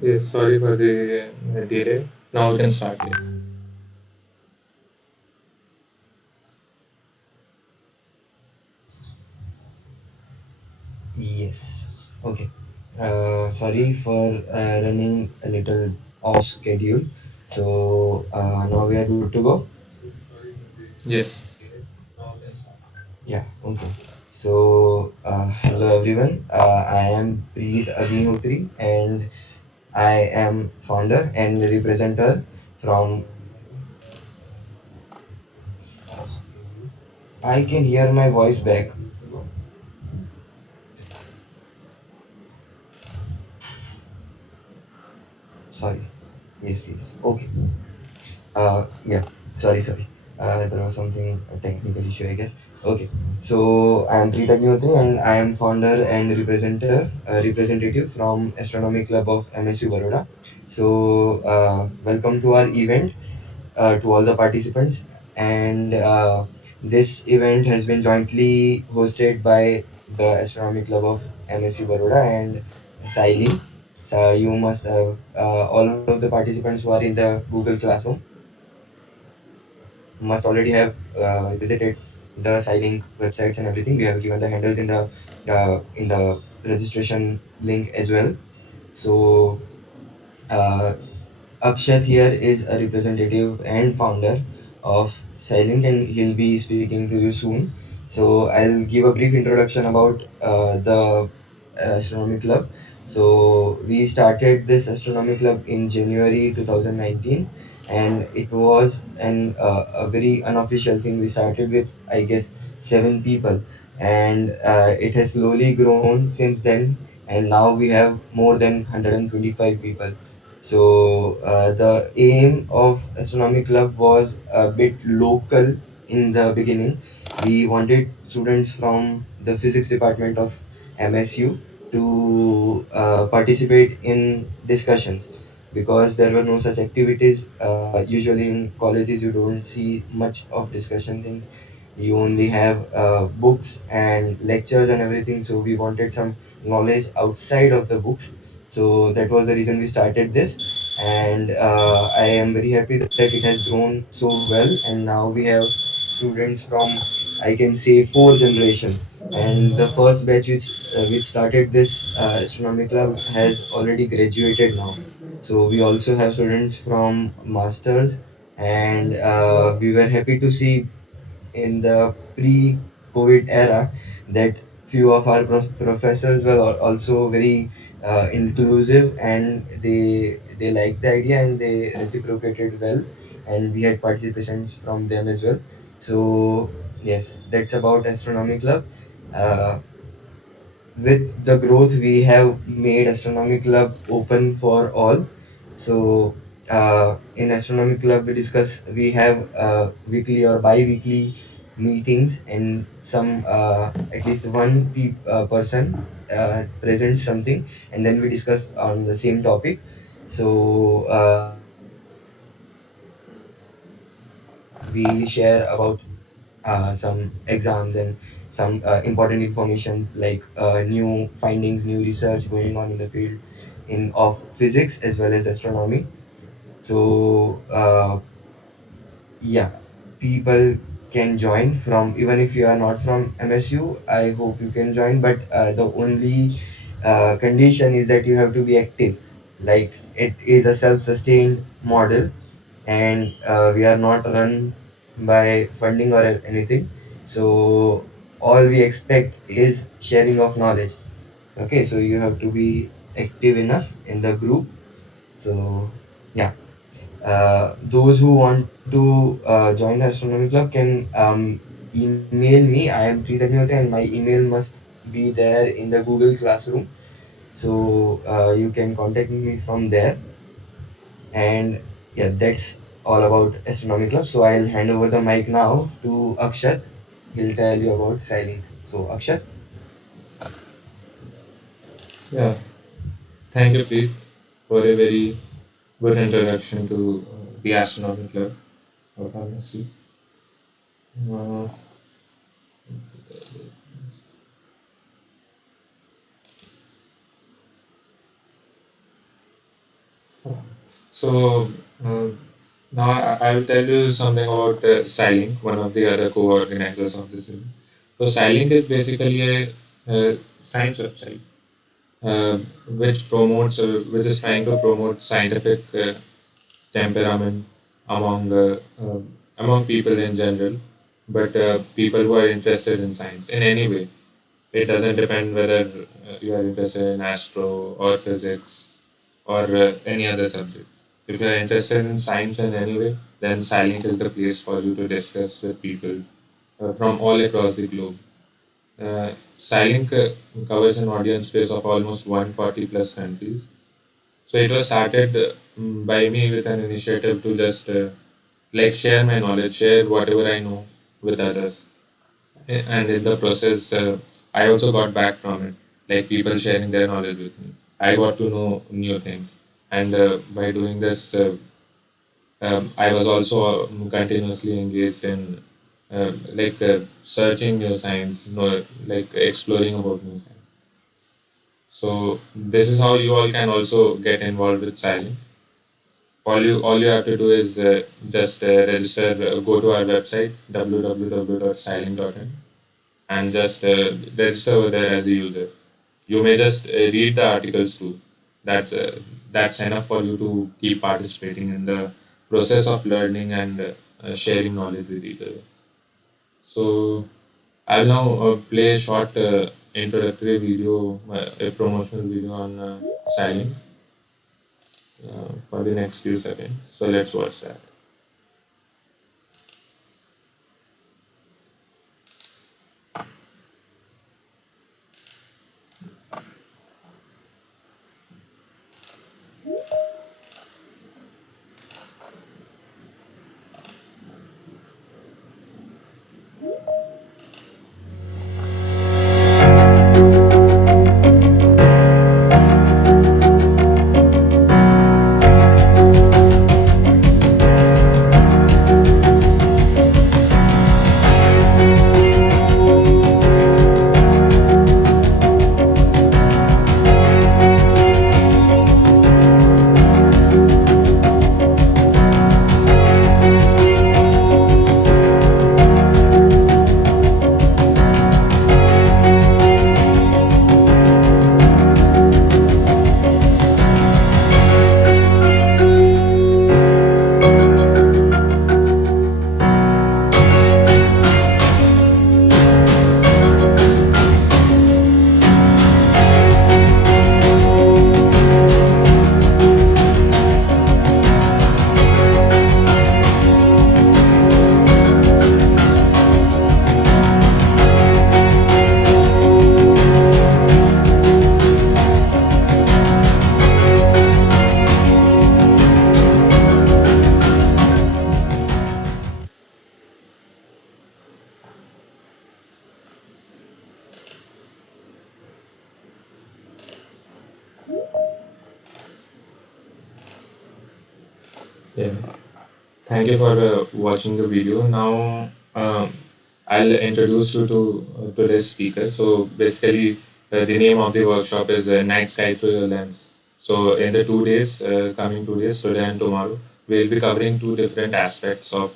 Yes, sorry for the delay. Now we can start it. Yes. Okay. Sorry for running a little off schedule. So now we are good to go. Yes. Now we can start. Yeah. Okay. So hello everyone. I am Preet Agnihotri and I am founder and representer from. I can hear my voice back. Sorry. Yes. Yes. Okay. Yeah, sorry. There was something, a technical issue, I guess. Okay, so I am Preet Agnihotri and I am founder and representative from Astronomy Club of MSU Baroda. So, welcome to our event to all the participants. And this event has been jointly hosted by the Astronomy Club of MSU Baroda and SciLynk. So, you must have all of the participants who are in the Google Classroom must already have visited the SciLink websites and everything. We have given the handles in the registration link as well. So uh, Akshat here is a representative and founder of SciLink, and he'll be speaking to you soon. So I'll give a brief introduction about the Astronomy Club. So we started this Astronomy Club in January 2019, and it was a very unofficial thing. We started with, I guess, 7 people, and it has slowly grown since then. And now we have more than 125 people. So the aim of Astronomy Club was a bit local in the beginning. We wanted students from the physics department of MSU to participate in discussions because there were no such activities. Usually in colleges, you don't see much of discussion things. You only have books and lectures and everything. So we wanted some knowledge outside of the books. So that was the reason we started this, and I am very happy that it has grown so well. And now we have students from, I can say, 4 generations. And the first batch which started this astronomy club has already graduated now. So we also have students from masters, and we were happy to see in the pre-COVID era that few of our professors were also very inclusive, and they liked the idea and they reciprocated well, and we had participations from them as well. So yes, that's about Astronomy Club. Uh, with the growth, we have made Astronomy Club open for all. So in Astronomy Club, we have weekly or bi-weekly meetings, and some at least one person presents something, and then we discuss on the same topic. So we share about some exams and some important information like new findings, new research going on in the field in of physics as well as astronomy. So yeah, people can join from, even if you are not from MSU. I hope you can join, but the only condition is that you have to be active. Like, it is a self-sustained model, and we are not run by funding or anything. So all we expect is sharing of knowledge. Okay, so you have to be active enough in the group. So yeah, those who want to join the astronomy club can email me. I am Preet Agnihotri, and my email must be there in the Google Classroom. So you can contact me from there. And yeah, that's all about Astronomy Club. So I'll hand over the mic now to Akshat. He'll tell you about SciLink. So Akshat. Yeah. Thank you, Pete, for a very good introduction to the Astronomy Club of MSc. Uh, So uh, now I will tell you something about SciLynk, one of the other co-organizers of this event. So SciLynk is basically a science website which is trying to promote scientific temperament among among people in general, but people who are interested in science in any way. It doesn't depend whether you are interested in astro or physics or any other subject. If you are interested in science in any way, then SciLink is the place for you to discuss with people from all across the globe. SciLink covers an audience base of almost 140 plus countries. So it was started by me with an initiative to just like share my knowledge, share whatever I know with others. And in the process, I also got back from it, like people sharing their knowledge with me. I got to know new things, and by doing this, I was also continuously engaged in searching new science, like exploring about new science. So this is how you all can also get involved with science. All you have to do is just register, go to our website www.silent.in and just register over there as a user. You may just read the articles too. That that's enough for you to keep participating in the process of learning and sharing knowledge with each other. So I'll now play a short introductory video, a promotional video on styling for the next few seconds. So let's watch that. Yeah. Thank you for watching the video. Now, I'll introduce you to today's speaker. So basically, the name of the workshop is Night Sky Through Your Lens. So in the 2 days, coming 2 days, today and tomorrow, we'll be covering two different aspects of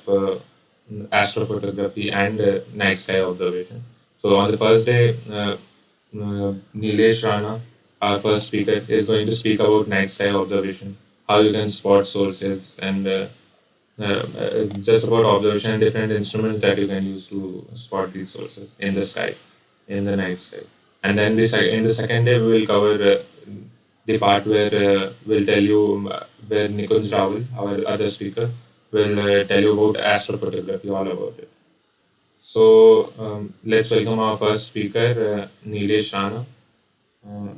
astrophotography and night sky observation. So on the first day, Neelesh Rana, our first speaker, is going to speak about night sky observation, how you can spot sources and just about observation and different instruments that you can use to spot these sources in the sky, in the night sky. And then in the second day, we will cover the part where we'll tell you where Nikunj Rawal, our other speaker, will tell you about astrophotography, all about it. So let's welcome our first speaker, Neelesh Rana. Uh,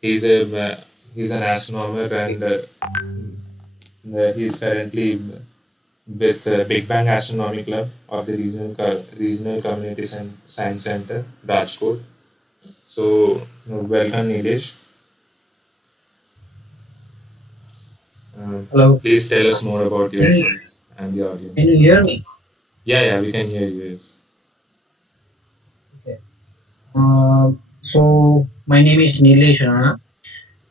he's a he's an astronomer and he's currently with Big Bang Astronomy Club of the Regional Community Science Center, Rajkot. So, welcome, Neelesh. Hello, Please tell us more about can you, yourself and the can audience. you hear me? Yeah, yeah, we can hear you. Yes. Okay. So my name is Neelesh Rana.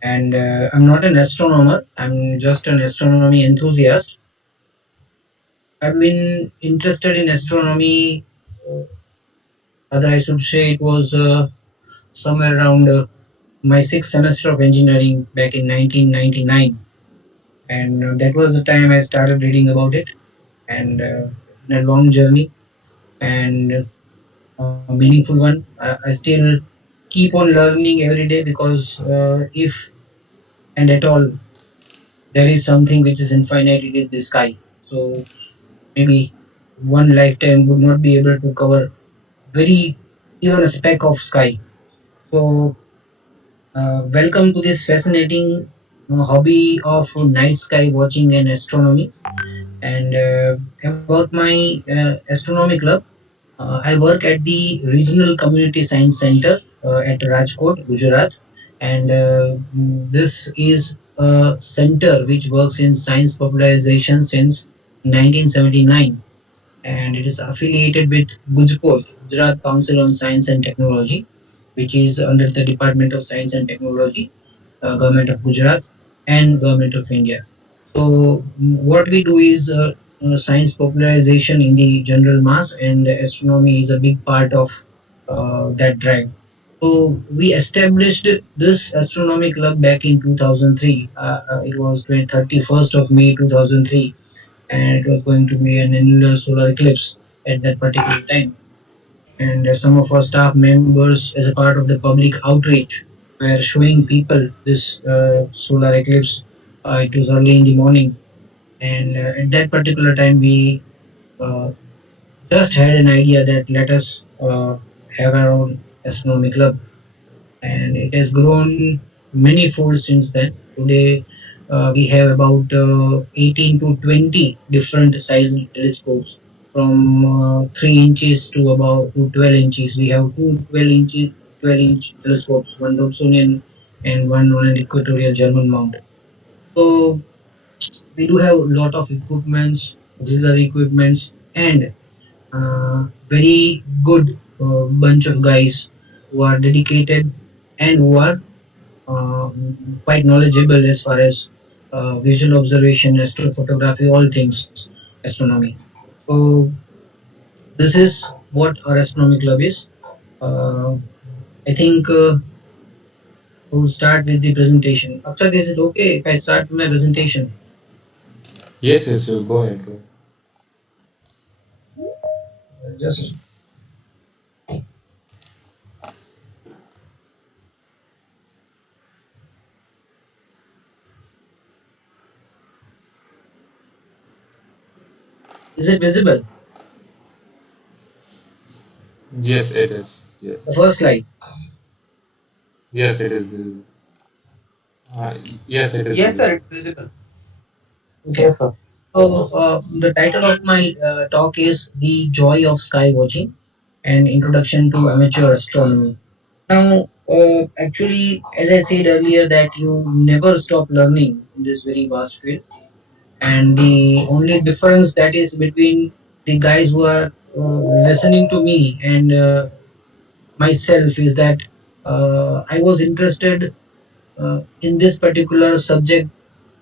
And I'm not an astronomer. I'm just an astronomy enthusiast. I've been interested in astronomy. Other, I should say, it was somewhere around my sixth semester of engineering back in 1999, and that was the time I started reading about it. And it's been a long journey and a meaningful one. I still keep on learning every day because if and at all there is something which is infinite, it is the sky. So maybe one lifetime would not be able to cover very even a speck of sky. So welcome to this fascinating hobby of night sky watching and astronomy. And about my astronomy club, I work at the Regional Community Science Center at Rajkot, Gujarat. And this is a center which works in science popularization since 1979. And it is affiliated with GUJCOST, Gujarat Council on Science and Technology, which is under the Department of Science and Technology, Government of Gujarat, and Government of India. So what we do is science popularization in the general mass, and astronomy is a big part of that drive. So we established this astronomy club back in 2003. It was 31st of May 2003, and it was going to be an annular solar eclipse at that particular time. And some of our staff members, as a part of the public outreach, were showing people this solar eclipse. It was early in the morning, and at that particular time, we uh, just had an idea that let us have our own astronomy club, and it has grown many fold since then. Today, we have about 18 to 20 different size telescopes from 3 inches to about to 12 inches. We have two 12-inch telescopes, one Dobsonian and one on an equatorial German mount. So we do have a lot of equipments, auxiliary equipments, and very good bunch of guys who are dedicated and who are quite knowledgeable as far as visual observation, astrophotography, all things astronomy. So this is what our astronomy club is. Uh, I think we'll start with the presentation. Akshat, is it okay if I start with my presentation? Yes, yes, so go ahead. Go ahead. Just is it visible? Yes, it is. Yes, The first slide. yes, it is. Yes, it is Yes, sir, visible. it's visible. Okay. So the title of my talk is "The Joy of Sky Watching: An Introduction to Amateur Astronomy." Now, actually, as I said earlier, that you never stop learning in this very vast field, and the only difference that is between the guys who are listening to me and myself is that I was interested in this particular subject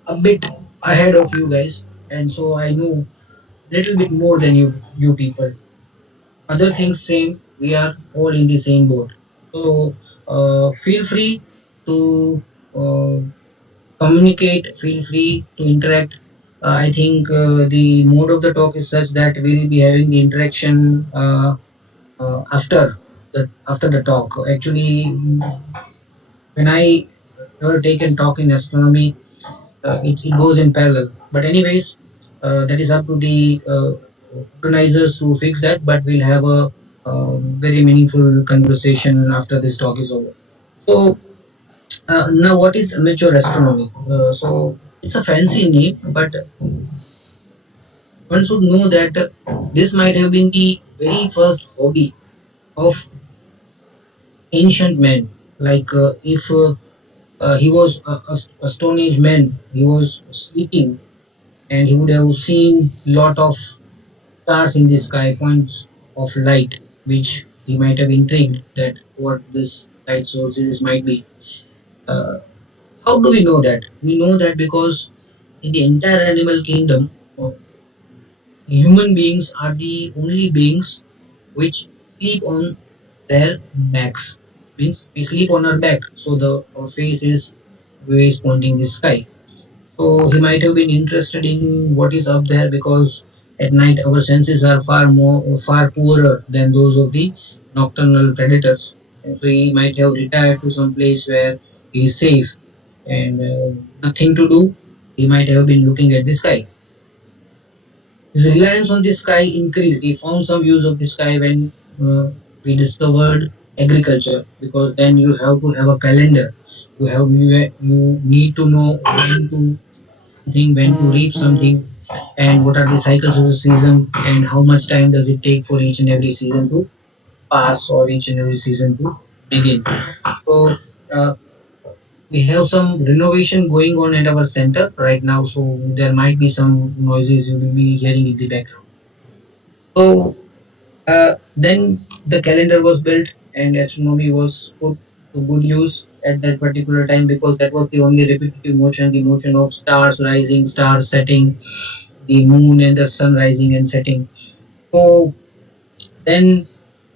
a bit ahead of you guys, and so I know little bit more than you people. Other things same. We are all in the same boat. So feel free to uh, communicate. Feel free to interact. I think the mode of the talk is such that we'll be having the interaction after the talk. Actually, when I ever taken talk in astronomy, it goes in parallel. But anyways, that is up to the organizers to fix that. But we'll have a very meaningful conversation after this talk is over. So now, what is amateur astronomy? So it's a fancy name, but one should know that this might have been the very first hobby of ancient men. Like if he was a Stone Age man, he was sleeping and he would have seen lot of stars in the sky, points of light, which he might have intrigued that what this light sources might be. Uh, How do we know that? We know that because in the entire animal kingdom, human beings are the only beings which sleep on their backs. Means we sleep on our back, so the our face is always pointing the sky. So he might have been interested in what is up there because at night our senses are far poorer than those of the nocturnal predators. And so he might have retired to some place where he is safe and nothing to do. He might have been looking at the sky. His reliance on the sky increased. He found some use of the sky when we discovered agriculture, because then you have to have a calendar. You need to know when to something, when to reap something, and what are the cycles of the season, and how much time does it take for each and every season to pass or each and every season to begin. So uh, we have some renovation going on at our center right now, so there might be some noises you will be hearing in the background. So then the calendar was built and astronomy was put to good use at that particular time, because that was the only repetitive motion, the motion of stars rising, stars setting, the moon and the sun rising and setting. So then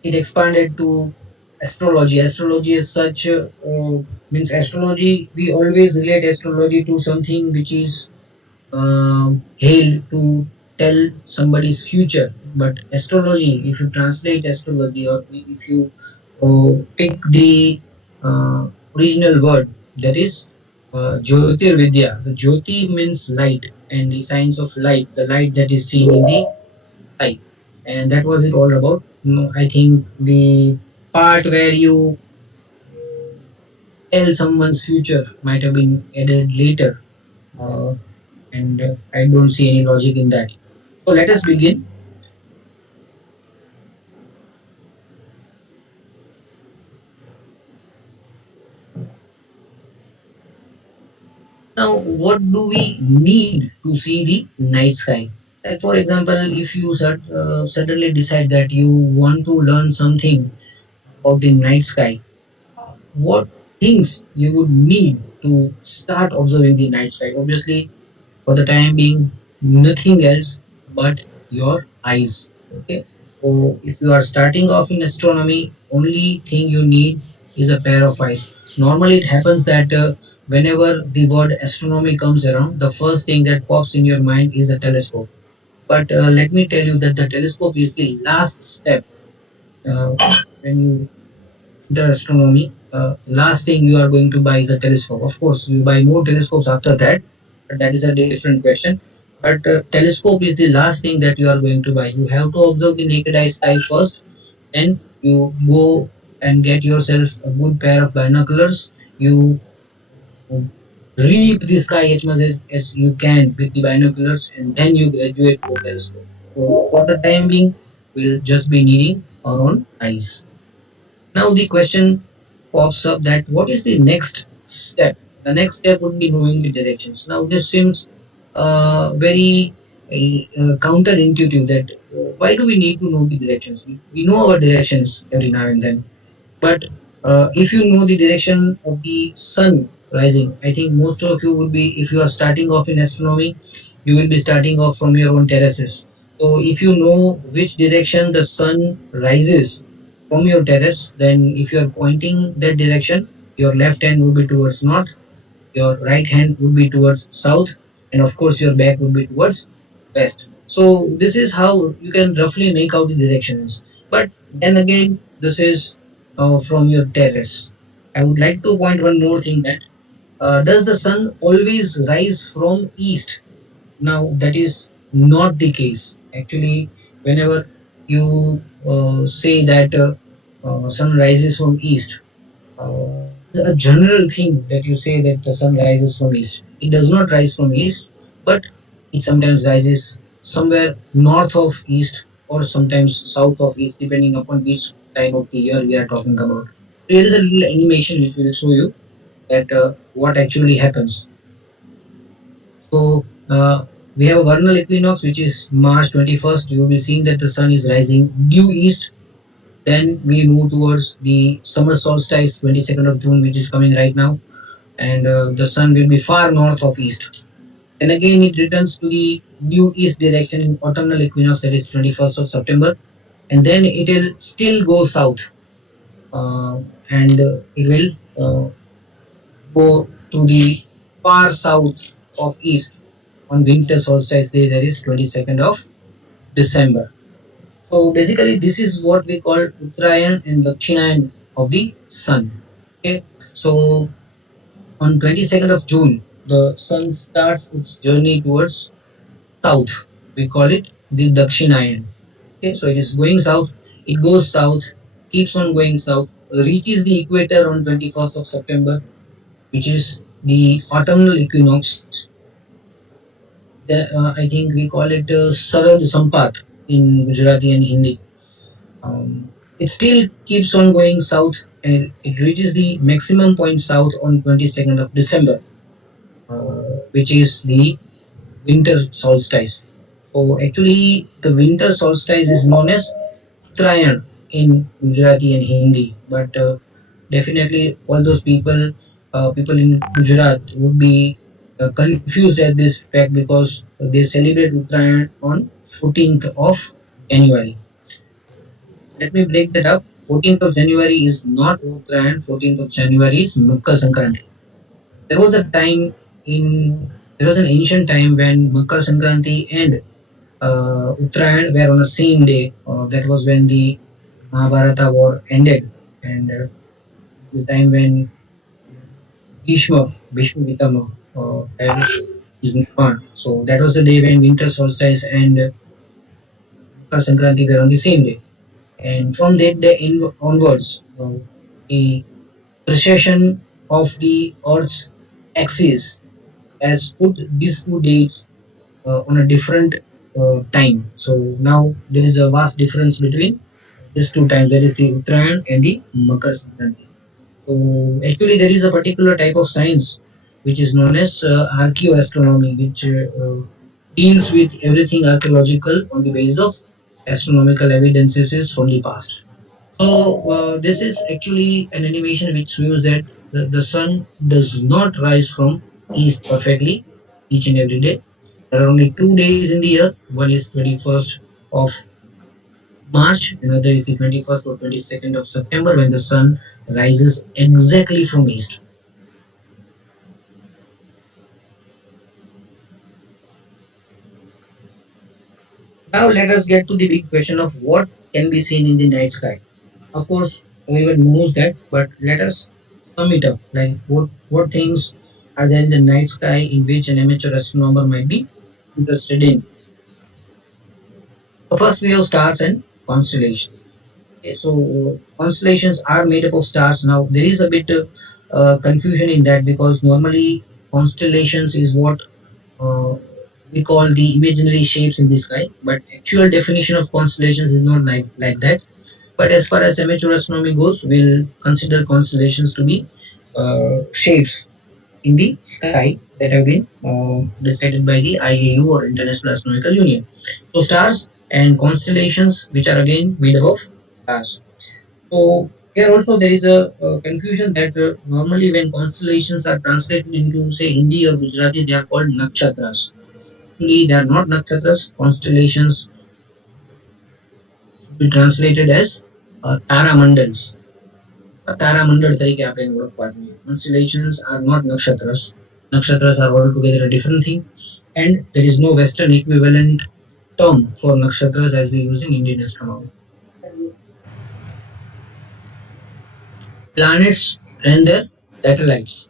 it expanded to astrology. Astrology is such means astrology. We always relate astrology to something which is hailed to tell somebody's future. But astrology, if you translate astrology, or if you pick the uh, original word, that is Jyotirvidya. The Jyoti means light, and the science of light, the light that is seen in the sky. And that was it all about. I think the part where you tell someone's future might have been added later, uh, and I don't see any logic in that. So let us begin. Now, what do we need to see the night sky? Like, for example, if you suddenly decide that you want to learn something about the night sky, what things you would need to start observing the night sky? Obviously, for the time being, nothing else but your eyes. Okay. So if you are starting off in astronomy, only thing you need is a pair of eyes. Normally, it happens that whenever the word astronomy comes around, the first thing that pops in your mind is a telescope. But let me tell you that the telescope is the last step uh, when you enter astronomy. Last thing you are going to buy is a telescope. Of course, you buy more telescopes after that, but that is a different question. But telescope is the last thing that you are going to buy. You have to observe the naked eye sky first, then you go and get yourself a good pair of binoculars. You reap the sky as much as you can with the binoculars, and then you graduate to a telescope. So for the time being, we'll just be needing our own eyes. Now the question pops up that what is the next step? The next step would be knowing the directions. Now this seems very counterintuitive, that why do we need to know the directions? We know our directions every now and then, but if you know the direction of the sun rising, I think most of you would be, if you are starting off in astronomy, you will be starting off from your own terraces. So if you know which direction the sun rises from your terrace, then if you are pointing that direction, your left hand would be towards north, your right hand would be towards south, and of course your back would be towards west. So this is how you can roughly make out the directions. But then again, this is from your terrace. I would like to point one more thing, that does the sun always rise from east? Now that is not the case. Actually, whenever you say that sun rises from east, it is a general thing that you say that the sun rises from east. It does not rise from east, but it sometimes rises somewhere north of east or sometimes south of east, depending upon which time of the year we are talking about. Here is a little animation which will show you that what actually happens. So we have a vernal equinox, which is March 21st. You will be seeing that the sun is rising due east. Then we move towards the summer solstice, 22nd of June, which is coming right now. and the sun will be far north of east. And again, it returns to the due east direction in autumnal equinox, that is 21st of September, and then it will still go south, and it will go to the far south of east on winter solstice day, that is 22nd of December. So basically, this is what we call Uttarayan and Dakshinayan of the sun. Okay, so on 22nd of June, the sun starts its journey towards south. We call it the Dakshinayan. Okay, so it is going south. It goes south, keeps on going south, reaches the equator on 21st of September, which is the autumnal equinox. I think we call it Sarad Sampat in Gujarati and Hindi. It still keeps on going south, and it reaches the maximum point south on 22nd of December, which is the winter solstice. So actually, the winter solstice is known as Uttarayan in Gujarati and Hindi, but definitely all those people in Gujarat would be confused at this fact because they celebrate Uttarayan on 14th of January. Let me break that up. 14th of January is not Uttarayan. 14th of January is Makar Sankranti. There was a time in there was an ancient time when Makar Sankranti and Uttarayan were on the same day. That was when the Mahabharata war ended, and the time when Bhishma Pitama had his Nirvan. So that was the day when winter solstice and Makar Sankranti were on the same day. And from that day onwards, the precession of the Earth's axis has put these two dates on a different time. So now there is a vast difference between these two times, that is the Uttarayan and the Makar Sankranti. So actually, there is a particular type of science which is known as archaeoastronomy, which deals with everything archaeological on the basis of astronomical evidences from the past. So this is actually an animation which shows that the sun does not rise from east perfectly each and every day. There are only 2 days in the year. One is 21st of March, another is the 21st or 22nd of September, when the sun rises exactly from east. Now let us get to the big question of what can be seen in the night sky. Of course, everyone knows that, but let us sum it up. Like what things are there in the night sky in which an amateur astronomer might be interested in? So first we have stars and constellations. Okay, so constellations are made up of stars. Now there is a bit confusion in that because normally constellations is what uh, we call the imaginary shapes in the sky, but actual definition of constellations is not like that. But as far as amateur astronomy goes, we'll consider constellations to be shapes in the sky that have been decided by the IAU or International Astronomical Union. So stars and constellations, which are again made up of stars. So here also there is a confusion that normally when constellations are translated into say Hindi or Gujarati, they are called nakshatras. Actually, they are not nakshatras. Constellations should be translated as taramandals. તારામંડળ તરીકે આપણે એને ઓળખવા જોઈએ. Constellations are not nakshatras. Nakshatras are altogether a different thing, and there is no Western equivalent term for nakshatras as we use in Indian astronomy. Planets and their satellites.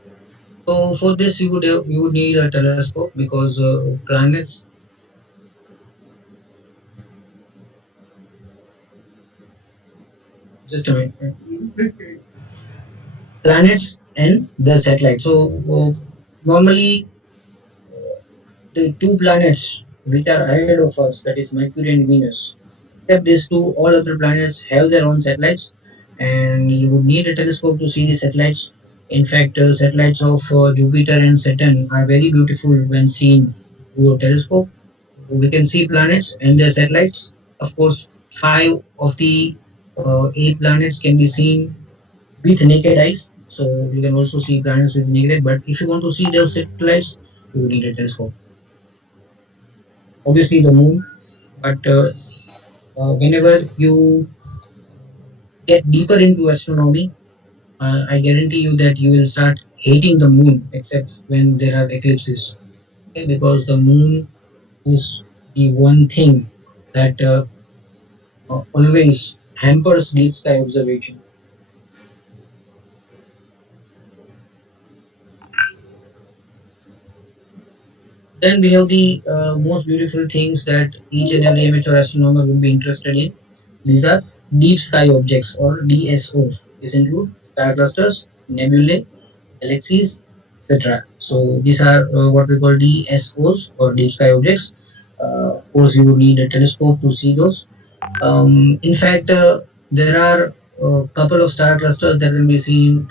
So for this you would need a telescope because planets just a minute. Planets and their satellites. So normally the two planets which are ahead of us, that is Mercury and Venus. Except these two, all other planets have their own satellites, and you would need a telescope to see the satellites. In fact, satellites of Jupiter and Saturn are very beautiful when seen through a telescope. We can see planets and their satellites. Of course, five of the eight planets can be seen with naked eyes. So you can also see planets with naked eye. But if you want to see those satellites, you need a telescope. Obviously, the moon. But whenever you get deeper into astronomy, I guarantee you that you will start hating the moon, except when there are eclipses. Okay? Because the moon is the one thing that always hampers deep sky observation. Then we have the most beautiful things that each and every amateur astronomer would be interested in. These are deep sky objects or DSOs. These include star clusters, nebulae, galaxies, etc. So these are what we call DSOs or deep sky objects. Of course, you would need a telescope to see those. In fact, there are a couple of star clusters that can be seen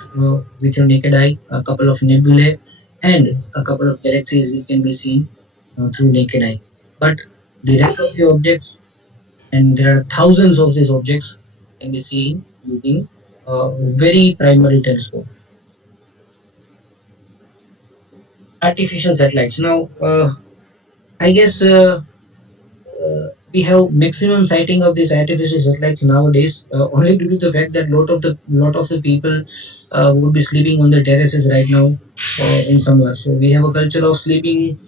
with your naked eye, a couple of nebulae, and a couple of galaxies which can be seen through naked eye. But the rest of the objects, and there are thousands of these objects, can be seen using very primary telescope. Artificial satellites. Now, I guess we have maximum sighting of these artificial satellites nowadays, only due to the fact that lot of the people would be sleeping on the terraces right now in summer. So we have a culture of sleeping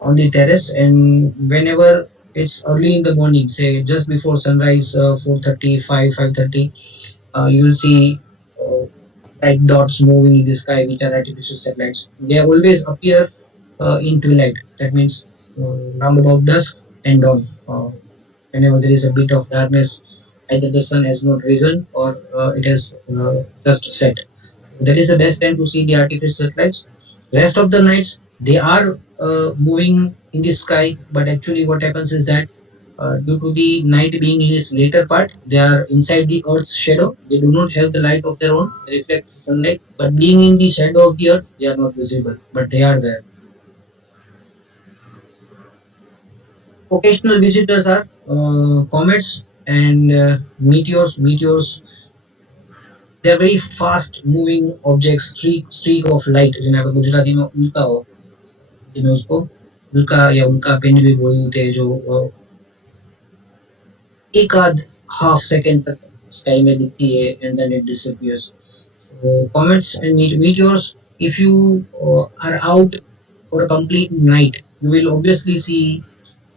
on the terrace, and whenever it's early in the morning, say just before sunrise, 4:30, 5:30, you will see uh, bright dots moving in the sky, which are artificial satellites. They always appear in twilight. That means round about dusk and dawn. Whenever there is a bit of darkness, either the sun has not risen or it has just set. That is the best time to see the artificial satellites. Rest of the nights, they are moving in the sky, but actually, what happens is that due to the night being in its later part, they are inside the Earth's shadow. They do not have the light of their own. They reflect sunlight, but being in the shadow of the Earth, they are not visible, but they are there. Occasional visitors are comets and meteors. Meteors, they are very fast moving objects, streak of light जिन्हें आप गुजराती में उल्का हो हिंदी में उसको उल्का या उल्का पिंड भी बोलते हैं जो एक आध हाफ सेकंड तक स्काई में दिखती है and then it disappears. So comets and meteors, if you are out for a complete night, you will obviously see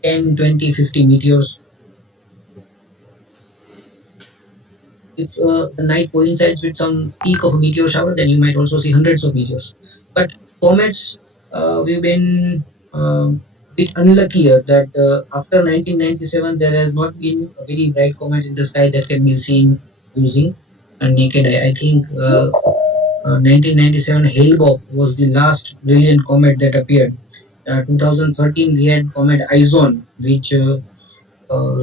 10, 20, 50 meteors. If the night coincides with some peak of a meteor shower, then you might also see hundreds of meteors. But comets, we've been a bit unluckier that after 1997 there has not been a very bright comet in the sky that can be seen using a naked eye. I think 1997 Hale-Bopp was the last brilliant comet that appeared. 2013 we had comet Ison, which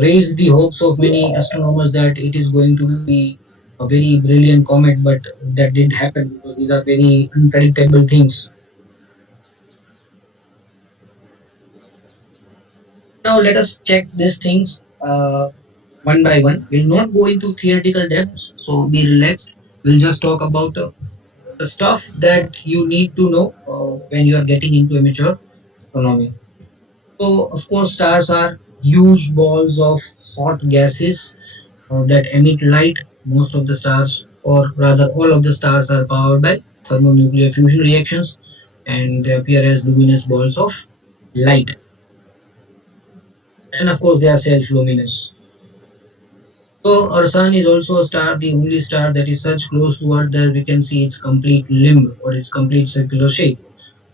raised the hopes of many astronomers that it is going to be a very brilliant comet, but that didn't happen because these are very unpredictable things. Now let us check these things one by one. We'll not go into theoretical depths, so be relaxed. We'll just talk about the stuff that you need to know when you are getting into amateur astronomy. So, of course, stars are huge balls of hot gases that emit light. Most of the stars, or rather all of the stars, are powered by thermonuclear fusion reactions, and they appear as luminous balls of light. And of course, they are self-luminous. So our sun is also a star, the only star that is such close to Earth that we can see its complete limb or its complete circular shape.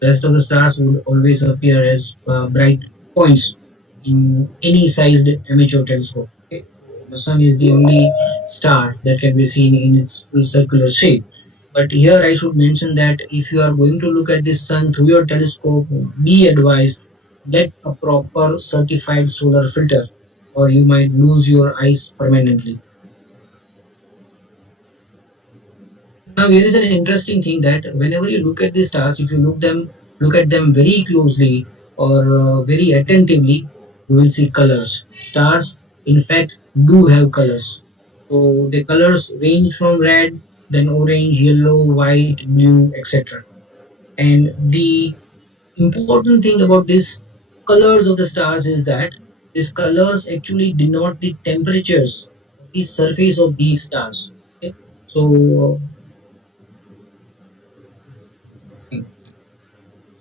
The rest of the stars would always appear as bright points in any sized amateur telescope. Okay? The sun is the only star that can be seen in its full circular shape. But here I should mention that if you are going to look at the sun through your telescope, be advised, get a proper certified solar filter or you might lose your eyes permanently. Now here is an interesting thing that whenever you look at the stars, if you look at them very closely or very attentively, you will see colors. Stars, in fact, do have colors. So the colors range from red then orange, yellow, white, blue, etc. And the important thing about these colors of the stars is that these colors actually denote the temperatures of the surface of these stars. Okay? So,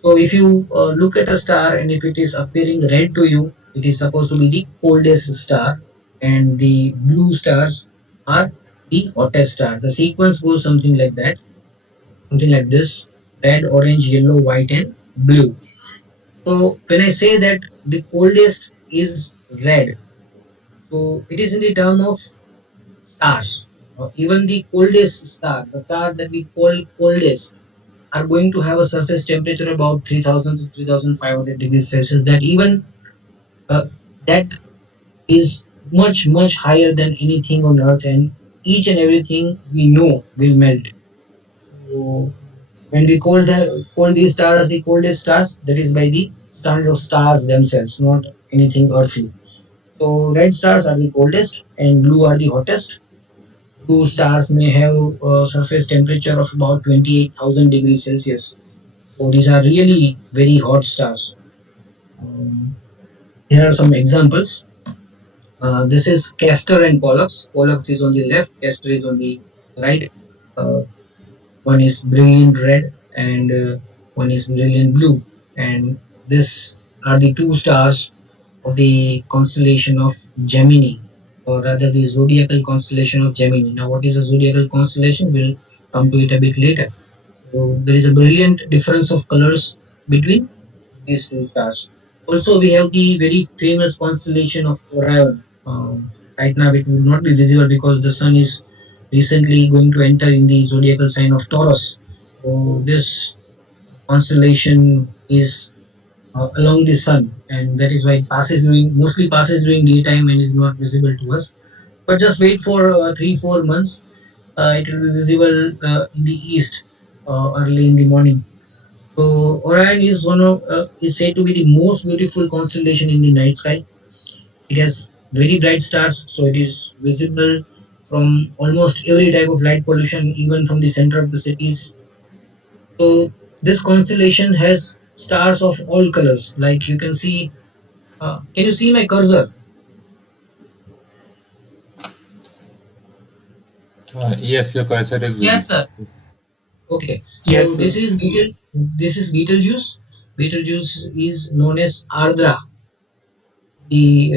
so if you look at a star and if it is appearing red to you, it is supposed to be the coldest star, and the blue stars are the hottest star. The sequence goes something like this: red, orange, yellow, white, and blue. So when I say that the coldest is red, so it is in the term of stars. Even the coldest star, the star that we call coldest, are going to have a surface temperature about 3000 to 3500 degrees Celsius. That even that is much higher than anything on Earth, and each and everything we know will melt. So when we call these stars the coldest stars, that is by the standard of stars themselves, not anything earthly. So red stars are the coldest and blue are the hottest. Blue stars may have a surface temperature of about 28,000 degrees Celsius. So these are really very hot stars. Um, here are some examples. This is Castor and Pollux. Pollux is on the left, Castor is on the right. Uh, one is brilliant red and one is brilliant blue. And this are the two stars of the constellation of Gemini, or rather the zodiacal constellation of Gemini. Now, what is a zodiacal constellation? We'll come to it a bit later. So there is a brilliant difference of colors between these two stars. Also, we have the very famous constellation of Orion. Right now, it will not be visible because the sun is recently going to enter in the zodiacal sign of Taurus. So this constellation is along the sun, and that is why it passes during daytime and is not visible to us. But just wait for 3 4 months, it will be visible in the east early in the morning. So Orion is is said to be the most beautiful constellation in the night sky. It has very bright stars, so it is visible from almost every type of light pollution, even from the center of the cities. So this constellation has stars of all colors. Like you can see, can you see my cursor? Yes, your cursor is Yes, visible. sir. Yes. Okay. Yes, So sir. This is Betelgeuse. Betelgeuse is known as Ardra the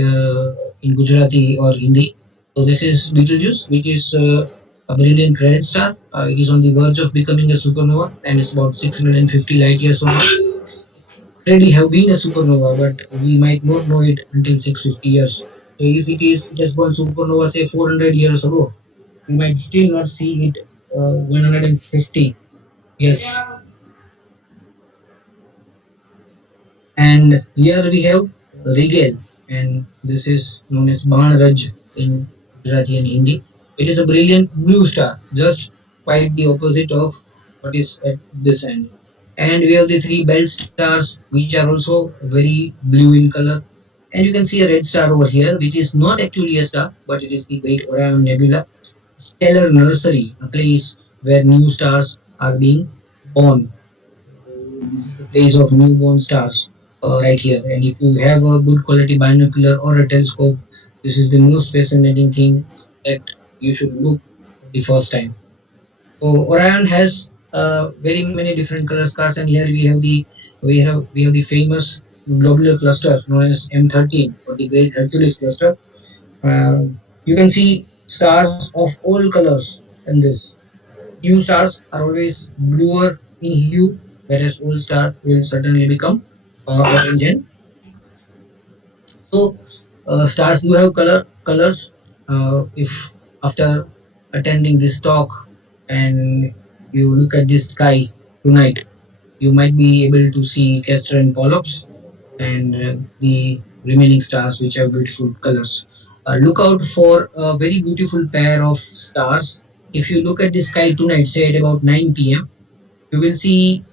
in Gujarati or Hindi. So this is Betelgeuse, which is a brilliant red star. It is on the verge of becoming a supernova and is about 650 light years from Earth. Already have been a supernova, but we might not know it until 650 years. So if it has gone supernova say 400 years ago, we might still not see it 150 years. And here we have Regal, and this is known as Banraj in Gujarati and Hindi. It is a brilliant blue star, just quite the opposite of what is at this end. And we have the three belt stars, which are also very blue in color. And you can see a red star over here, which is not actually a star, but it is the Great Orion Nebula, stellar nursery, a place where new stars are being born. This is the place of newborn stars right here. And if you have a good quality binocular or a telescope, this is the most fascinating thing that you should look for the first time. So Orion has very many different color stars, and here we have the famous globular cluster known as M13 or the Great Hercules cluster. Uh, you can see stars of all colors in this. New stars are always bluer in hue, whereas old star will certainly become orange and so stars do have colors. If after attending this talk and you look at this sky tonight, you might be able to see Castor and Pollux and the remaining stars which have beautiful colors. Look out for a very beautiful pair of stars. If you look at the sky tonight, say at about 9 p.m., you will see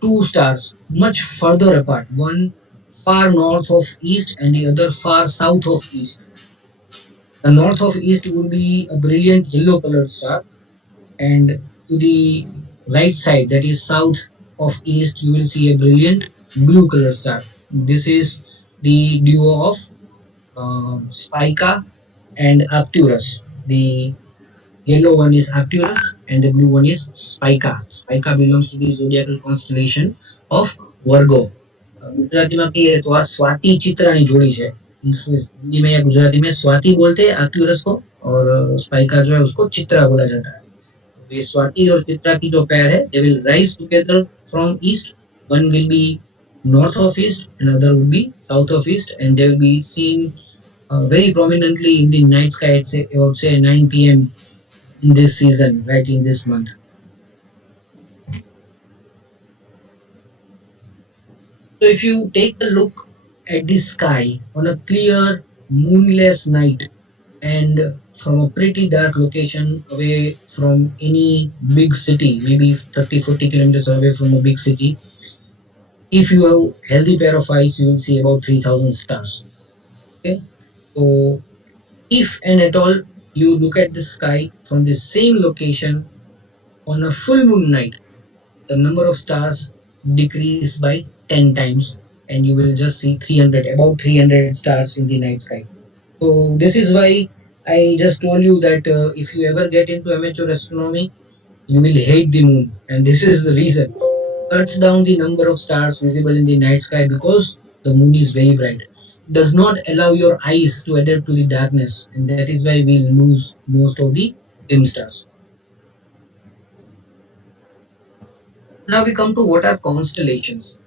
two stars much further apart, one far north of east and the other far south of east. The north of east would be a brilliant yellow colored star, and to the right side, that is south of east, you will see a brilliant blue color star. This is the duo of Spica and Arcturus. The yellow one is Arcturus and the blue one is Spica. Spica belongs to the zodiacal constellation of Virgo. ગુજરાતીમાં કહીએ તો આ સ્વાતિ ચિત્રાની જોડી છે. हिंदी में या गुजराती में स्वाति बोलते हैं आर्क्टूरस को, और स्पाइका जो है उसको चित्रा बोला जाता है. ये स्वाति और चित्रा की जो पेयर है, they will rise together from east. One will be north of east, another will be south of east, and they will be seen very prominently in the night sky at say, I would say 9 p.m. in this season, right in this month. So if you take a look at the sky on a clear moonless night and from a pretty dark location away from any big city, maybe 30-40 kilometers away from a big city, if you have healthy pair of eyes, you will see about 3,000 stars. Okay, so if and at all you look at the sky from the same location on a full moon night, the number of stars decrease by 10 times, and you will just see 300, about 300 stars in the night sky. So this is why I just told you that if you ever get into amateur astronomy, you will hate the moon, and this is the reason. Cuts down the number of stars visible in the night sky because the moon is very bright. Does not allow your eyes to adapt to the darkness, and that is why we lose most of the dim stars. Now we come to what are constellations.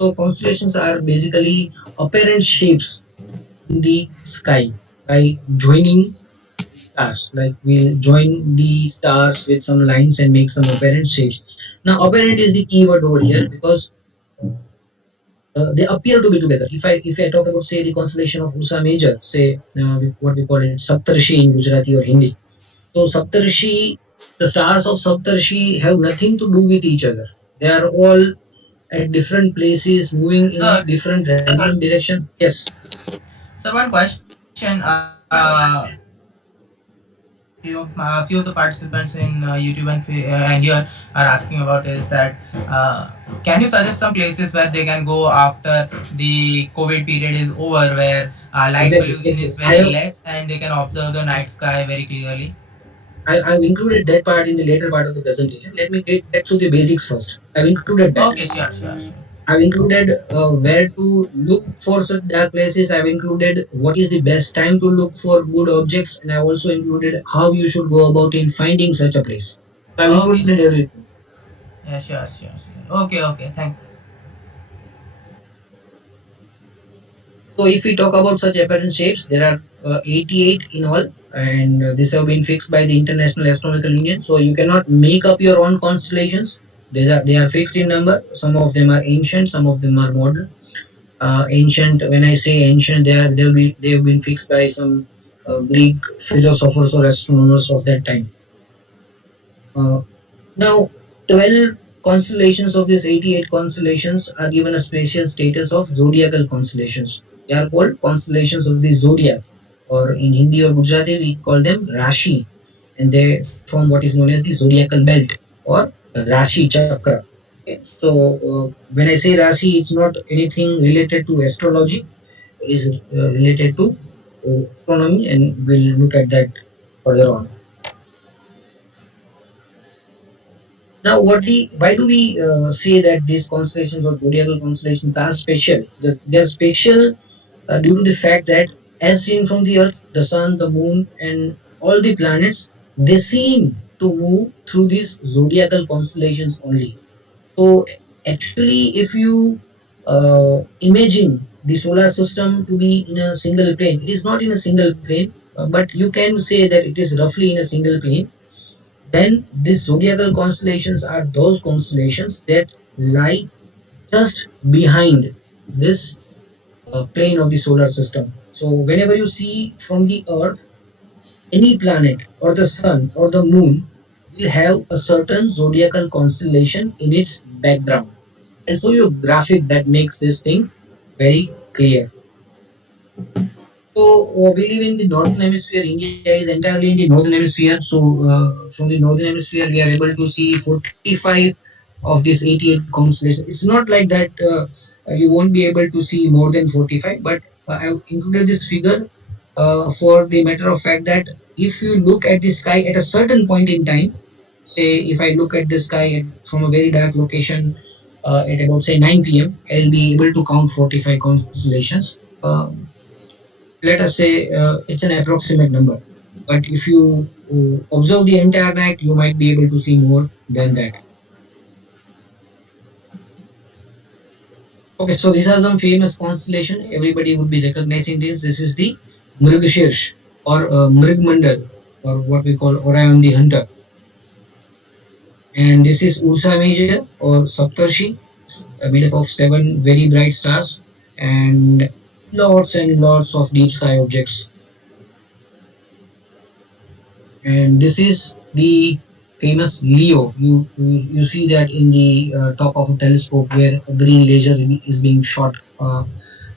So constellations are basically apparent shapes in the sky by joining stars. Like we'll join the stars with some lines and make some apparent shapes. Now apparent is the keyword over here because they appear to be together. If I talk about say the constellation of Ursa Major, say what we call it Saptarshi in Gujarati or Hindi. So Saptarshi, the stars of Saptarshi have nothing to do with each other. They are all at different places, moving in a different random direction. Yes. So one question, few of the participants in YouTube and here are asking about is that can you suggest some places where they can go after the COVID period is over, where light pollution is very less and they can observe the night sky very clearly? I've included that part in the later part of the presentation. Let me get back to the basics first. I've included that. Okay, sure. I've included where to look for such dark places. I've included what is the best time to look for good objects, and I've also included how you should go about in finding such a place. So I've included everything. Yeah, sure. Okay, thanks. So if we talk about such apparent shapes, there are 88 in all, and these have been fixed by the International Astronomical Union. So you cannot make up your own constellations. They are fixed in number. Some of them are ancient, some of them are modern. Ancient, when I say ancient, they have been fixed by some Greek philosophers or astronomers of that time. Now 12 constellations of these 88 constellations are given a special status of zodiacal constellations. They are called constellations of the zodiac, or in Hindi or Gujarati we call them Rashi, and they form what is known as the zodiacal belt or Rashi Chakra. Okay. So when I say Rashi, it's not anything related to astrology. It is related to astronomy, and we'll look at that further on. Now, why do we say that these constellations or zodiacal constellations are special? They are special due to the fact that, as seen from the Earth, the Sun, the Moon, and all the planets, they seem to move through these zodiacal constellations only. So, actually, if you imagine the solar system to be in a single plane, it is not in a single plane, but you can say that it is roughly in a single plane. Then these zodiacal constellations are those constellations that lie just behind this plane of the solar system. So whenever you see from the Earth, any planet or the Sun or the Moon will have a certain zodiacal constellation in its background. I'll show you a graphic that makes this thing very clear. So we live in the northern hemisphere. India is entirely in the northern hemisphere. So from the northern hemisphere, we are able to see 45 of these 88 constellations. It's not like that you won't be able to see more than 45, but I've included this figure for the matter of fact that if you look at the sky at a certain point in time, say if I look at the sky from a very dark location at about say 9 p.m., I'll be able to count 45 constellations. Let us say it's an approximate number, but if you observe the entire night, you might be able to see more than that. Okay, so these are some famous constellation. Everybody would be recognizing this. This is the Mrigashirsh or Mrigmandal, or what we call Orion the Hunter, and this is Ursa Major or Saptarshi, made up of seven very bright stars and lots of deep sky objects. And this is the famous Leo. You see that in the top of a telescope where a green laser is being shot.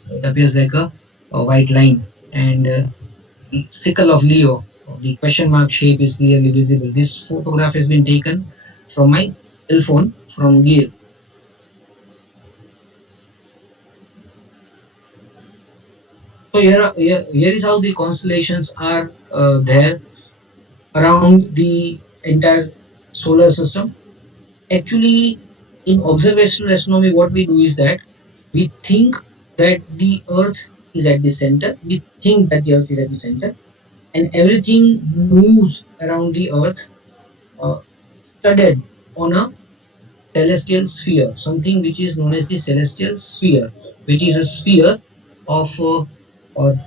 It appears like a white line, and the sickle of Leo, the question mark shape, is clearly visible. This photograph has been taken from my cell phone from Gear. So here is how the constellations are there around the entire solar system. Actually, in observational astronomy, what we do is that we think that the Earth is at the center. We think that the Earth is at the center, and everything moves around the Earth, uh, studded on a celestial sphere, something which is known as the celestial sphere, which is a sphere of a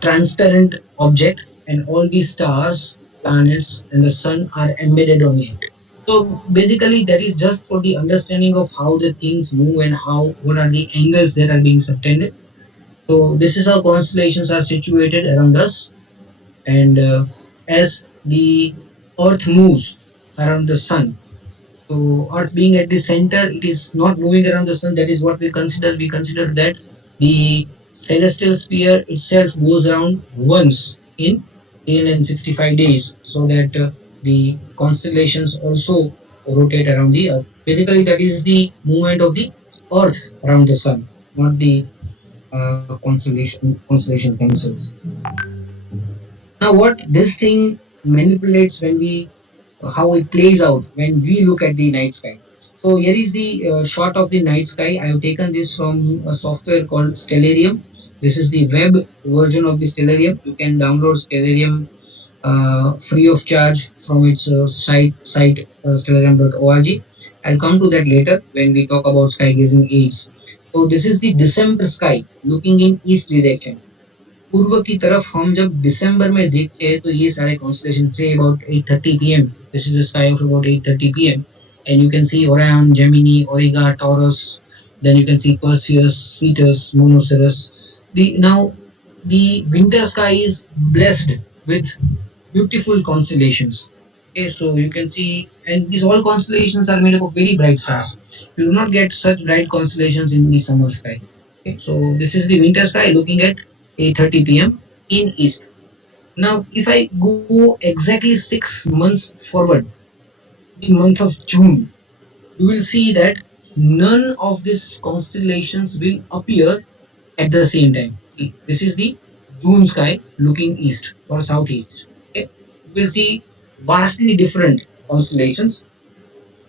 transparent object, and all the stars, planets, and the sun are embedded on it. So basically, that is just for the understanding of how the things move and how what are the angles that are being subtended. So this is how constellations are situated around us, and as the Earth moves around the sun, so Earth being at the center, it is not moving around the sun. That is what we consider. We consider that the celestial sphere itself goes around once in 365 days, so that the constellations also rotate around the Earth. Basically, that is the movement of the Earth around the sun, not the constellations themselves. Now, what this thing manipulates when we how it plays out when we look at the night sky. So here is the shot of the night sky. I have taken this from a software called Stellarium. This is the web version of the Stellarium. You can download Stellarium free of charge from its site stellarium.org. I'll come to that later when we talk about sky gazing aids. So this is the December sky looking in east direction. पूर्व की तरफ हम जब दिसंबर में देखते हैं तो ये सारे constellation say about 8:30 p.m. This is the sky of about 8:30 p.m. and you can see Orion, Gemini, Auriga, Taurus. Then you can see Perseus, Cetus, Monoceros. The winter sky is blessed with beautiful constellations. Okay, so you can see, and these all constellations are made up of very bright stars. You do not get such bright constellations in the summer sky. Okay, so this is the winter sky looking at 8:30 p.m. in east. Now, if I go exactly 6 months forward, the month of June, you will see that none of these constellations will appear at the same time. This is the June sky looking east or southeast. Okay? You will see vastly different constellations.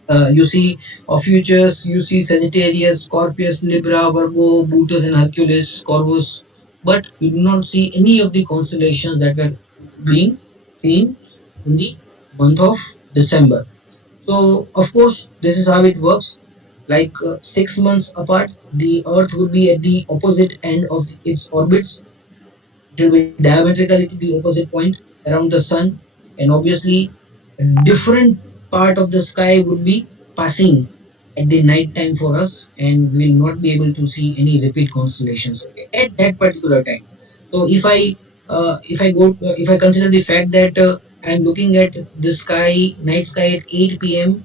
You see Ophiuchus, you see Sagittarius, Scorpius, Libra, Virgo, Bootes, and Hercules, Corvus, but you do not see any of the constellations that were being seen in the month of December. So, of course, this is how it works. Like 6 months apart, the Earth would be at the opposite end of its orbits. It will be diametrically to the opposite point around the sun, and obviously a different part of the sky would be passing at the night time for us, and we will not be able to see any repeat constellations, okay, at that particular time. So if I consider the fact that I'm looking at the sky night sky at 8 p.m.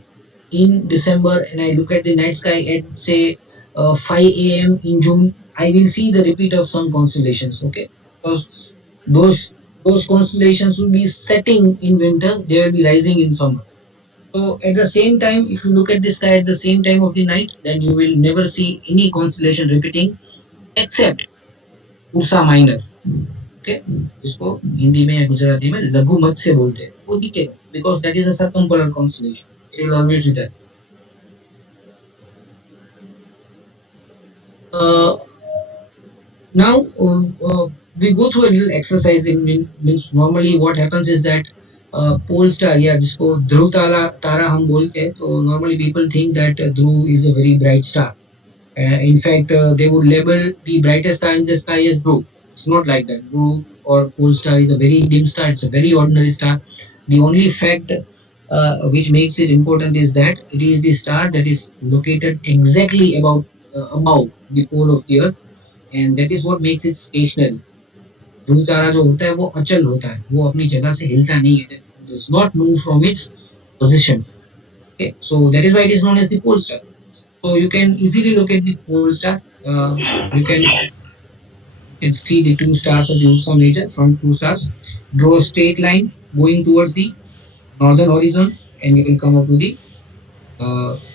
in December, and I look at the night sky at say 5 a.m. in June, I will see the repeat of some constellations. Okay, because those those constellations will be setting in winter, they will be rising in summer. So at the same time, if you look at the sky at the same time of the night, then you will never see any constellation repeating except Ursa minor. Okay, जिसको हिंदी में या गुजराती में लघु मत्स्य बोलते हैं, वो दिखेगा because that is a circumpolar constellation. It will always be there. Now we go through a little exercise in means normally what happens is that pole star या जिसको ध्रुव तारा हम बोलते हैं, तो normally people think that Dhruv is a very bright star. In fact, they would label the brightest star in the sky as Dhruv. It's not like that. Dhruv or pole star is a very dim star. It's a very ordinary star. The only fact which makes it important is that it is the star that is located exactly about above the pole of the Earth, and that is what makes it stationary. ध्रुव तारा जो होता है वो अचल होता है, वो अपनी जगह से हिलता नहीं है. It does not move from its position. Okay, so that is why it is known as the pole star. So you can easily locate the pole star. You can see the two stars of the Ursa Major, front two stars. Draw a straight line going towards the northern horizon, and you will come up to the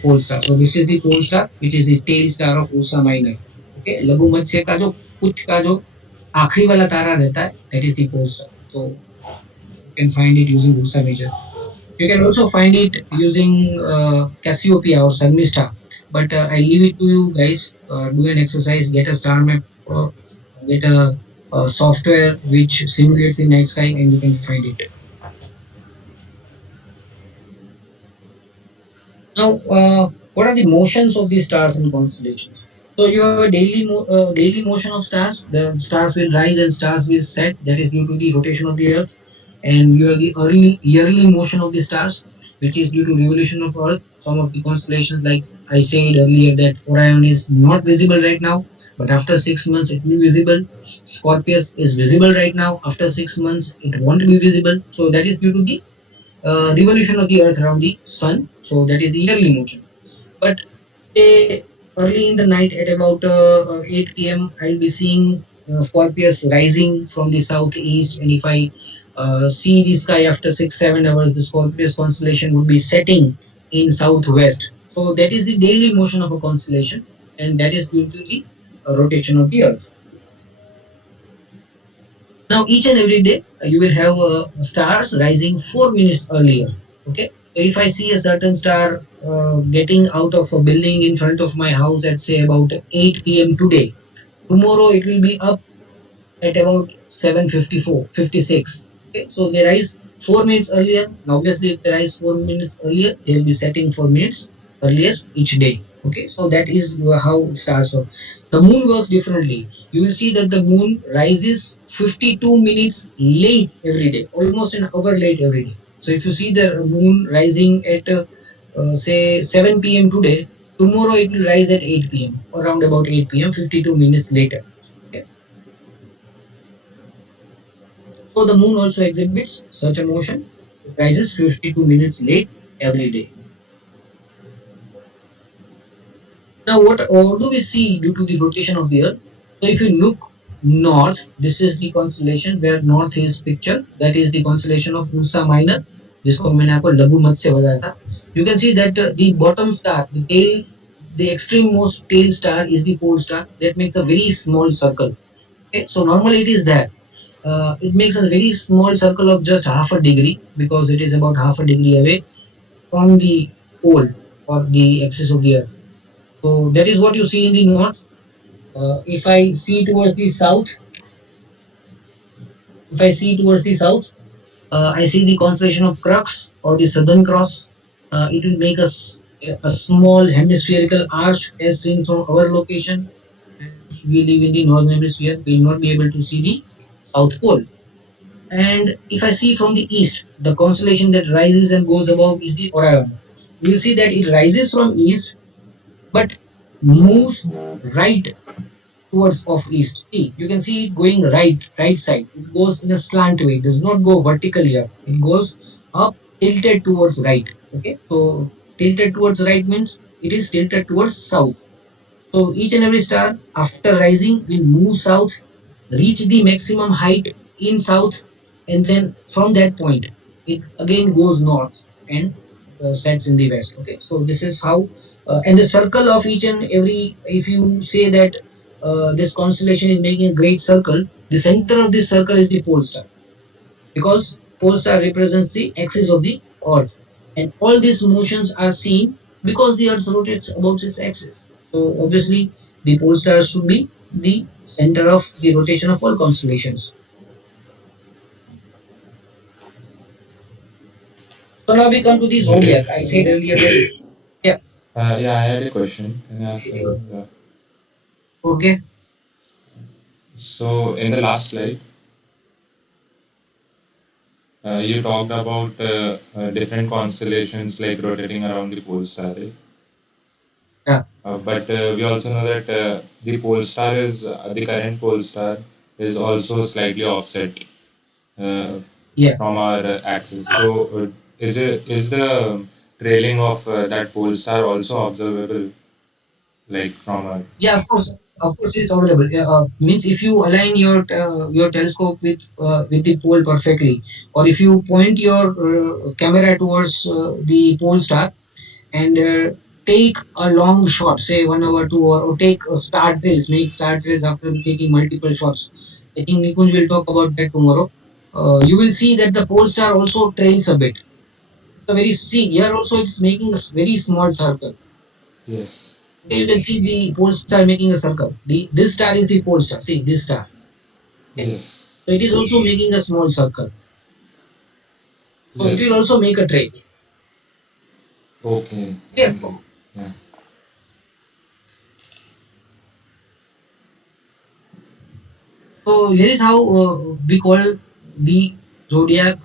pole star. So this is the pole star, which is the tail star of Ursa Minor. Okay, लघु मत्स्य का जो कुछ का जो आखिरी वाला तारा रहता है, that is the pole star. So you can find it using Ursa Major. You can also find it using Cassiopeia or Sanmista. But I leave it to you guys. Do an exercise, get a star map, get a software which simulates the night sky, and you can find it. Now, what are the motions of the stars and constellations? So you have a daily motion of stars. The stars will rise and stars will set. That is due to the rotation of the Earth. And you have the early yearly motion of the stars, which is due to revolution of Earth. Some of the constellations, like I said earlier, that Orion is not visible right now, but after 6 months it will be visible. Scorpius is visible right now. After 6 months it won't be visible. So that is due to the revolution of the Earth around the Sun. So that is the yearly motion. But say early in the night at about 8 p.m., I'll be seeing Scorpius rising from the southeast, and if I see the sky after 6-7 hours, the Scorpius constellation would be setting in southwest. So that is the daily motion of a constellation, and that is due to the rotation of the Earth. Now, each and every day, you will have stars rising 4 minutes earlier. Okay, so if I see a certain star getting out of a building in front of my house at say about 8 p.m. today, tomorrow it will be up at about 7:54, 56. Okay, so they rise 4 minutes earlier. Now, obviously, if they rise 4 minutes earlier, they will be setting 4 minutes earlier each day. Okay, so that is how stars work. The moon works differently. You will see that the moon rises 52 minutes late every day, almost an hour late every day. So if you see the moon rising at say 7 p.m. today, tomorrow it will rise at 8 p.m. around about 8 p.m. 52 minutes later. Okay. So the moon also exhibits such a motion. It rises 52 minutes late every day. Now, what do we see due to the rotation of the Earth? So, if you look north, this is the constellation where north is pictured. That is the constellation of Ursa Minor, जिसको मैंने आपको लघु मत्स्य बताया था. You can see that the bottom star, the tail, the extreme most tail star is the pole star. That makes a very small circle. Okay, so normally it is there. It makes a very small circle of just half a degree because it is about half a degree away from the pole or the axis of the Earth. So that is what you see in the north. If I see towards the south, if I see towards the south, I see the constellation of Crux or the Southern Cross. It will make a small hemispherical arch as seen from our location. As we live in the northern hemisphere, we will not be able to see the south pole. And if I see from the east, the constellation that rises and goes above is the Orion. You will see that it rises from east, but moves right towards of east. See, you can see it going right side. It goes in a slant way. It does not go vertically up. It goes up, tilted towards right. Okay, so tilted towards right means it is tilted towards south. So each and every star after rising will move south, reach the maximum height in south, and then from that point it again goes north and sets in the west. Okay, so this is how, and the circle of each and every, if you say that this constellation is making a great circle, the center of this circle is the pole star, because pole star represents the axis of the earth, and all these motions are seen because the earth rotates about its axis. So obviously the pole star should be the center of the rotation of all constellations. So now we come to the zodiac. I said earlier that, yeah, Yeah, I had a question. Can I ask something? Yeah. okay, So, in the last slide, you talked about different constellations like rotating around the pole star, right? yeah, But we also know that the pole star is the current pole star is also slightly offset uh, yeah, from our axis. So, is the trailing of that pole star also observable, like from our? yeah. Of course, it's available. Means if you align your telescope with the pole perfectly, or if you point your camera towards the pole star and take a long shot, say 1 hour, 2 hour, or take star trails, make star trails after taking multiple shots. I think Nikunj will talk about that tomorrow. You will see that the pole star also trails a bit. So very, see here also it's making a very small circle. Yes. Okay, you can see the pole star making a circle. This star is the pole star. See this star. Okay. Yes. So it is also making a small circle. So it Yes. will also make a trail. Okay. Yeah. Okay. Yeah. So here is how we call the zodiac.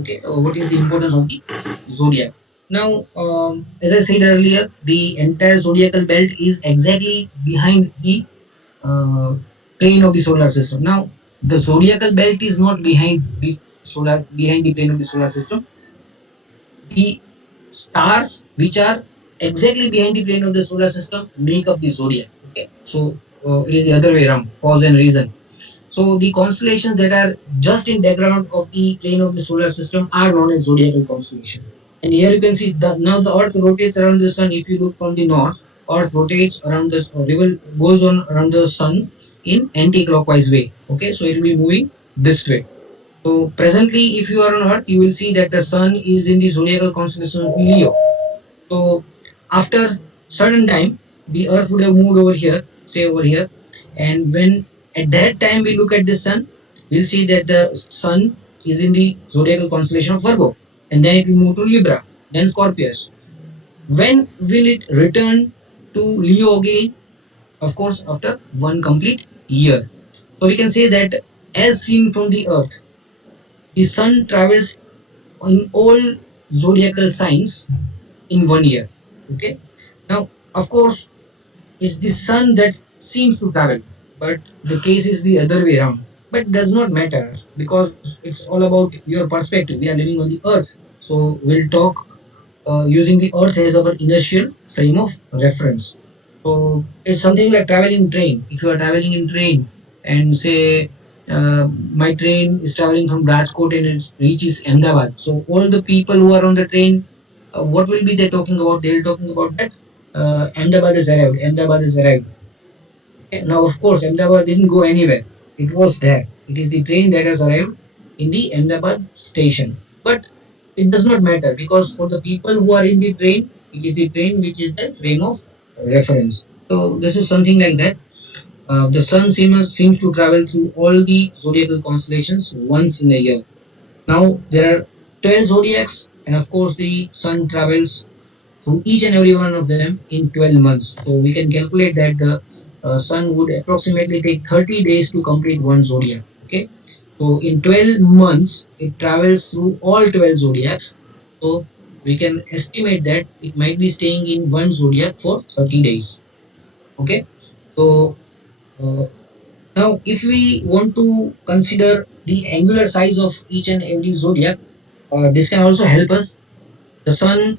Okay, what is the importance of the zodiac? Now, as I said earlier, the entire zodiacal belt is exactly behind the uh, plane of the solar system. Now, the zodiacal belt is not behind the plane of the solar system. The stars which are exactly behind the plane of the solar system make up the zodiac. Okay, so it is the other way around, cause and reason. So the constellations that are just in background of the plane of the solar system are known as zodiacal constellation. And here you can see that now the Earth rotates around the sun. If you look from the north, Earth rotates around the revolve goes on around the sun in anti-clockwise way. Okay, so it will be moving this way. So presently, if you are on Earth, you will see that the sun is in the zodiacal constellation of Leo. So after certain time, the Earth would have moved over here, say over here, and when at that time we look at the sun, we'll see that the sun is in the zodiacal constellation of Virgo, and then it will move to Libra, then Scorpius. When will it return to Leo again? Of course, after one complete year. So we can say that as seen from the Earth, the sun travels in all zodiacal signs in 1 year. Okay. Now, of course, it's the sun that seems to travel, but the case is the other way around. But it does not matter because it's all about your perspective. We are living on the earth. So we'll talk using the earth as our inertial frame of reference. So it's something like traveling train. If you are traveling in train and say my train is traveling from Rajkot and it reaches Ahmedabad. So all the people who are on the train, what will be they talking about? They'll talking about that Ahmedabad has arrived. Ahmedabad has arrived. Okay. Now, of course, Ahmedabad didn't go anywhere. It was there. It is the train that has arrived in the Ahmedabad station. But it does not matter because for the people who are in the train, it is the train which is the frame of reference. So this is something like that. The sun seems to travel through all the zodiacal constellations once in a year. Now there are 12 zodiacs, and of course the sun travels through each and every one of them in 12 months. So we can calculate that the sun would approximately take 30 days to complete one zodiac. Okay, so in 12 months it travels through all 12 zodiacs. So we can estimate that it might be staying in one zodiac for 30 days. Okay, so uh, now if we want to consider the angular size of each and every zodiac, this can also help us. The sun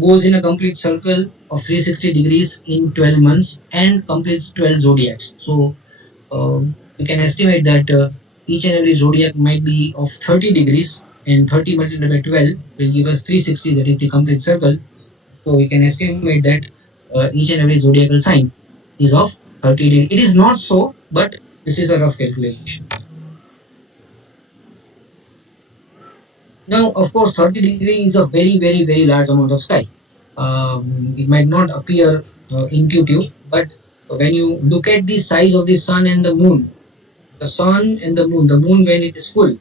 goes in a complete circle of 360 degrees in 12 months and completes 12 zodiacs. So we can estimate that. each and every zodiac might be of 30 degrees, and 30 multiplied by 12 will give us 360, that is the complete circle. So we can estimate that each and every zodiacal sign is of 30 degrees. It is not so, but this is a rough calculation. Now, of course, 30 degree is a very, very, very large amount of sky. It might not appear intuitive, but when you look at the size of the sun and the sun and the moon when it is full,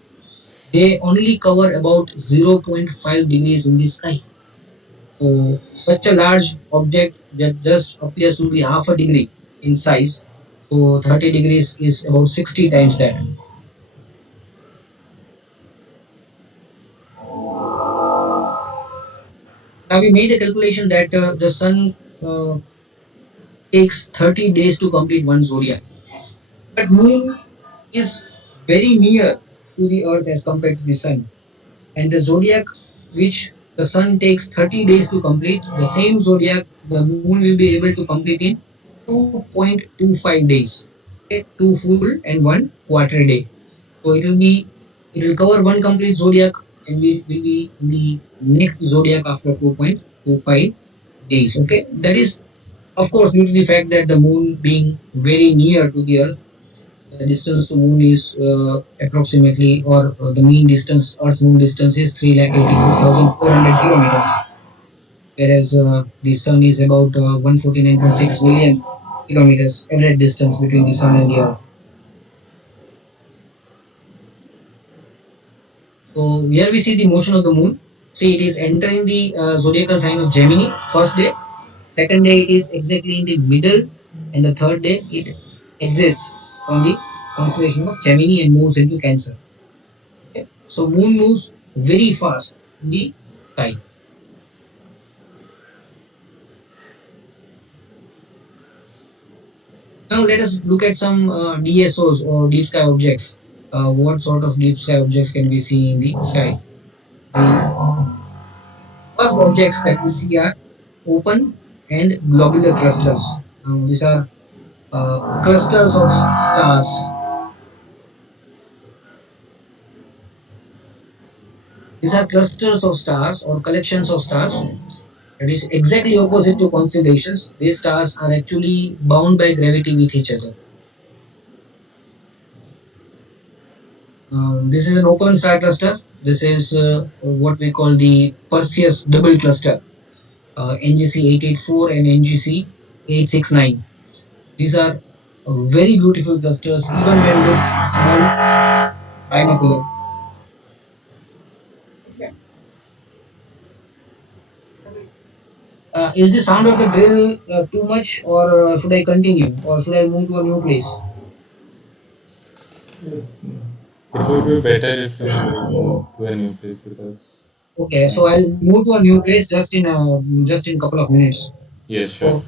they only cover about 0.5 degrees in the sky. So, such a large object that just appears to be half a degree in size. So, 30 degrees is about 60 times that. Now, we made a calculation that the sun takes 30 days to complete one zodiac. But moon is very near to the earth as compared to the sun. And the zodiac which the sun takes 30 days to complete, the same zodiac the moon will be able to complete in 2.25 days. Okay, two full and one quarter day. So it will cover one complete zodiac, and we will be in the next zodiac after 2.25 days. Okay, that is of course due to the fact that the moon being very near to the earth. The distance to moon is approximately, or the mean distance, earth moon distance is 3,84,400 kilometers, whereas the sun is about 149.6 million kilometers average distance between the sun and the earth. So here we see the motion of the moon. See, it is entering the zodiacal sign of Gemini first day, second day it is exactly in the middle, and the third day it exits from the constellation of Gemini and moves into Cancer. Okay? So moon moves very fast in the sky. Now let us look at some DSOs or deep sky objects. What sort of deep sky objects can we see in the sky? The first objects that we see are open and globular clusters. These are clusters of stars. These are clusters of stars or collections of stars. It is exactly opposite to constellations. These stars are actually bound by gravity with each other. This is an open star cluster. This is what we call the Perseus double cluster, NGC 884 and NGC 869. These are very beautiful clusters, even when looked small binocular. Is the sound of the drill too much, or should I continue, or should I move to a new place? It would be better if you move to a new place because. Okay, so I'll move to a new place just in couple of minutes. Yes, sure.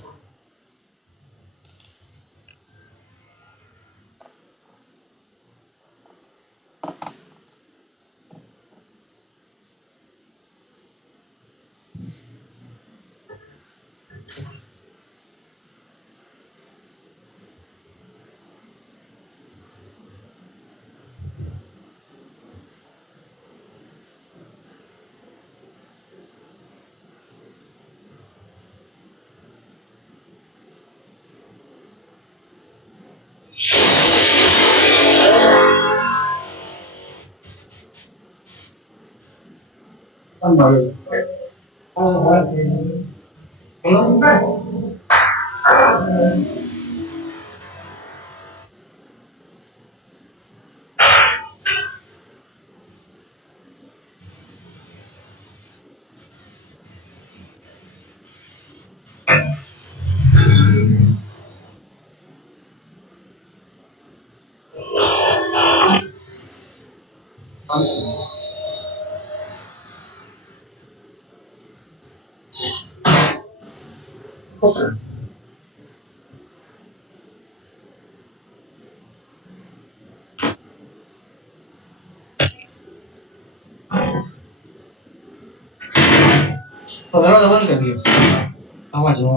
So दरवाजा बंद कर दियो आवाज हो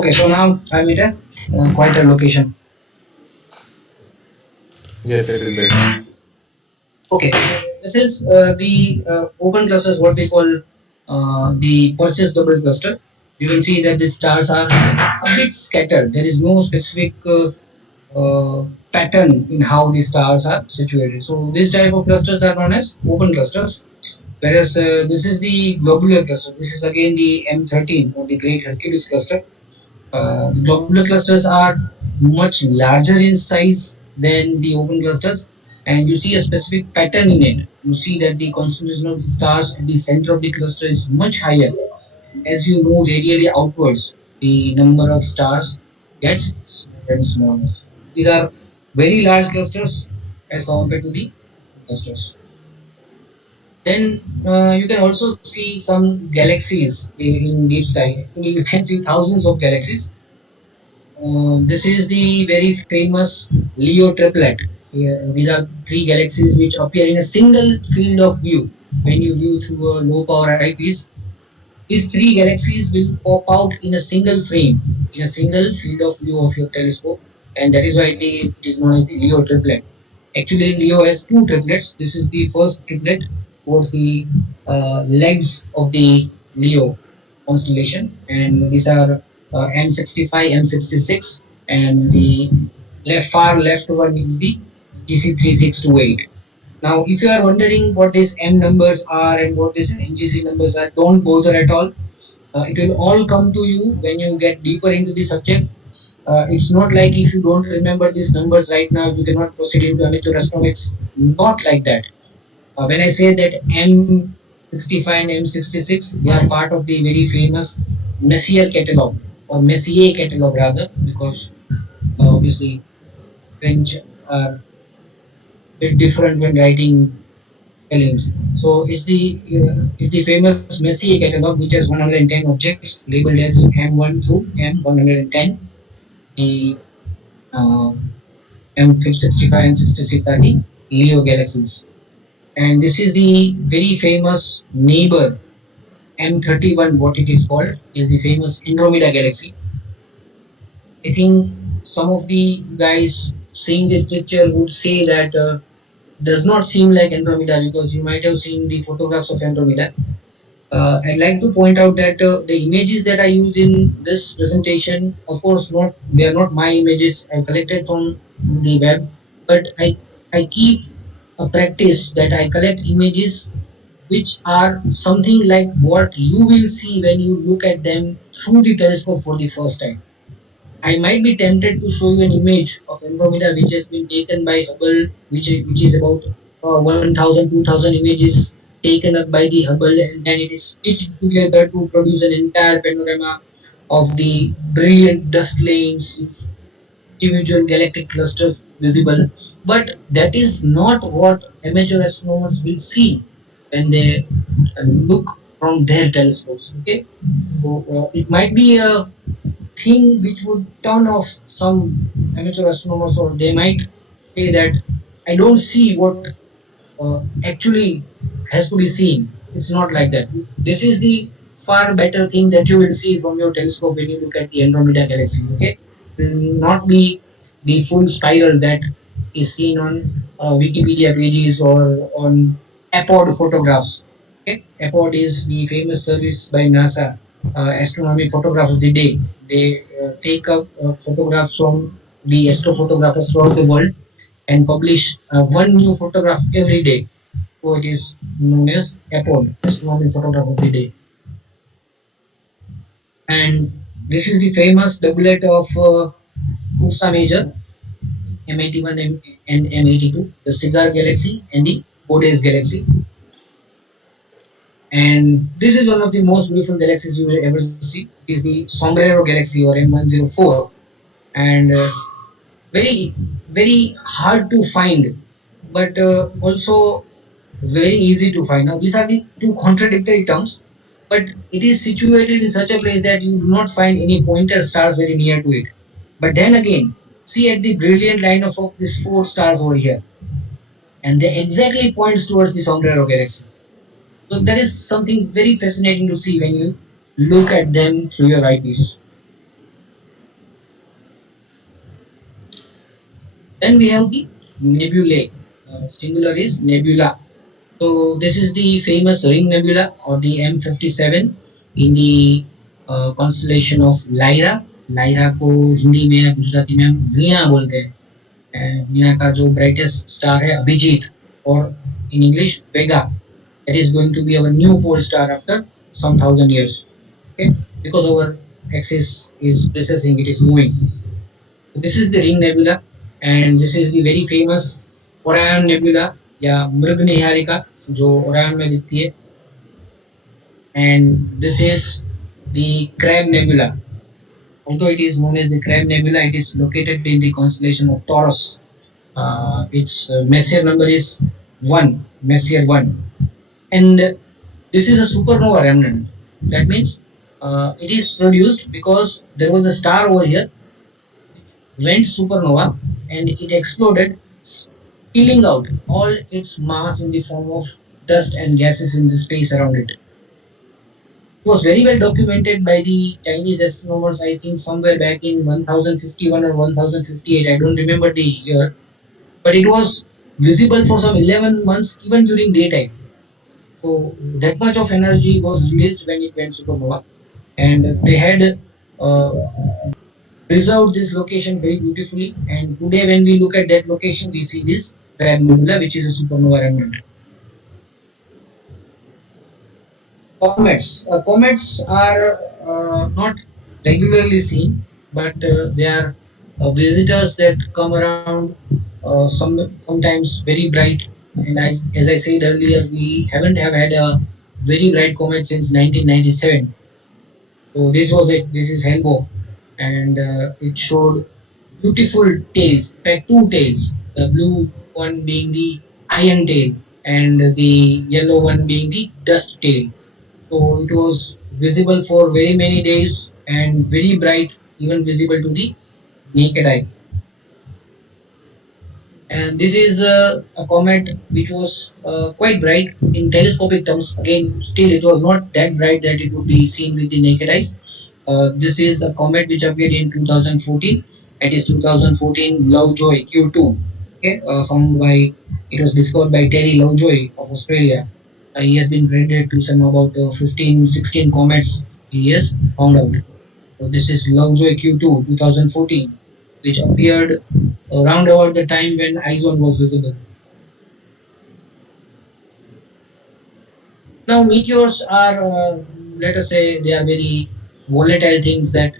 Okay, so now I'm at a quieter location. Yes, it is better. Okay, this is the open clusters, what we call the Perseus double cluster. You can see that the stars are a bit scattered. There is no specific pattern in how the stars are situated. So these type of clusters are known as open clusters. Whereas this is the globular cluster. This is again the M13 or the Great Hercules cluster. The globular clusters are much larger in size than the open clusters, and you see a specific pattern in it. You see that the concentration of the stars at the center of the cluster is much higher. As you move radially outwards, the number of stars gets smaller and smaller. These are very large clusters as compared to the clusters. Then you can also see some galaxies in deep sky. Actually, you can see thousands of galaxies. This is the very famous Leo triplet. These are three galaxies which appear in a single field of view. When you view through a low power eyepiece, these three galaxies will pop out in a single frame, in a single field of view of your telescope, and that is why it is known as the Leo triplet. Actually, Leo has two triplets. This is the first triplet towards the legs of the Leo constellation, and these are M65, M66, and the far left one is the GC3628. Now, if you are wondering what these M numbers are and what these NGC numbers are, don't bother at all. It will all come to you when you get deeper into the subject. It's not like if you don't remember these numbers right now, you cannot proceed into amateur astronomy. It's not like that. When I say that M65 and M66, they are part of the very famous Messier catalog, or Messier catalog rather, because obviously French are a bit different when writing spellings. So it's the famous Messier catalog, which has 110 objects labeled as M1 through M110. The uh, M65 and 66 are the Leo galaxies. And this is the very famous neighbor M31, what it is called, is the famous Andromeda galaxy. I think some of the guys seeing the picture would say that does not seem like Andromeda, because you might have seen the photographs of Andromeda. I'd like to point out that the images that I use in this presentation, of course, not they are not my images. I collected from the web, but I keep a practice that I collect images which are something like what you will see when you look at them through the telescope for the first time. I might be tempted to show you an image of Andromeda which has been taken by Hubble, which is about 1,000, 2,000 images taken up by the Hubble, and then it is stitched together to produce an entire panorama of the brilliant dust lanes with individual galactic clusters visible. But that is not what amateur astronomers will see when they look from their telescopes. Okay, so it might be a thing which would turn off some amateur astronomers, or they might say that I don't see what actually has to be seen. It's not like that. This is the far better thing that you will see from your telescope when you look at the Andromeda galaxy. Okay, it will not be the full spiral that is seen on Wikipedia pages or on apod photographs. Okay, apod is the famous service by NASA, astronomy photograph of the day. They take up photographs from the astrophotographers throughout the world and publish one new photograph every day. So it is known as APOD, Astronomy Photograph of the Day. And this is the famous doublet of Ursa Major, M81 and M82, the Cigar Galaxy and the Bodes Galaxy. And this is one of the most beautiful galaxies you will ever see. It is the Sombrero Galaxy, or M104. And very hard to find, but also very easy to find. Now, these are the two contradictory terms, but it is situated in such a place that you do not find any pointer stars very near to it. But then again, see at the brilliant line of these four stars over here, and they exactly points towards the Sombrero Galaxy. So that is something very fascinating to see when you look at them through your eyepiece. Then we have the nebulae. Singular is nebula. So this is the famous ring nebula or the M57 in the constellation of Lyra. Lyra को हिंदी में गुजराती में हम वीणा बोलते हैं. वीणा का जो brightest star है Abhijit, or in English Vega. That is going to be our new pole star after some thousand years. Okay, because our axis is precessing, it is moving. So this is the ring nebula, and this is the very famous Orion nebula या मृग निहारिका जो Orion में दिखती है. And this is the Crab Nebula. Although it is known as the Crab Nebula, it is located in the constellation of Taurus. Its Messier number is 1, Messier 1. And this is a supernova remnant. That means it is produced because there was a star over here went supernova and it exploded, spilling out all its mass in the form of dust and gases in the space around it. It was very well documented by the Chinese astronomers, I think somewhere back in 1051 or 1058, I don't remember the year, but it was visible for some 11 months even during daytime. So that much of energy was released when it went supernova, and they had uh, preserved this location very beautifully. And today, when we look at that location, we see this Crab Nebula, which is a supernova remnant. Comets are not regularly seen, but they are visitors that come around sometimes very bright. And as I said earlier, we haven't have had a very bright comet since 1997. So this was it. This is Helbo, and it showed beautiful tails. In fact, two tails. The blue one being the iron tail, and the yellow one being the dust tail. So it was visible for very many days and very bright, even visible to the naked eye. And this is a comet which was quite bright in telescopic terms. Again, still it was not that bright that it would be seen with the naked eyes. This is a comet which appeared in 2014. It is 2014 Lovejoy Q2. Okay, found by it was discovered by Terry Lovejoy of Australia. He has been credited to some about 15, 16 comets he has found out. So this is Lovejoy Q2 2014, which appeared around about the time when Izon was visible. Now meteors are, let us say, they are very volatile things that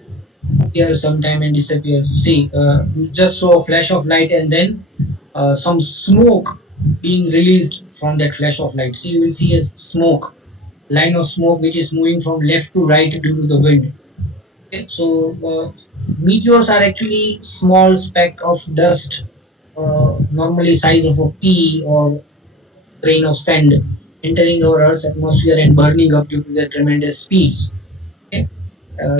appear sometime and disappear. See, you just saw a flash of light and then some smoke being released from that flash of light. See, you will see a smoke, line of smoke which is moving from left to right due to the wind. Okay? So meteors are actually small speck of dust, normally size of a pea or grain of sand, entering our Earth's atmosphere and burning up due to their tremendous speeds. Okay?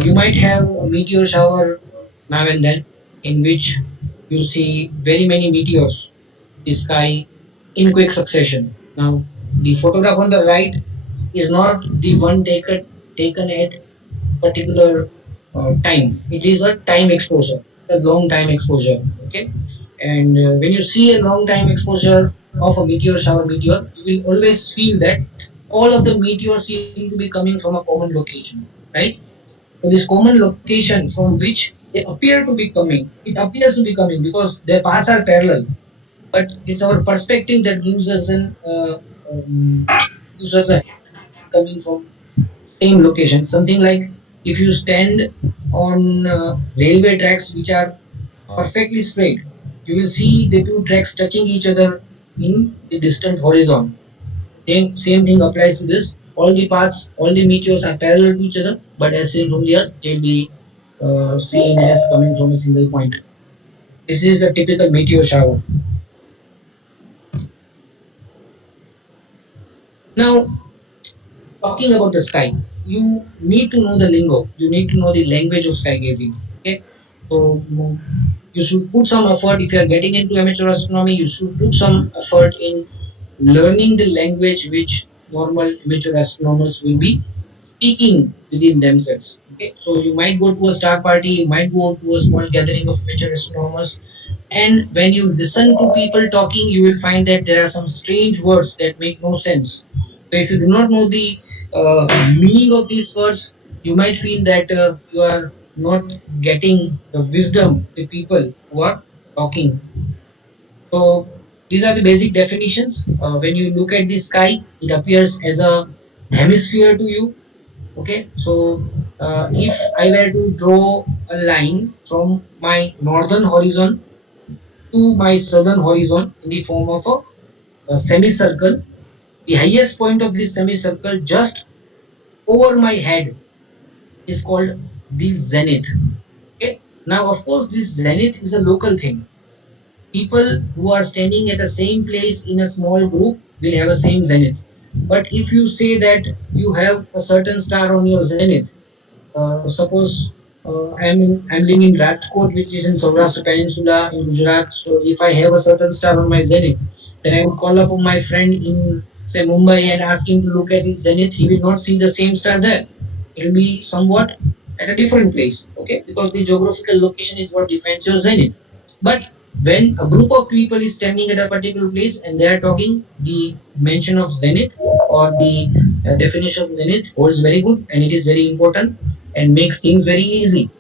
You might have a meteor shower now and then, in which you see very many meteors in the sky in quick succession. Now, the photograph on the right is not the one taken at particular time. It is a time exposure, a long time exposure. Okay, and when you see a long time exposure of a meteor shower meteor, you will always feel that all of the meteors seem to be coming from a common location, right? So this common location from which they appear to be coming, it appears to be coming because their paths are parallel, but it's our perspective that um, gives us a coming from same location. Something like if you stand on railway tracks which are perfectly straight, you will see the two tracks touching each other in the distant horizon. Same thing applies to this. All the paths, all the meteors are parallel to each other, but as seen from the Earth, they'll be seen as coming from a single point. This is a typical meteor shower. Now, talking about the sky, you need to know the lingo. You need to know the language of sky gazing. Okay, so you should put some effort if you are getting into amateur astronomy. You should put some effort in learning the language which normal amateur astronomers will be speaking within themselves. Okay, so you might go to a star party, you might go to a small gathering of amateur astronomers. And when you listen to people talking, you will find that there are some strange words that make no sense. So if you do not know the meaning of these words, you might feel that you are not getting the wisdom of the people who are talking. So these are the basic definitions. When you look at the sky, it appears as a hemisphere to you. Okay, so if I were to draw a line from my northern horizon to my southern horizon in the form of a semicircle, the highest point of this semicircle just over my head is called the zenith. Okay, now of course this zenith is a local thing. People who are standing at the same place in a small group will have a same zenith. But if you say that you have a certain star on your zenith, suppose I'm living in Rajkot, which is in Saurashtra Peninsula in Gujarat. So if I have a certain star on my zenith, then I would call up on my friend in say Mumbai and ask him to look at his zenith. He will not see the same star there. It will be somewhat at a different place. Okay, because the geographical location is what defines your zenith. But when a group of people is standing at a particular place and they are talking, the mention of zenith or the definition of zenith holds very good and it is very important and makes things very easy.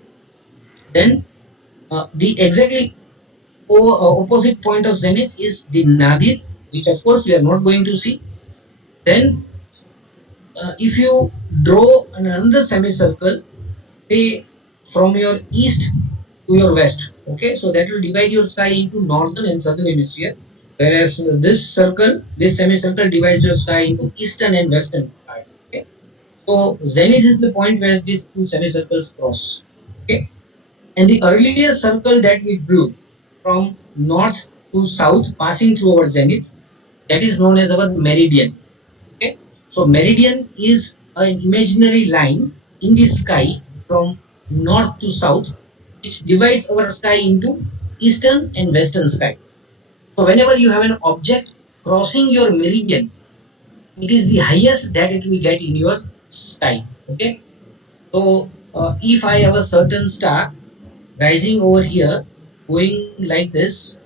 Then the exactly opposite point of zenith is the nadir, which of course we are not going to see. Then if you draw another semicircle, say from your east to your west, okay, so that will divide your sky into northern and southern hemisphere, whereas this semicircle divides your sky into eastern and western part. Okay, so zenith is the point where these two semicircles cross. Okay, and the earlier circle that we drew from north to south passing through our zenith, that is known as our meridian. Okay, so meridian is an imaginary line in the sky from north to south, which divides our sky into eastern and western sky. So whenever you have an object crossing your meridian, it is the highest that it will get in your sky. Okay, so if I have a certain star rising over here, going like this,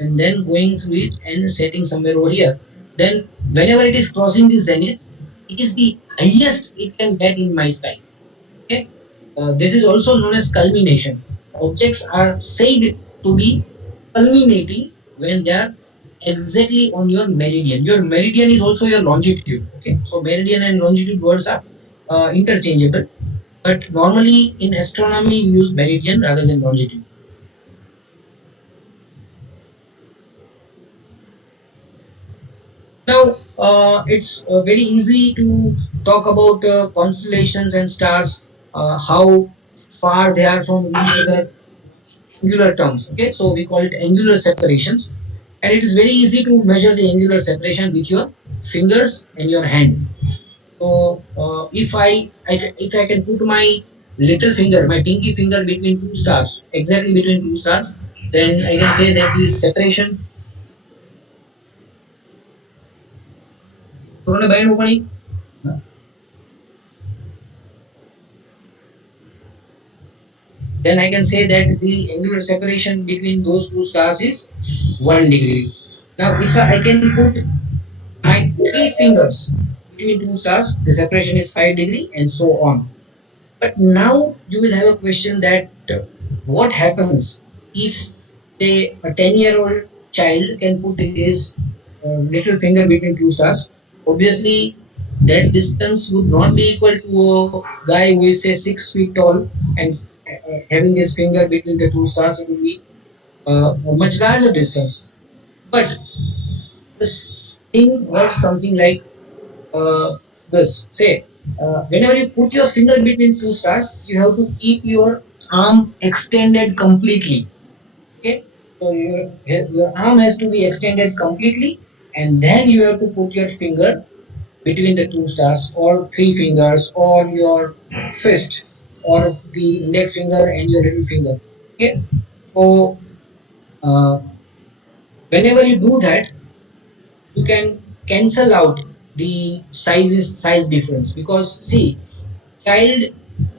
and then going through it and setting somewhere over here. Then, whenever it is crossing the zenith, it is the highest it can get in my sky. Okay, this is also known as culmination. Objects are said to be culminating when they are exactly on your meridian. Your meridian is also your longitude. Okay, so meridian and longitude words are interchangeable, but normally in astronomy we use meridian rather than longitude. Now, it's very easy to talk about constellations and stars, how far they are from each other in angular terms. Okay, so we call it angular separations, and it is very easy to measure the angular separation with your fingers and your hand. So, if I can put my little finger, my pinky finger between two stars, exactly between two stars, then I can say that the separation. Then I can say that the angular separation between those two stars is 1 degree. Now, if I can put my three fingers between two stars, the separation is 5 degree, and so on. But now you will have a question that what happens if, say, a 10-year-old child can put his little finger between two stars? Obviously, that distance would not be equal to a guy who is, say, 6 feet tall and having his finger between the two stars. It will be a much larger distance. But this thing works something like this. Say, whenever you put your finger between two stars, you have to keep your arm extended completely. Okay, so your arm has to be extended completely, and then you have to put your finger between the two stars, or three fingers, or your fist, or the index finger and your little finger. Okay, so uh, whenever you do that, you can cancel out the size difference, because see, child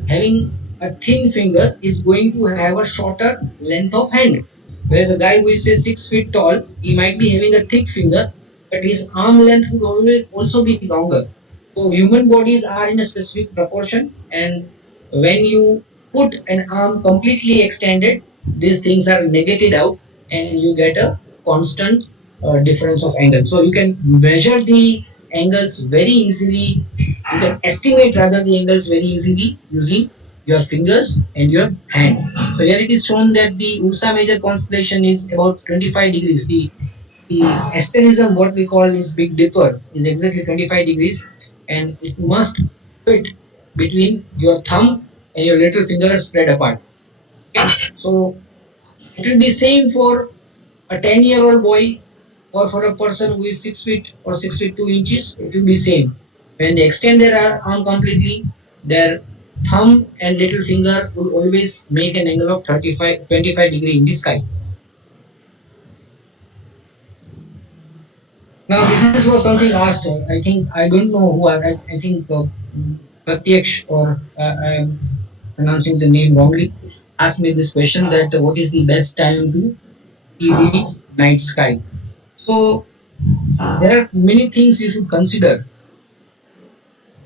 having a thin finger is going to have a shorter length of hand. Whereas a guy who is say 6 feet tall, he might be having a thick finger, but his arm length would always also be longer. So human bodies are in a specific proportion, and when you put an arm completely extended, these things are negated out, and you get a constant difference of angle. So you can measure the angles very easily. You can estimate rather the angles very easily using your fingers and your hand. So here it is shown that the Ursa Major constellation is about 25 degrees. The asterism, what we call is Big Dipper, is exactly 25 degrees, and it must fit between your thumb and your little finger spread apart. Okay? So it will be same for a 10-year-old boy or for a person who is 6 feet or 6 feet 2 inches. It will be same. When they extend their arm completely, their thumb and little finger will always make an angle of 25 degree in the sky. Now this was something asked. I think I don't know who. I think Pratyaksh, or I am pronouncing the name wrongly, asked me this question that what is the best time to see the night sky. So there are many things you should consider.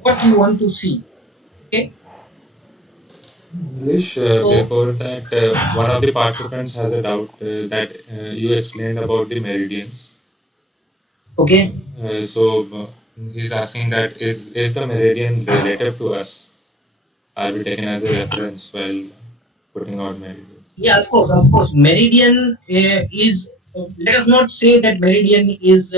What you want to see. Okay. English, So before that, one of the participants has a doubt that you explained about the meridians. okay. So he's asking that is the meridian relative to us? Are we taken as a reference while putting out meridians? Yeah, of course, of course. Meridian is. Let us not say that meridian is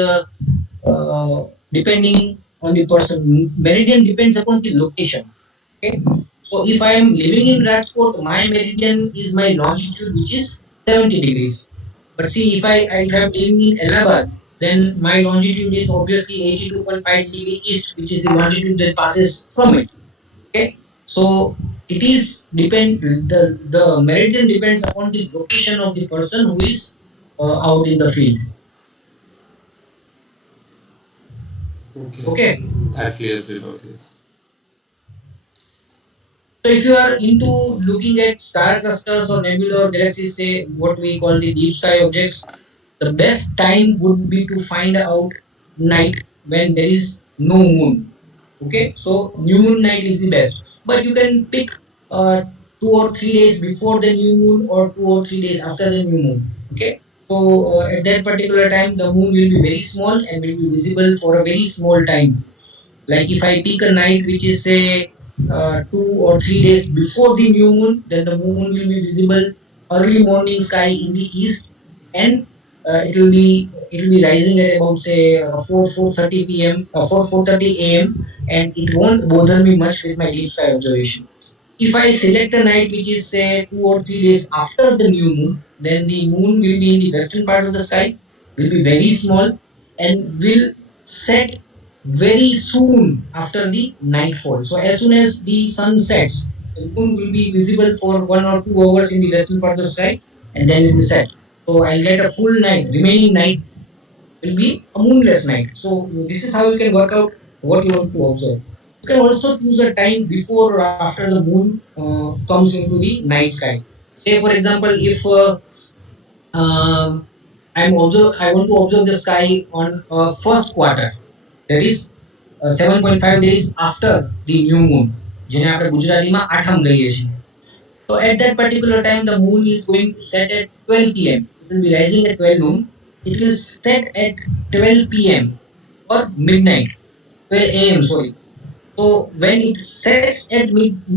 depending on the person. Meridian depends upon the location. Okay. So if I am living in Rajkot, my meridian is my longitude, which is 70 degrees. But see, if I'm living in Allahabad, then my longitude is obviously 82.5 degree east, which is the longitude that passes from it. Okay. So it is depend the meridian depends upon the location of the person who is out in the field. Okay, Okay. that clears it out. Yes. So if you are into looking at star clusters or nebula or galaxies, say what we call the deep sky objects, the best time would be to find out night when there is no moon. Okay, so new moon night is the best, but you can pick 2 or 3 days before the new moon or 2 or 3 days after the new moon. Okay, so at that particular time the moon will be very small and will be visible for a very small time. Like if I pick a night which is say 2 or 3 days before the new moon, then the moon will be visible early morning sky in the east, and it will be rising at about say 4:30 p.m. 4:30 a.m. and it won't bother me much with my deep sky observation. If I select a night which is say 2 or 3 days after the new moon, then the moon will be in the western part of the sky, will be very small, and will set very soon after the nightfall. So as soon as the sun sets, the moon will be visible for 1 or 2 hours in the western part of the sky, and then it will set. So I'll get a full night. Remaining night will be a moonless night. So this is how you can work out what you want to observe. You can also choose a time before or after the moon comes into the night sky. Say for example, if I want to observe the sky on first quarter, that is 7.5 days after the new moon, જેને આપણે ગુજરાતીમાં આઠમ કહીએ છીએ. So at that particular time, the moon is going to set at 12 p.m. It will be rising at 12 noon. It will set at 12 p.m. or midnight, 12 a.m. Sorry. So when it sets at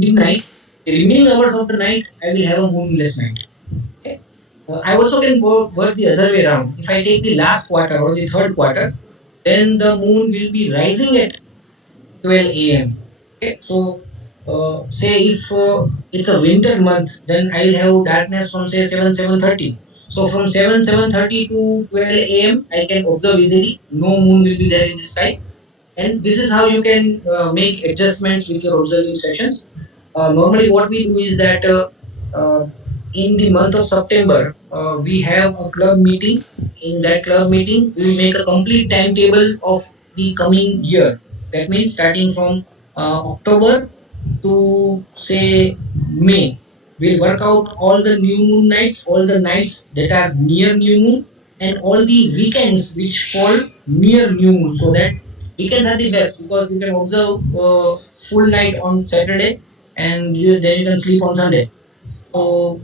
midnight, the remaining hours of the night, I will have a moonless night. Okay? I also can work the other way around. If I take the last quarter or the third quarter, then the moon will be rising at 12 a.m. Okay, so say if it's a winter month, then I'll have darkness from say 7:30. So from 7:30 to 12 a.m. I can observe easily. No moon will be there in the sky, and this is how you can make adjustments with your observing sessions. Normally, what we do is that in the month of September, we have a club meeting. In that club meeting, we make a complete timetable of the coming year. That means starting from October to say May. We'll work out all the new moon nights, all the nights that are near new moon, and all the weekends which fall near new moon. So that weekends are the best because you can observe full night on Saturday, and then you can sleep on Sunday. So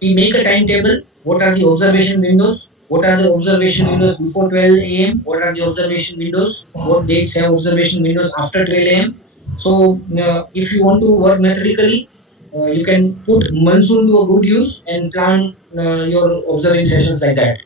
we make a timetable. What are the observation windows? What are the observation windows before 12 a.m.? What are the observation windows? What dates have observation windows after 12 a.m.? So if you want to work methodically, you can put monsoon to a good use and plan your observing sessions like that.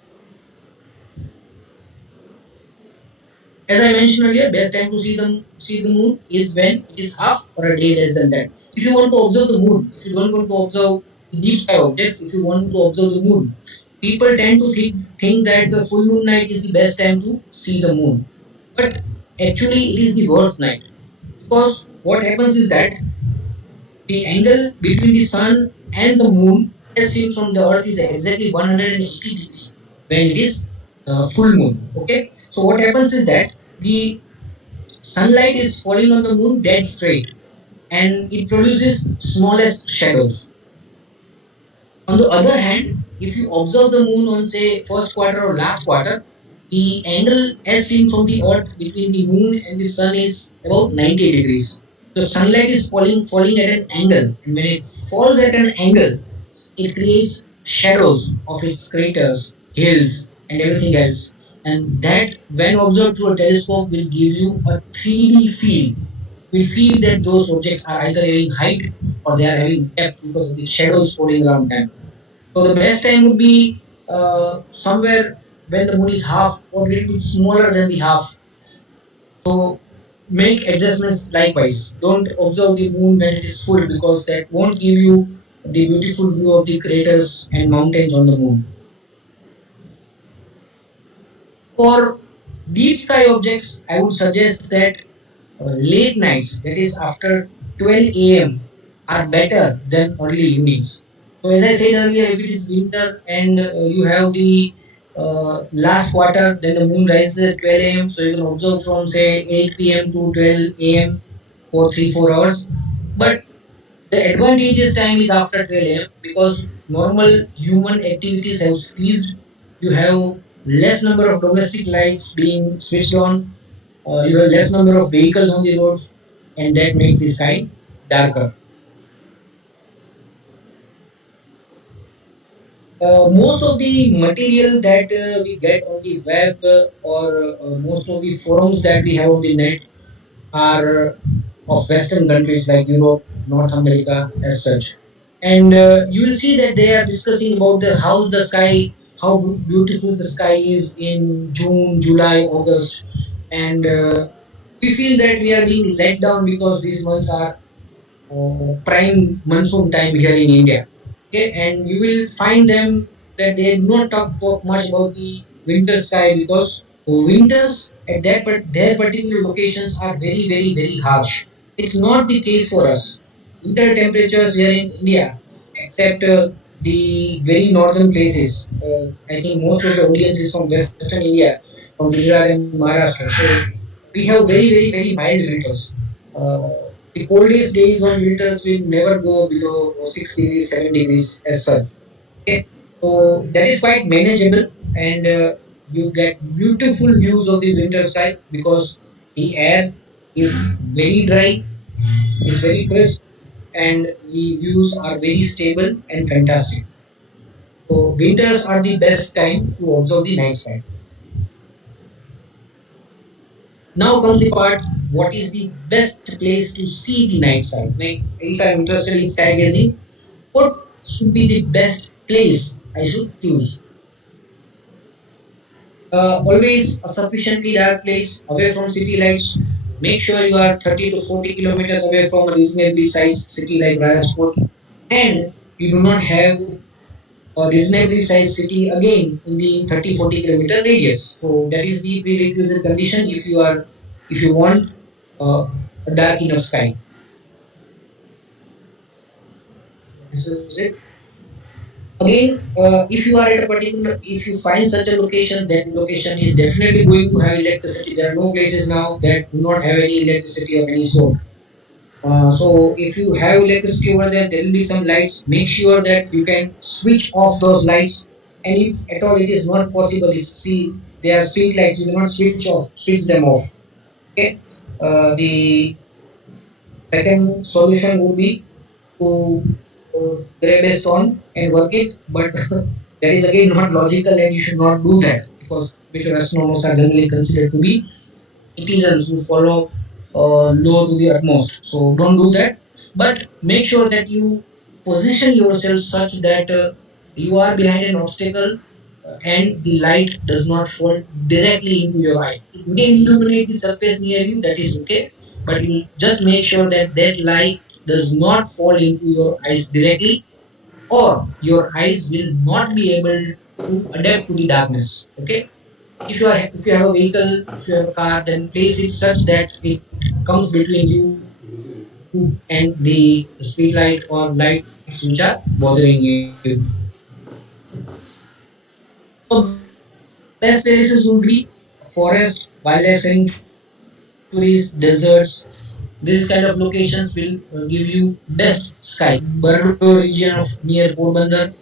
As I mentioned earlier, best time to see the moon is when it is half or a day less than that. If you want to observe the moon, if you don't want to observe the deep sky objects, if you want to observe the moon, people tend to think that the full moon night is the best time to see the moon. But actually, it is the worst night because what happens is that the angle between the sun and the moon, as seen from the earth, is exactly 180 degrees when it is full moon. Okay, so what happens is that the sunlight is falling on the moon dead straight and it produces smallest shadows. On the other hand, if you observe the moon on say first quarter or last quarter, the angle as seen from the earth between the moon and the sun is about 90 degrees. The sunlight is falling at an angle, and when it falls at an angle, it creates shadows of its craters, hills, and everything else. And that, when observed through a telescope, will give you a 3D feel. We feel that those objects are either having height or they are having depth because of the shadows falling around them. So the best time would be somewhere when the moon is half or a little bit smaller than the half. So make adjustments likewise. Don't observe the moon when it is full because that won't give you the beautiful view of the craters and mountains on the moon. For deep sky objects, I would suggest that late nights, that is after 12 a.m., are better than early evenings. So, as I said earlier, if it is winter and you have the last quarter, then the moon rises at 12 a.m. So, you can observe from say 8 p.m. to 12 a.m. for 3 4 hours. But the advantageous time is after 12 a.m. because normal human activities have ceased. You have less number of domestic lights being switched on. You have less number of vehicles on the roads, and that makes the sky darker. Most of the material that we get on the web or most of the forums that we have on the net are of Western countries like Europe, North America, as such. And you will see that they are discussing about how the sky, how beautiful the sky is in June, July, August, and we feel that we are being let down because these months are prime monsoon time here in India. Okay, and you will find them that they do not talk much about the winter sky because winters at their particular locations are very, very, very harsh. It's not the case for us. Winter temperatures here in India, except the very northern places. I think most of the audience is from Western India, from Gujarat and Maharashtra. So we have very, very, very mild winters. Uh, the coldest days on winters will never go below 6 degrees, 7 degrees as such. Okay. So that is quite manageable and you get beautiful views of the winter sky because the air is very dry, is very crisp, and the views are very stable and fantastic. So winters are the best time to observe the night sky. Now comes the part, what is the best place to see the night sky? Like if I'm interested in stargazing, what should be the best place I should choose? Always a sufficiently dark place away from city lights. Make sure you are 30 to 40 kilometers away from a reasonably sized city like Rajkot, and you do not have a reasonably sized city again in the 30-40 kilometer radius. So that is the prerequisite condition if you want a dark enough sky. This is it. Again, if you are at a particular, if you find such a location, that location is definitely going to have electricity. There are no places now that do not have any electricity of any sort. So if you have electricity over there, there will be some lights. Make sure that you can switch off those lights. And if at all it is not possible, if see they are street lights, you cannot switch them off. Okay. The second solution would be to grab a stone and work it, but that is again not logical, and you should not do that because amateur astronomers are generally considered to be citizens who follow law to the utmost. So don't do that. But make sure that you position yourself such that you are behind an obstacle and the light does not fall directly into your eye. It may illuminate the surface near you, that is okay, but you just make sure that that light does not fall into your eyes directly, or your eyes will not be able to adapt to the darkness. Okay, if you have a vehicle, if you have a car, then place it such that it comes between you and the street light or lights which are bothering you. So best places would be forest, wildlife sanctuaries, deserts. These kind of locations will give you best sky. Bardo region of near Porbandar.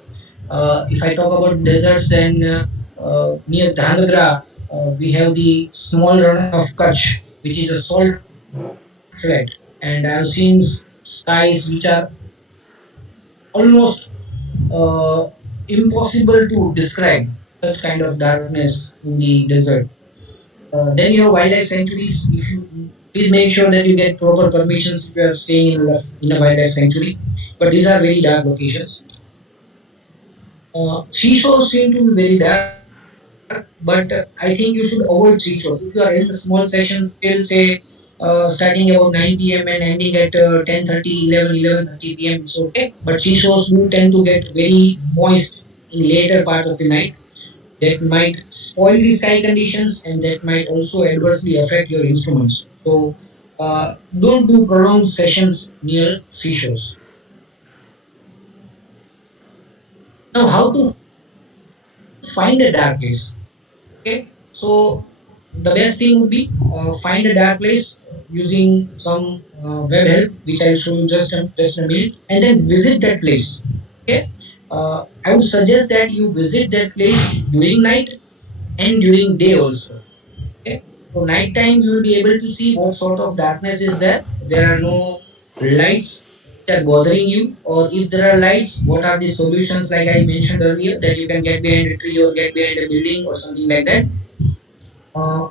If I talk about deserts, then near Dhangadra, we have the small run of Kutch, which is a salt flat, and I have seen skies which are almost impossible to describe. Such kind of darkness in the desert. Then you have wildlife sanctuaries. If you please make sure that you get proper permissions if you are staying in a wildlife sanctuary. But these are very dark locations. Seashores seem to be very dark, but I think you should avoid seashores. If you are in the small sections till say starting about 9 p.m. and ending at 10:30, 11:30 p.m. it's okay. But seashores do tend to get very moist in later part of the night. That might spoil the sky conditions and that might also adversely affect your instruments. So don't do prolonged sessions near seashores. Now, how to find a dark place? Okay, so the best thing would be find a dark place using some web help, which I'll show you just in a minute, and then visit that place. Okay, I would suggest that you visit that place during night and during day also. Okay, so night time you will be able to see what sort of darkness is there. There are no lights which are bothering you, or if there are lights, what are the solutions? Like I mentioned earlier, that you can get behind a tree or get behind a building or something like that. Uh,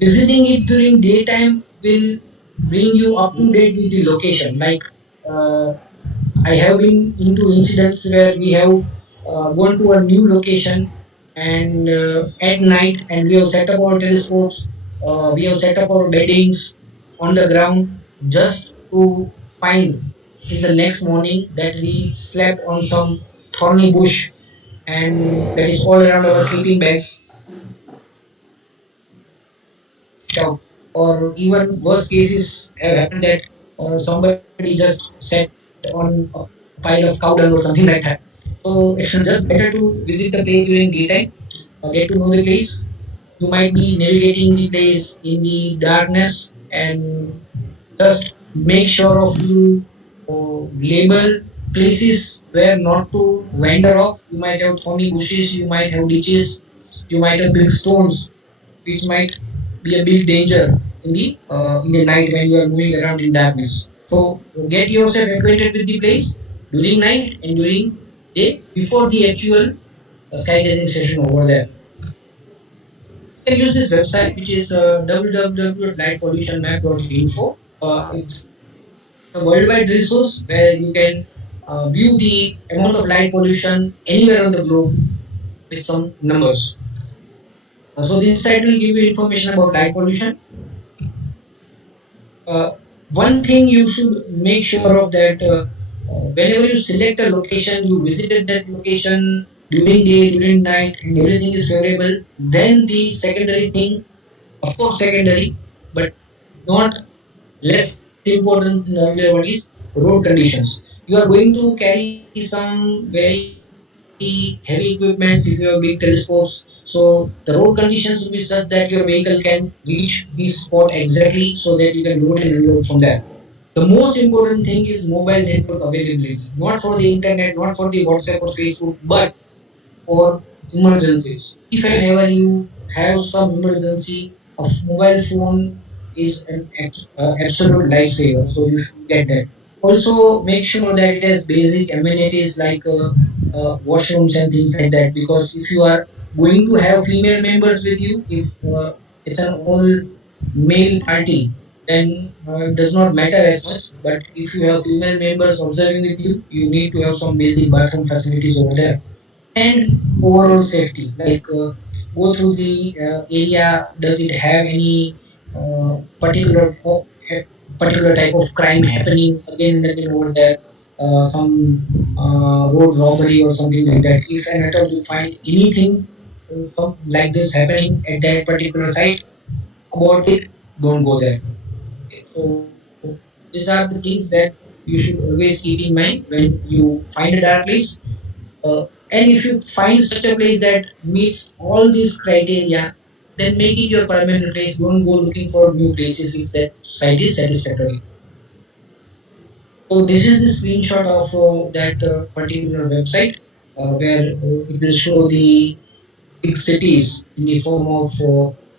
Visiting it during daytime will bring you up to date with the location. Like uh, I have been into incidents where we have gone to a new location and at night, and we have set up our telescopes, we have set up our beddings on the ground just to find in the next morning that we slept on some thorny bush and that is all around our sleeping bags, and we have not been able to find it out. Or even worst cases have happened that somebody just sat on a pile of cow dung or something like that. So it's just better to visit the place during daytime, get to know the place. You might be navigating the place in the darkness, and just make sure of you label places where not to wander off. You might have thorny bushes, you might have ditches, you might have big stones, which might be a big danger in the night when you are moving around in darkness. So get yourself acquainted with the place during night and during day before the actual sky gazing session over there. You can use this website, which is www.lightpollutionmap.info. It's a worldwide resource where you can view the amount of light pollution anywhere on the globe with some numbers. So this site will give you information about light pollution. One thing you should make sure of that whenever you select a location, you visited that location during day, during night, and everything is favorable. Then the secondary thing, of course, secondary, but not less important than earlier one is road conditions. You are going to carry some very heavy equipment if you have big telescopes, so the road conditions will be such that your vehicle can reach the spot exactly so that you can load and unload from there. The most important thing is mobile network availability, not for the internet, not for the WhatsApp or Facebook, but for emergencies. If and ever you have some emergency, a mobile phone is an absolute lifesaver. So you should get that. Also, make sure that it has basic amenities like washrooms and things like that. Because if you are going to have female members with you, if it's an all male party, then it does not matter as much. But if you have female members observing with you, you need to have some basic bathroom facilities over there and overall safety like go through the area, does it have any particular type of crime happening again and again over there, some road robbery or something like that. If and at all you find anything like this happening at that particular site, about it, don't go there. Okay, so these are the things that you should always keep in mind when you find a dark place. And if you find such a place that meets all these criteria, then make it your permanent place. Don't go looking for new places if that site is satisfactory. So this is the screenshot of that particular website where it will show the big cities in the form of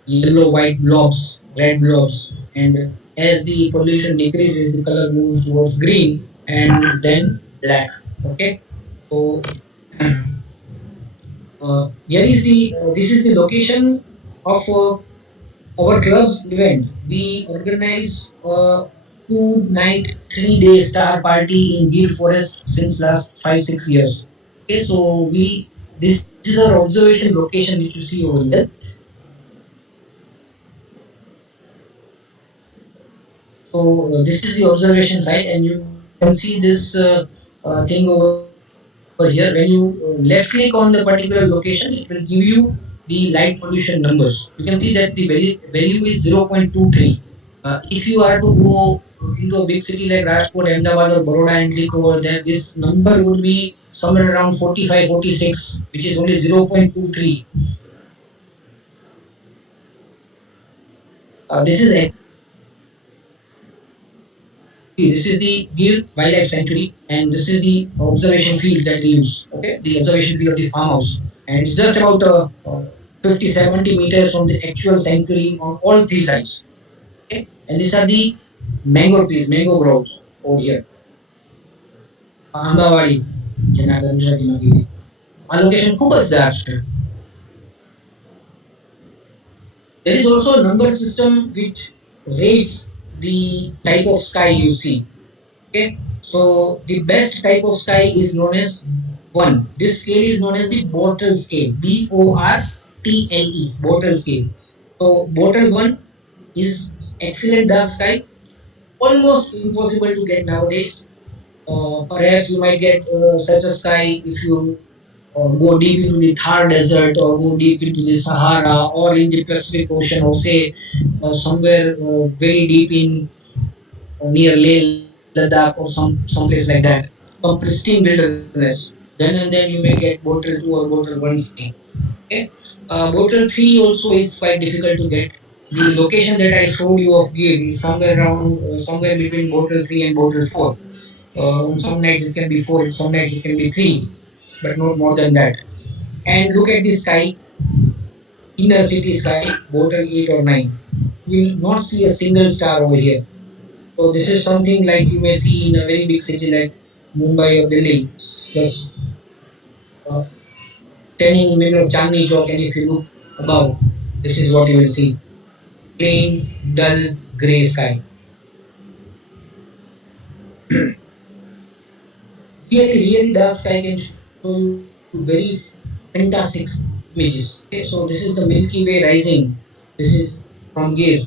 yellow, white blobs, red blobs, and as the pollution decreases, the color moves towards green and then black. Okay, so here is the this is the location of our club's event. We organize a 2 night, 3 day star party in Gir Forest since last 5 6 years. Okay, so we this is our observation location which you see over here. So this is the observation site, and you can see this thing over here. When you left click on the particular location, it will give you the light pollution numbers. You can see that the value is 0.23. If you are to go into a big city like Rajkot, Ahmedabad, or Baroda and click over there, this number would be somewhere around 45, 46, which is only 0.23. This is actually this is the Gir Wildlife Sanctuary, and this is the observation field that we use. Okay, the observation field of the farmhouse, and it's just about 50, 70 meters from the actual sanctuary on all three sides. Okay, and these are the mango trees, mango groves over here. Ambawadi, Janaka Gujarati Mati. Our location खूपच dark. There is also a number system which rates the type of sky you see. Okay, so the best type of sky is known as 1. This scale is known as the Bortle scale. Bortle, Bortle scale. So Bortle 1 is excellent dark sky, almost impossible to get nowadays. Perhaps you might get such a sky if you go deep into the Thar Desert or go deep into the Sahara or in the Pacific Ocean, or say somewhere very deep in near Leh Ladakh or some place like that, some pristine wilderness. Then and then you may get Bottle 2 or Bottle 1 sky. Okay, Bottle 3 also is quite difficult to get. The location that I showed you of Gir is somewhere around somewhere between Bottle 3 and Bottle 4. On some nights it can be 4, some nights it can be 3, but not more than that. And look at the sky, inner city sky, Bottle 8 or 9. You will not see a single star over here. So this is something like you may see in a very big city like Mumbai or Delhi, just standing in the middle of Chandni Chowk, and if you look above, this is what you will see: plain, dull, grey sky. Really dark sky can show you very fantastic images. Okay, so this is the Milky Way rising. This is from Gir.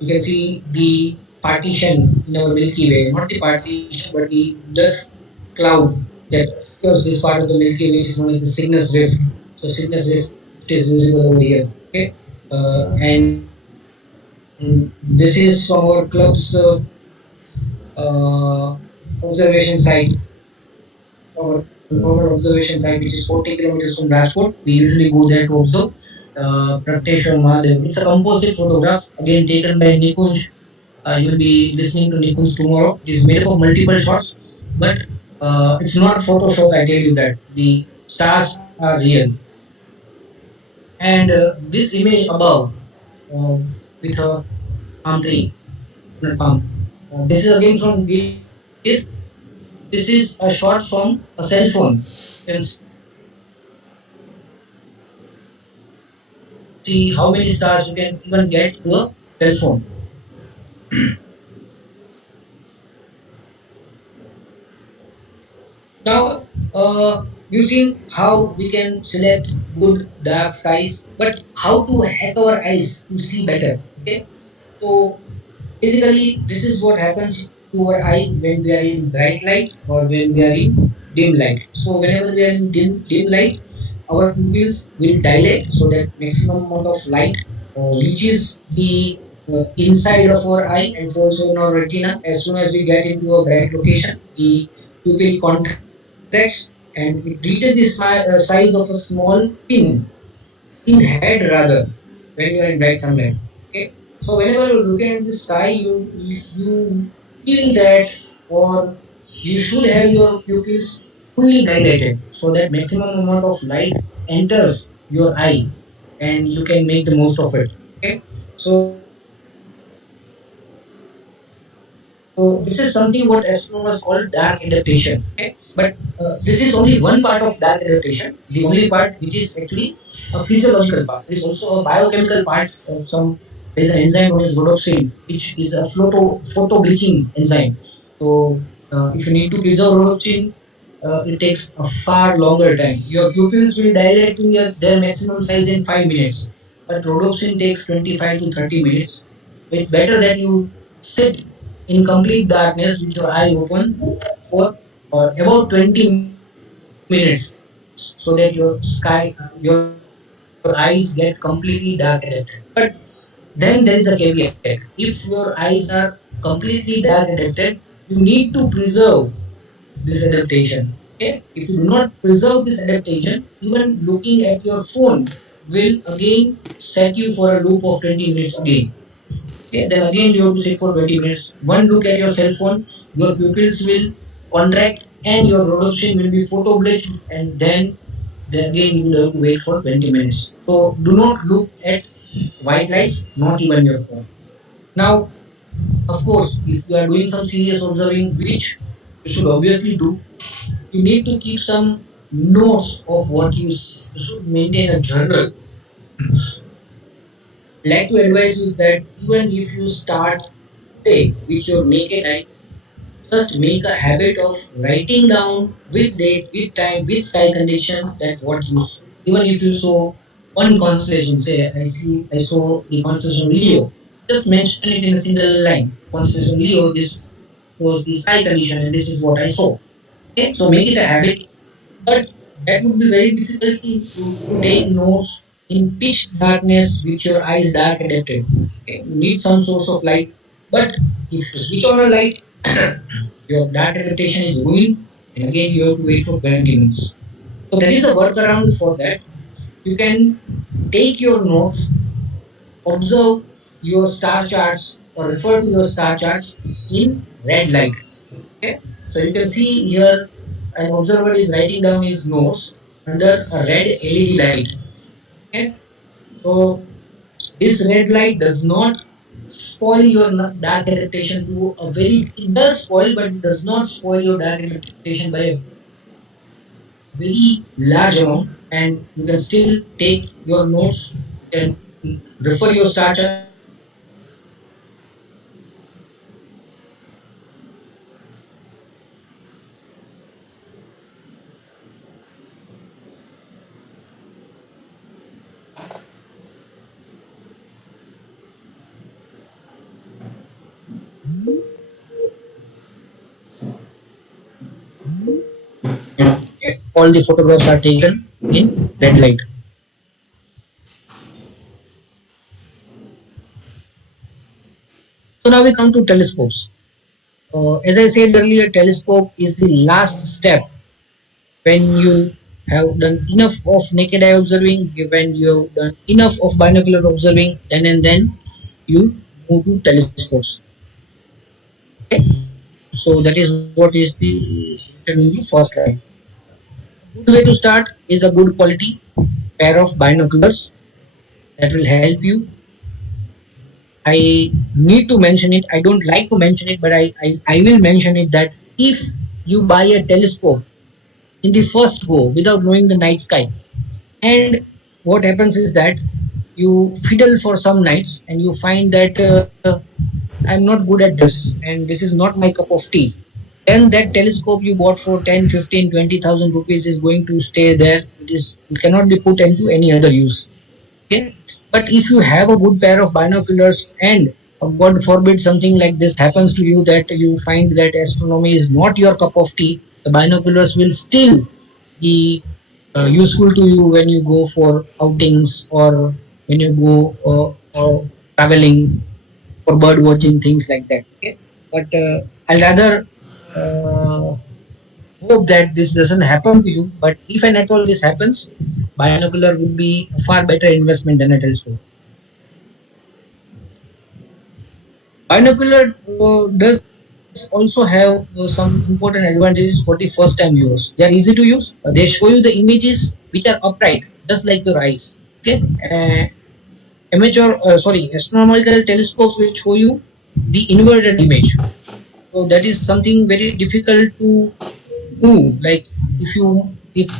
You can see the partition in our Milky Way, not the partition but the dust cloud that obscures this part of the Milky Way, which is known as the Cygnus Rift. So Cygnus Rift is visible over here. Okay, and this is from our club's observation site, our observation site, which is 40 kilometers from Rajkot. We usually go there to observe Prakteshwar Mahadev. It's a composite photograph, again taken by Nikunj you'll be listening to Nikunj tomorrow. It is made up of multiple shots, but it's not Photoshop. I tell you that the stars are real. And this image above with a palm tree, not palm. This is again from Gir. This is a shot from a cell phone. You can see how many stars you can even get through a cell phone. Now, you've seen how we can select good dark skies, but how to hack our eyes to see better. Okay, so basically, this is what happens to our eye when we are in bright light or when we are in dim light. So whenever we are in dim light, our pupils will dilate so that maximum amount of light reaches the inside of our eye and falls on our retina. As soon as we get into a bright location, the pupil contracts and it reaches the size of a small pin head rather when you are in bright sunlight. Okay, so whenever you're looking at the sky, you feel that, or you should have your pupils fully dilated so that maximum amount of light enters your eye and you can make the most of it. Okay, so this is something what astronomers call dark adaptation. Okay, but this is only one part of dark adaptation. The only part which is actually a physiological part. There is also a biochemical part. There is an enzyme known as rhodopsin, which is a photo bleaching enzyme. So if you need to preserve rhodopsin, it takes a far longer time. Your pupils will dilate to their maximum size in 5 minutes, but rhodopsin takes 25 to 30 minutes. It's better that you sit in complete darkness with your eye open for about 20 minutes so that your eyes get completely dark adapted. But then there is a caveat. If your eyes are completely dark adapted, you need to preserve this adaptation. Okay? If you do not preserve this adaptation, even looking at your phone will again set you for a loop of 20 minutes again. Okay, then again you have to sit for 20 minutes. One look at your cell phone, your pupils will contract and your rhodopsin will be photo bleached, and then again you will have to wait for 20 minutes. So do not look at white lights, not even your phone. Now, of course, if you are doing some serious observing, which you should obviously do, you need to keep some notes of what you see. You should maintain a journal. Like to advise you that even if you start today with your naked eye, just make a habit of writing down with date, with time, with sky conditions that what you saw. Even if you saw one constellation, say I saw the constellation Leo. Just mention it in a single line. Constellation Leo, this was the sky condition and this is what I saw. Okay, so make it a habit, but that would be very difficult to take notes in pitch darkness with your eyes dark adapted. Okay, you need some source of light, but if you switch on a light, your dark adaptation is ruined, and again you have to wait for 20 minutes. So there is a workaround for that. You can take your notes, observe your star charts, or refer to your star charts in red light. Okay, so you can see here an observer is writing down his notes under a red LED light. Okay, so this red light does not spoil your dark adaptation to a very, it does spoil, but it does not spoil your dark adaptation by a very large amount, and you can still take your notes. You can refer your star charts in red light. So this is the workaround for that. You can take your notes in red light, and all the photographs are taken in red light. So now we come to telescopes. As I said earlier, telescope is the last step when you have done enough of naked eye observing, when you have done enough of binocular observing, then and then you move to telescopes. Okay, so that is what is the written in the first line. A good way to start is a good quality pair of binoculars that will help you. I need to mention it. I don't like to mention it, but I will mention it that if you buy a telescope in the first go without knowing the night sky, and what happens is that you fiddle for some nights and you find that I'm not good at this and this is not my cup of tea, then that telescope you bought for 10, 15, 20,000 rupees is going to stay there. It cannot be put into any other use. Okay, but if you have a good pair of binoculars and God forbid something like this happens to you, that you find that astronomy is not your cup of tea, the binoculars will still be useful to you when you go for outings or when you go traveling for bird watching, things like that. Okay, but I'll rather uh, hope that this doesn't happen to you. But if and at all this happens, binocular would be a far better investment than a telescope. Binocular does also have some important advantages for the first time viewers. They are easy to use. They show you the images which are upright, just like your eyes. Okay, astronomical telescopes will show you the inverted image. So that is something very difficult to move. Like if you move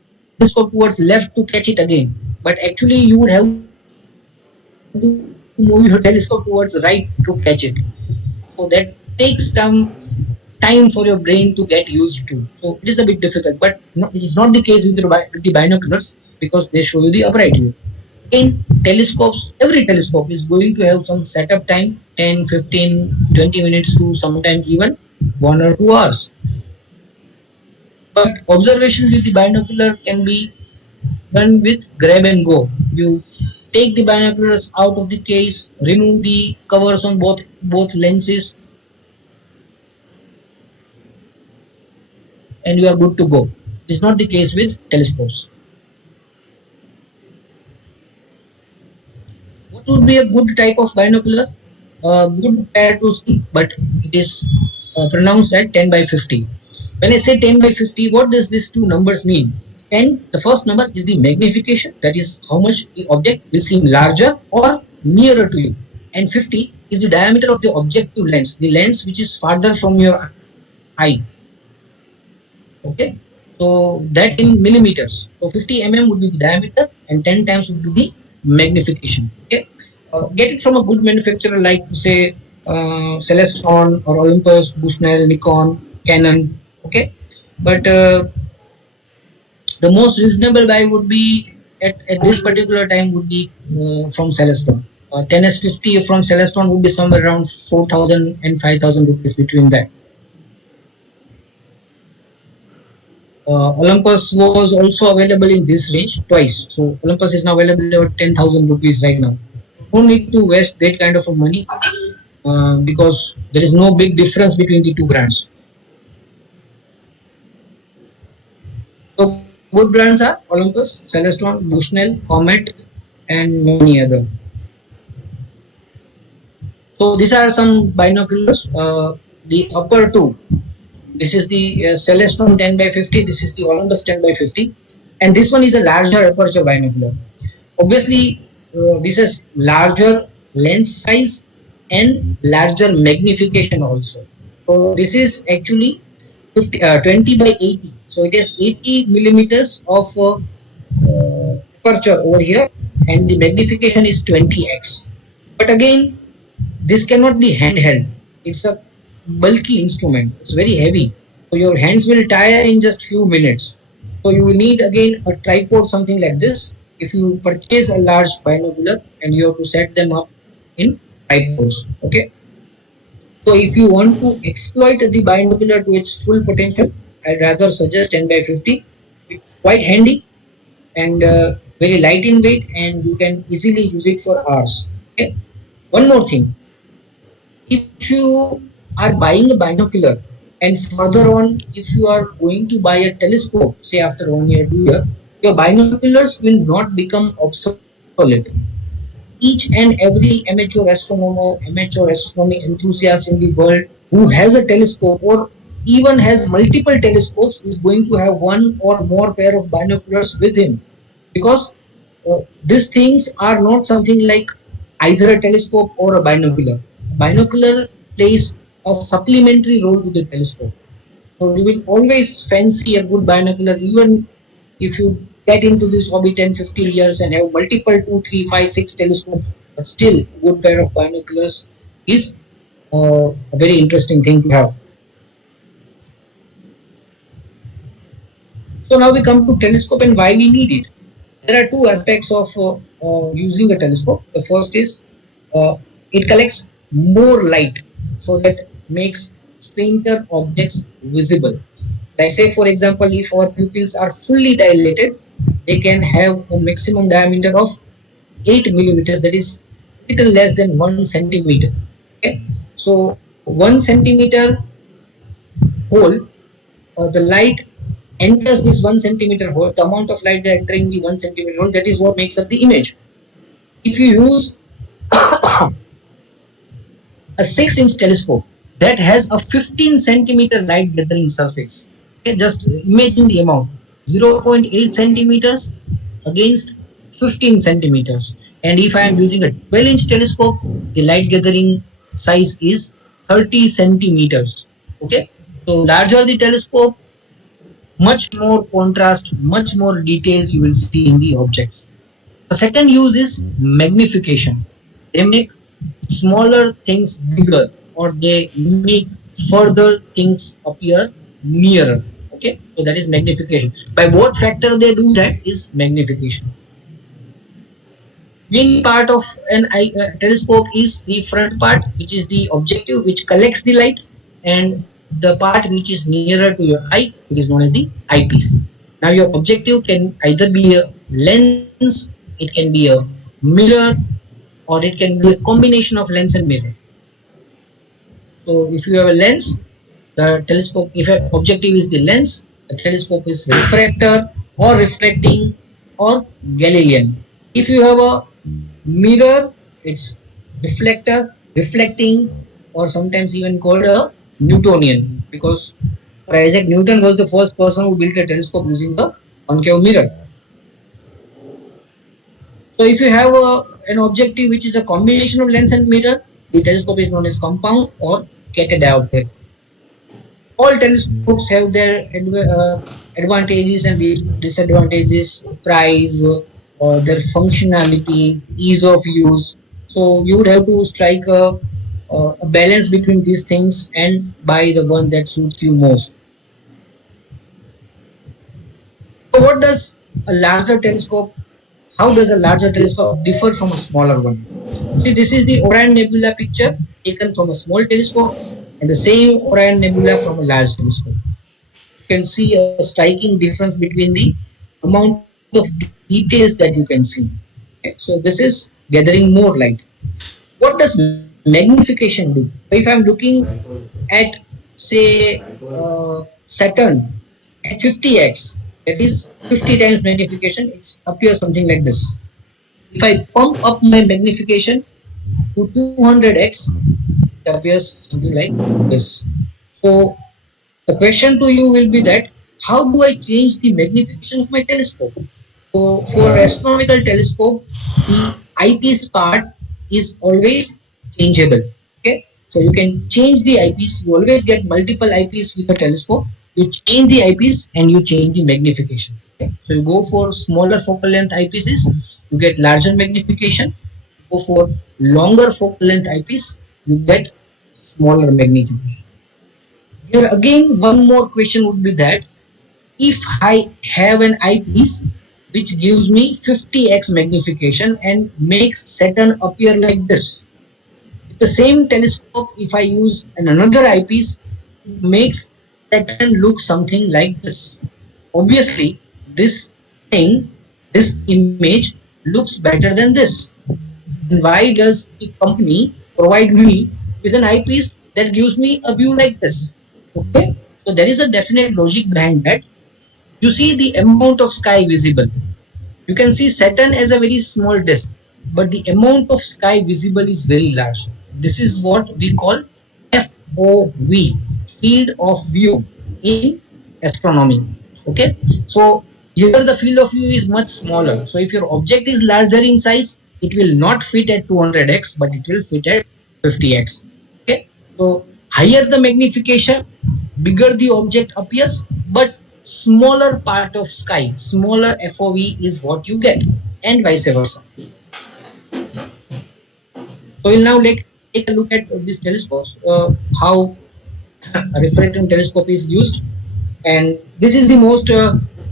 your telescope towards left to catch it again, but actually you would have to move your telescope towards right to catch it. So that takes some time for your brain to get used to. So it is a bit difficult. But no, it is not the case with the binoculars because they show you the upright view. Again, telescopes, every telescope is going to have some setup time, 10, 15, 20 minutes to sometime even 1 or 2 hours. But observations with the binocular can be done with grab and go. You take the binoculars out of the case, remove the covers on both lenses, and you are good to go. It is not the case with telescopes. What would be a good type of binocular? A good pair to see, but it is pronounced at 10 by 50. When I say 10 by 50, what does these two numbers mean? 10, the first number is the magnification, that is how much the object will seem larger or nearer to you. And 50 is the diameter of the objective lens, the lens which is farther from your eye. Okay, so that in millimeters. So 50 mm would be the diameter and 10 times would be the magnification. Okay, get it from a good manufacturer like say Celestron or Olympus, Bushnell, Nikon, Canon. Okay, but the most reasonable buy would be at this particular time would be from Celestron. 10s50 from Celestron would be somewhere around 4,000 and 5,000 rupees between that. Olympus was also available in this range twice. So Olympus is now available at 10,000 rupees right now. Don't need to waste that kind of a money because there is no big difference between the two brands. So good brands are Olympus, Celestron, Bushnell, Comet, and many other. So these are some binoculars. The upper two. This is the Celestron 10 by 50. This is the Olympus 10 by 50, and this one is a larger aperture binocular. Obviously, this is larger lens size and larger magnification also. So this is actually 20 by 80. So it has 80 millimeters of aperture over here, and the magnification is 20x. But again, this cannot be handheld. It's a bulky instrument. It's very heavy. So your hands will tire in just few minutes. So you will need again a tripod, something like this. If you purchase a large binocular and you have to set them up in tripods. Okay. So if you want to exploit the binocular to its full potential, I'd rather suggest 10 by 50. It's quite handy and very light in weight, and you can easily use it for hours. Okay. One more thing, if you are buying a binocular and further on if you are going to buy a telescope, say after 1 year, 2 year, your binoculars will not become obsolete. each and every amateur astronomer, amateur astronomy enthusiast in the world who has a telescope or even has multiple telescopes is going to have one or more pair of binoculars with him, because these things are not something like either a telescope or a binocular. Binocular plays a supplementary role to the telescope. So you will always fancy a good binocular, even if you get into this hobby 10, 15 years and have multiple 2, 3, 5, 6 telescopes, but still a good pair of binoculars is a very interesting thing to have. So now we come to telescope and why we need it. There are two aspects of using a telescope. The first is uh, it collects more light, so that makes fainter objects visible. Like say for example, if our pupils are fully dilated, they can have a maximum diameter of 8 millimeters, that is little less than 1 centimeter. Okay, so 1 centimeter hole, the light enters this 1 centimeter hole, the amount of light that entering the 1 centimeter hole, that is what makes up the image. If you use a 6-inch telescope that has a 15 centimeter light gathering surface, okay, just imagine the amount, 0.8 centimeters against 15 centimeters. And if I am using a 12-inch telescope, the light gathering size is 30 centimeters. Okay, so larger the telescope, much more contrast, much more details you will see in the objects. The second use is magnification. They make smaller things bigger, or they make further things appear nearer. Okay, so that is magnification. By what factor they do that is magnification. Main part of an telescope is the front part, which is the objective which collects the light, and the part which is nearer to your eye, it is known as the eyepiece. Now your objective can either be a lens, it can be a mirror, or it can be a combination of lens and mirror. So if you have a lens, the telescope, if an objective is the lens, the telescope is refractor or reflecting or Galilean. If you have a mirror, it's reflector, reflecting, or sometimes even called a Newtonian, because Isaac Newton was the first person who built a telescope using a concave mirror. So if you have an objective which is a combination of lens and mirror, the telescope is known as compound or catadioptric. All telescopes have their advantages and disadvantages, price, or their functionality, ease of use. So you would have to strike a balance between these things and buy the one that suits you most. So what does a larger telescope, how does a larger telescope differ from a smaller one? See, this is the Orion Nebula picture taken from a small telescope and the same Orion Nebula from a large telescope. You can see a striking difference between the amount of details that you can see. Okay? So this is gathering more light. What does magnification do? So if I'm looking at, say, Saturn at 50x, that is 50 times magnification, it appears something like this. If I pump up my magnification to 200x, it appears something like this. So the question to you will be that how do I change the magnification of my telescope? So for astronomical telescope, the eyepiece part is always changeable. Okay, so you can change the eyepiece. You always get multiple eyepiece with a telescope. You change the eyepiece and you change the magnification. Okay? So you go for smaller focal length eyepieces, you get larger magnification. Go for longer focal length eyepiece, you get smaller magnification. Here again, one more question would be that if I have an eyepiece which gives me 50x magnification and makes Saturn appear like this, with the same telescope, if I use another eyepiece, it makes Saturn look something like this. Obviously, this thing, this image looks better than this. And why does the company provide me with an eyepiece that gives me a view like this? Okay, so there is a definite logic behind that. You see the amount of sky visible. You can see Saturn as a very small disk. but the amount of sky visible is very large. This is what we call FOV, field of view in astronomy. Okay, so here the field of view is much smaller. So if your object is larger in size, it will not fit at 200x, but it will fit at 50x. Okay, so higher the magnification, bigger the object appears, but smaller part of sky, smaller FOV is what you get, and vice versa. So we'll now take a look at these telescopes, how a refracting telescope is used, and this is the most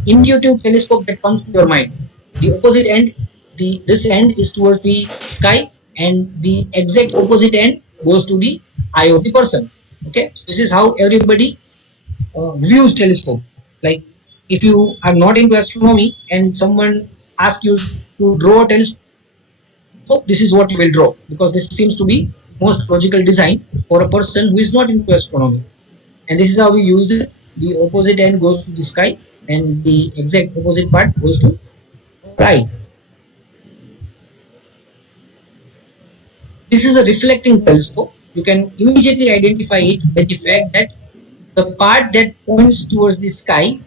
intuitive telescope that comes to your mind. The opposite end, this end is towards the sky, and the exact opposite end goes to the eye of the person. Okay, so this is how everybody views telescope. Like if you are not into astronomy and someone asks you to draw a telescope, this is what you will draw, because this seems to be most logical design for a person who is not into astronomy. And this is how we use it. The opposite end goes to the sky, and the exact opposite part goes to our eye. This is a reflecting telescope. You can immediately identify it by the fact that the part that points towards the sky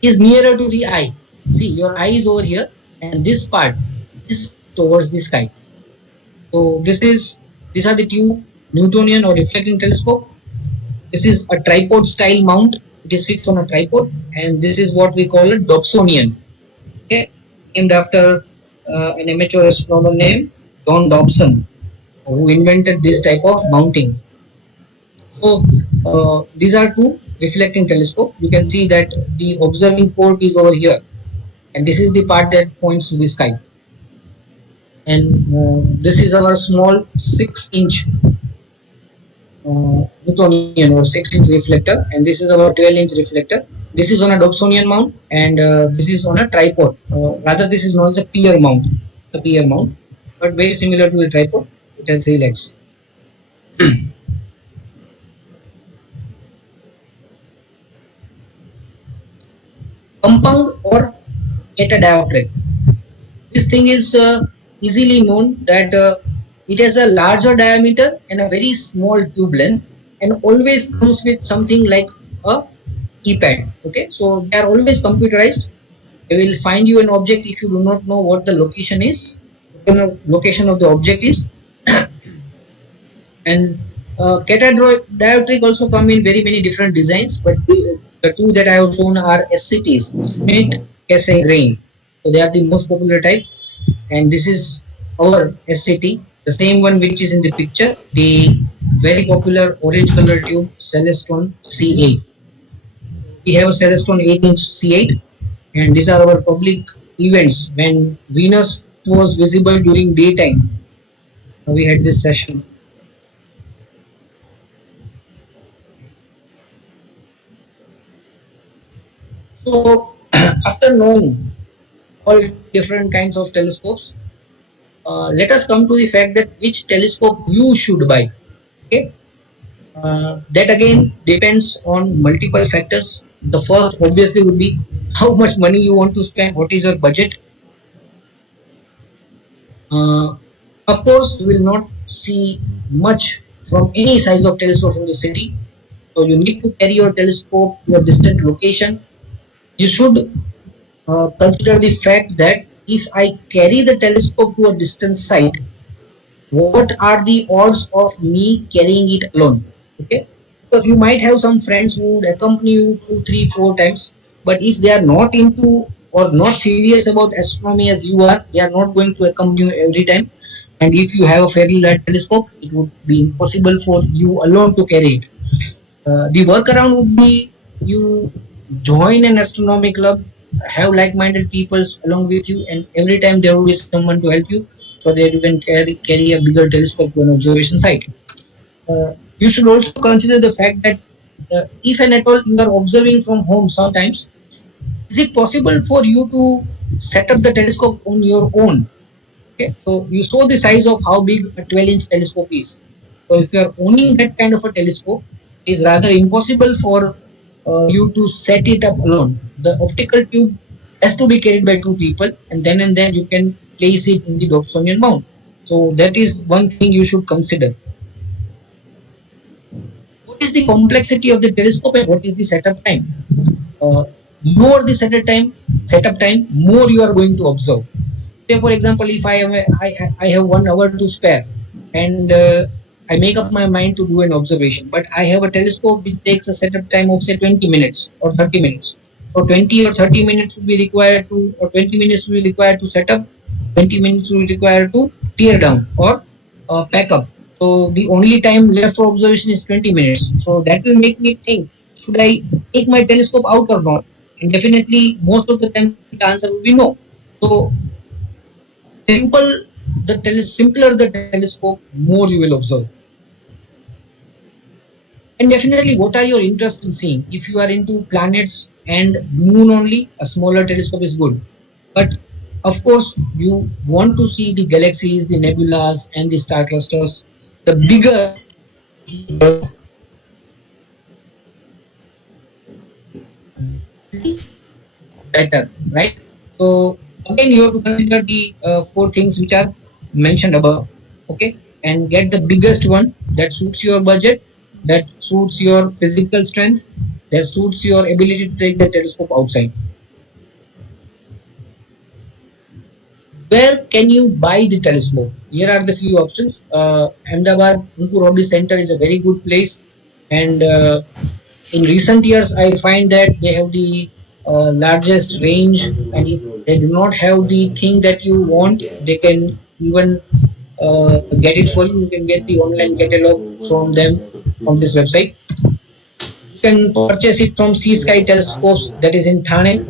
is nearer to the eye. See, your eye is over here, and this part is towards the sky. So these are the two Newtonian or reflecting telescope. This is a tripod style mount. It is fixed on a tripod, and this is what we call a Dobsonian. Okay, named after an amateur astronomer named John Dobson, who invented this type of mounting. So these are two reflecting telescope. You can see that the observing port is over here, and this is the part that points to the sky. And this is our small 6-inch Newtonian or 6-inch reflector, and this is our 12-inch reflector. This is on a Dobsonian mount, and this is on a tripod. Rather, this is known as a pier mount, the pier mount, but very similar to the tripod. It has 3 legs. Compound or metadioptric. This thing is easily known that it has a larger diameter and a very small tube length, and always comes with something like a keypad. Okay, so they are always computerized. They will find you an object if you do not know what the location is, location of the object is. And catadioptric also come in very many different designs, but the two that I have shown are SCTs, Smith Cassegrain. So they are the most popular type, and this is our SCT, the same one which is in the picture, the very popular orange color tube Celestron C8. We have a Celestron 8-inch C8, and these are our public events when Venus was visible during daytime. We had this session. So after knowing all different kinds of telescopes, let us come to the fact that which telescope you should buy. Okay, that again depends on multiple factors. The first obviously would be how much money you want to spend, what is your budget. Of course, you will not see much from any size of telescope in the city, so you need to carry your telescope to a distant location. You should consider the fact that if I carry the telescope to a distant site, what are the odds of me carrying it alone? Okay, because you might have some friends who would accompany you 2, 3, 4 times, but if they are not into or not serious about astronomy as you are, they are not going to accompany you every time. And if you have a fairly large telescope, it would be impossible for you alone to carry it. The workaround would be you join an astronomy club, have like-minded people along with you, and every time there will be someone to help you so that you can carry a bigger telescope to an observation site. You should also consider the fact that if and at all you are observing from home sometimes, is it possible for you to set up the telescope on your own? Okay, so you saw the size of how big a 12-inch telescope is. So if you are owning that kind of a telescope, it is rather impossible for you to set it up alone. The optical tube has to be carried by 2 people, and then you can place it in the Dobsonian mount. So that is one thing you should consider. What is the complexity of the telescope and what is the setup time? Uh, Lower the setup time, more you are going to observe. Say for example, if I have 1 hour to spare, and I make up my mind to do an observation, but I have a telescope which takes a setup time of say 20 minutes or 30 minutes. So 20 or 30 minutes would be required to, or 20 minutes will be required to set up, 20 minutes will be required to tear down or pack up. So the only time left for observation is 20 minutes. So that will make me think, should I take my telescope out or not? And definitely most of the time the answer will be no. So simple simpler the telescope, more you will observe. And definitely, what are your interests in seeing? If you are into planets and moon only, a smaller telescope is good. But of course, you want to see the galaxies, the nebulas, and the star clusters. The bigger the better, right? So again, you have to consider the four things which are mentioned above, okay, and get the biggest one that suits your budget, that suits your physical strength, that suits your ability to take the telescope outside. Where can you buy the telescope? Here are the few options. Ahmedabad Nikunj Rawal Center is a very good place, and in recent years I find that they have the largest range, and if they do not have the thing that you want, they can even get it for you. You can get the online catalog from them on this website. You can purchase it from Sea Sky Telescopes, that is in Thane,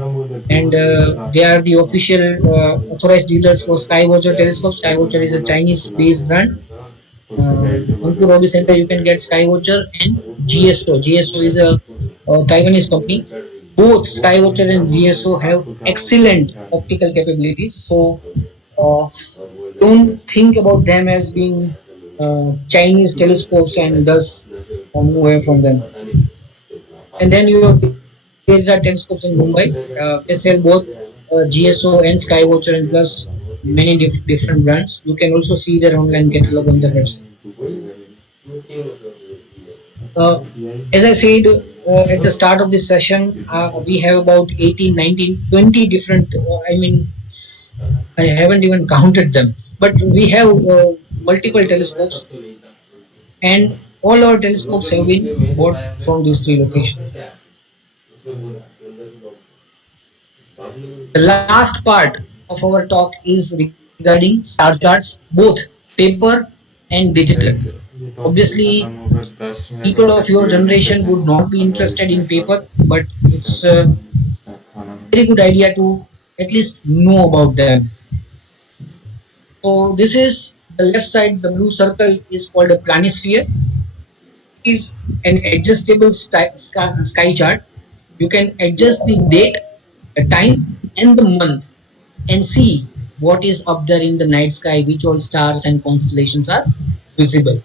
and they are the official authorized dealers for Skywatcher telescopes. Skywatcher is a Chinese based brand. Nikunj Rawal Center, you can get Skywatcher and GSO. GSO is a Taiwanese company. Both Skywatcher and GSO have excellent optical capabilities. So uh, don't think about them as being Chinese telescopes and thus move away from them. And then you have Teja telescopes in Mumbai. They sell both GSO and Skywatcher and plus many different brands. You can also see their online catalog on their website. Uh, as I said at the start of this session, we have about 18, 19, 20 different, I mean, I haven't even counted them, but we have multiple telescopes, and all our telescopes have been bought from these three locations. The last part of our talk is regarding star charts, both paper and digital. Obviously, people of your generation would not be interested in paper, but it's a very good idea to at least know about them. So this is the left side, the blue circle is called a planisphere. It is an adjustable sky chart. You can adjust the date, the time, and the month, and see what is up there in the night sky, which all stars and constellations are visible.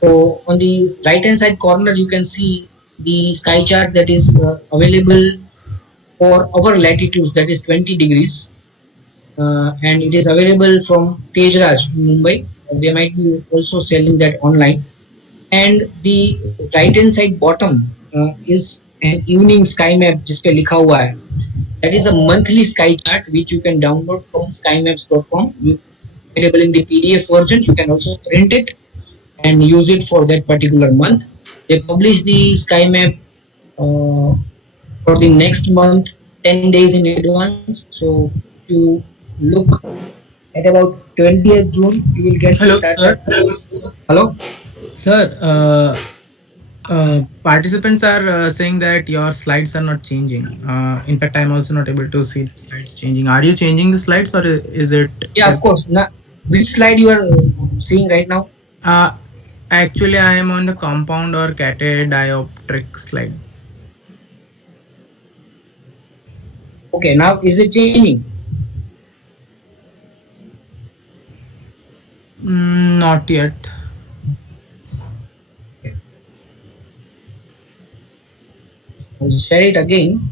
So on the right hand side corner, you can see the sky chart that is available for our latitudes, that is 20 degrees, and it is available from Tejraj in Mumbai. They might be also selling that online. And the right hand side bottom is an evening sky map जिस पे लिखा हुआ है. That is a monthly sky chart which you can download from skymaps.com. You available in the PDF version. You can also print it and use it for that particular month. They publish the sky map uh, for the next month 10 days in advance. So if you look at about 20th June, you will get the Hello, star sir. chart. Hello. Sir, participants are saying that your slides are not changing. In fact, I'm also not able to see the slides changing. Are you changing the slides, or is it? Yeah, of course. Now, which slide you are seeing right now? Uh, Actually, I am on the compound or catadioptric slide. Okay, now is it changing? Not yet. I'll share it again.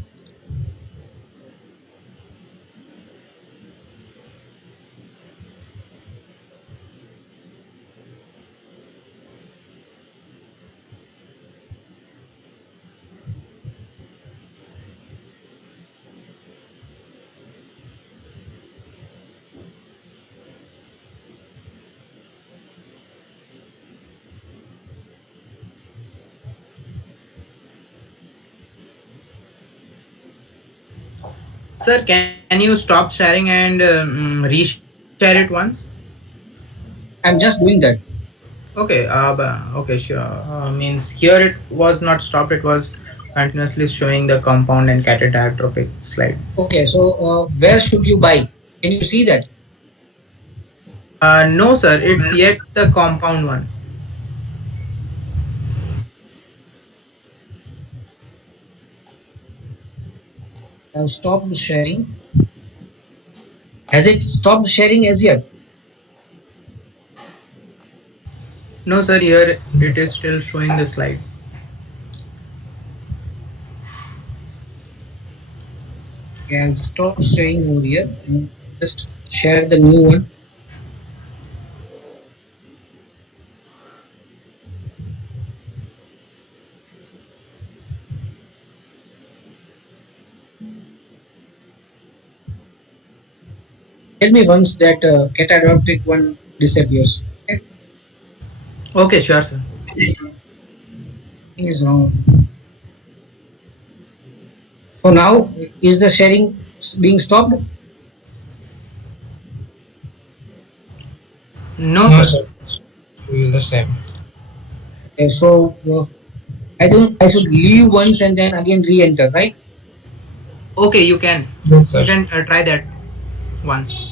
Sir, can you stop sharing and reshare it once? I'm just doing that. Okay, sure. Means here it was not stopped, it was continuously showing the compound and catadiatropic slide. Okay, so where should you buy? Can you see that? No, sir, it's yet the compound one. I've stopped sharing. Has it stopped sharing as yet? No, sir, here it is still showing the slide. Okay, I'll stop sharing over here and just share the new one. Tell me once that catadioptric one disappears. Okay, Okay, sure, sir. something is wrong. So now is the sharing being stopped? No, No, sir. sir. Still the same. Okay, so I think I should leave once and then again re-enter, right? Okay, you can. Yes, You sir. can try that once.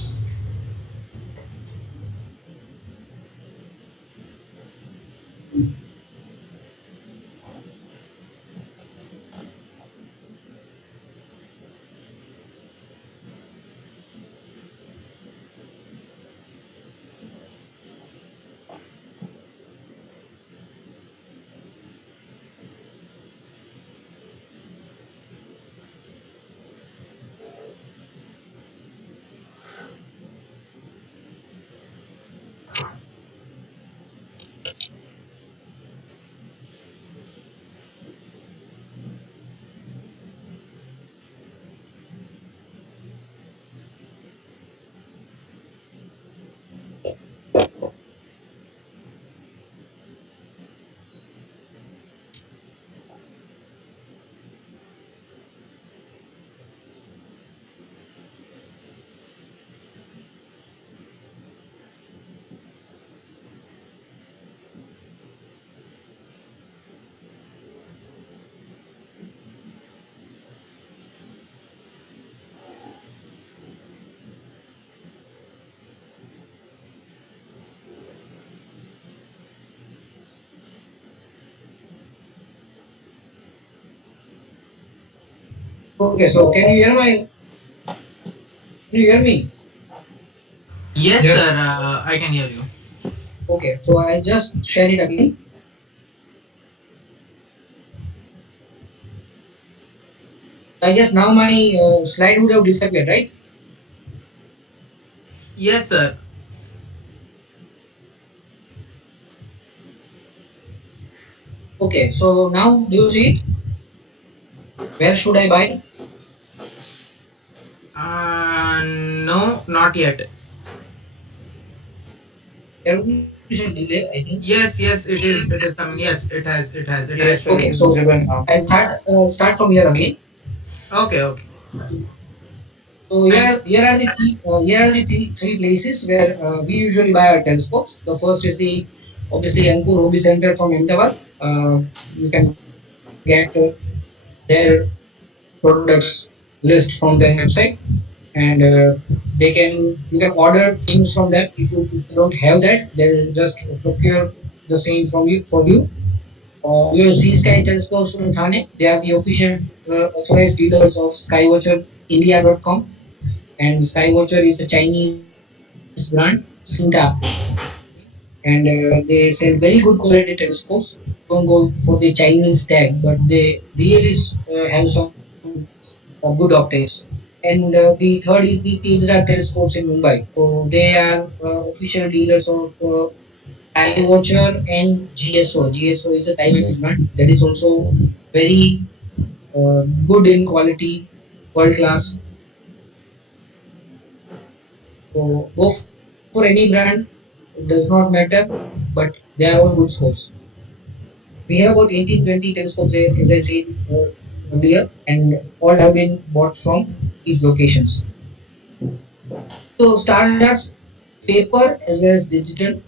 Okay, so can you hear me? Yes, Yes. sir, I can hear you. Okay, so I'll just share it again. I guess now my slide would have disappeared, right? Yes, sir. Okay, so now do you see it? Where should I buy? No, not yet. There will be some delay, I think. Yes, it is. It is coming. Yes, it has Yes, sir. Okay, It shown. is so visible now. I'll start from here again. Okay. So Thank you, sir. here are the three places where we usually buy our telescopes. The first is the obviously Ankur Hobby Center from Ahmedabad. You can get their products list from their website, and they can you can order things from them. If you don't have that, they'll just procure the same from you for you. You will see Sky Telescopes from Thane. They are the official authorized dealers of skywatcherindia.com, and Skywatcher is a Chinese brand, Sinta, and they sell very good quality telescopes. Don't go for the Chinese tag, but they really have some good optics. And the third is the Tejas telescopes in Mumbai. So they are official dealers of iWatcher and GSO. GSO is a Taiwanese brand that is also very good in quality, world class. So go for any brand, it does not matter, but they are all good scopes. We have about 18 20 telescopes, as I said earlier, and all have been bought from. these locations. So star charts, paper as well as digital.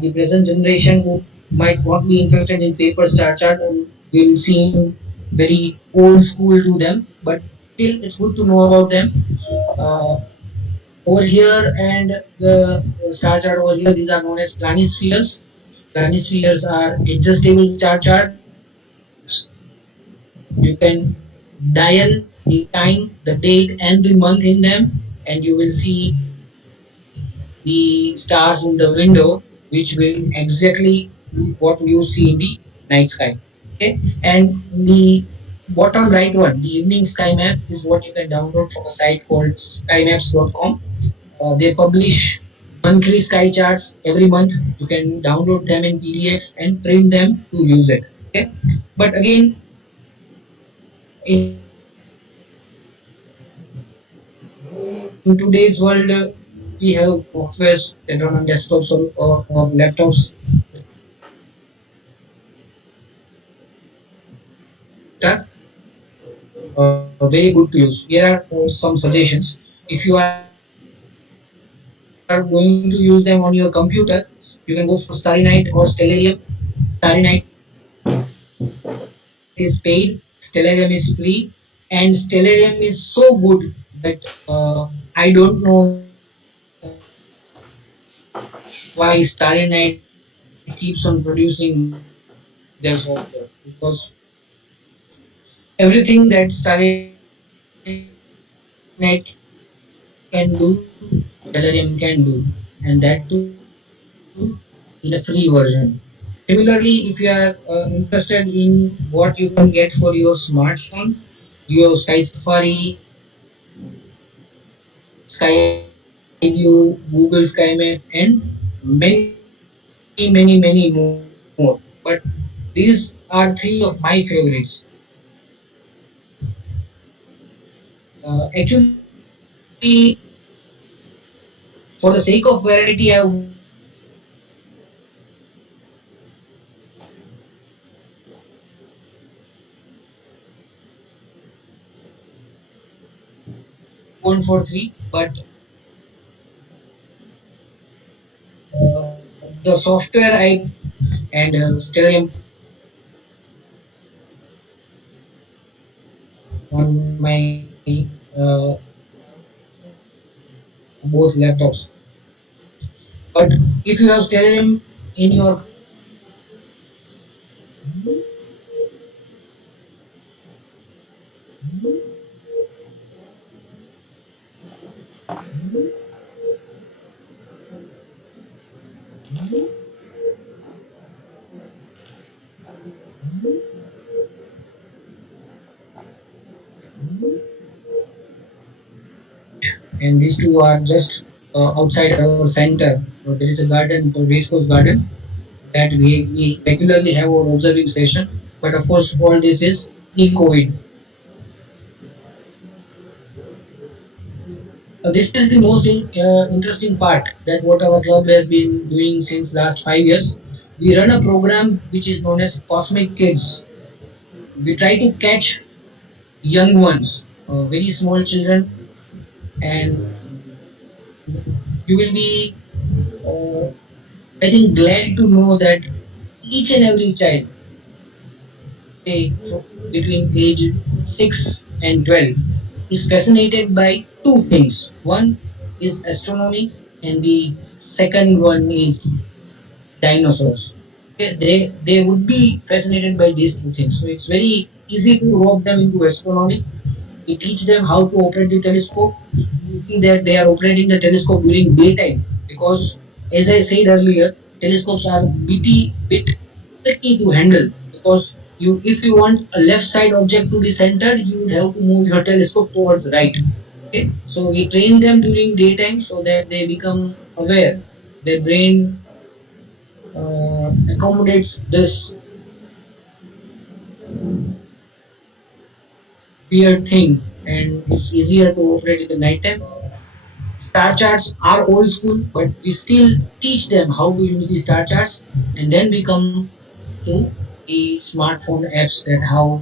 The present generation who might not be interested in paper star chart and will seem very old school to them, but still it's good to know about them. Uh, Over here and the star chart over here, these are known as planispheres. Planispheres are adjustable star charts. You can dial the time, the date, and the month in them, and you will see the stars in the window, which will exactly what you see in the night sky. Okay, and the bottom right one, the evening sky map, is what you can download from a site called skymaps.com. They publish monthly sky charts every month. You can download them in PDF and print them to use it. Okay, but again, in today's world, we have softwares that run on desktops or laptops that are very good to use. Here are some suggestions. If you are going to use them on your computer, you can go for Starry Night or Stellarium. Starry Night is paid, Stellarium is free, and Stellarium is so good that I don't know why Starry Night keeps on producing worse and worse software, because everything that Starry Night can do, everything that Starry Night can do, Stellarium can do, and that too in a free version. Similarly, if you are interested in what you can get for your smartphone, you have Sky Safari, Sky View, Google Sky Map, and many more. But these are three of my favorites. Actually, for the sake of variety, I have gone for both laptops. The software I and Stellarium on my both laptops. But if you have Stellarium in your computer, and these two are just outside our center. There is a garden called Racecourse Garden that we regularly have our observing station. But of course, all this is pre-COVID. This is the most interesting part that what our club has been doing since last 5 years. We run a program which is known as Cosmic Kids. We try to catch young ones, very small children, and you will be, uh, I think, glad to know that each and every child, say between age 6 and 12, is fascinated by two things. One is astronomy, and the second one is dinosaurs. Okay, they would be fascinated by these two things. So it's very easy to rope them into astronomy. We teach them how to operate the telescope. You see that they are operating the telescope during daytime because, as I said earlier, telescopes are bit tricky to handle because if you want a left side object to be centered, you would have to move your telescope towards right. Okay, so we train them during daytime so that they become aware. Their brain accommodates this weird thing, and it's easier to operate in the nighttime. Star charts are old school, but we still teach them how to use the star charts, and then we come to the smartphone apps. That how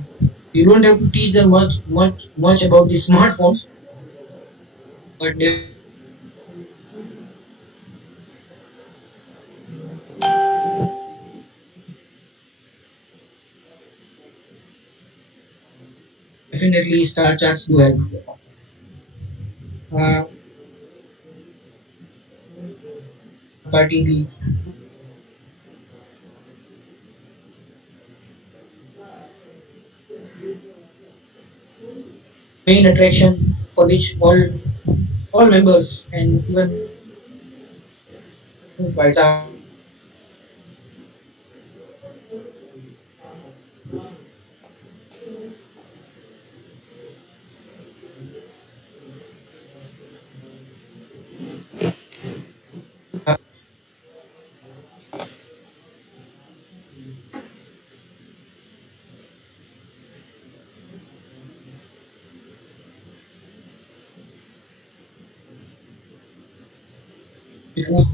you don't have to teach them much about the smartphones. but definitely star charts do help. Party the main attraction for which all members and even invites are because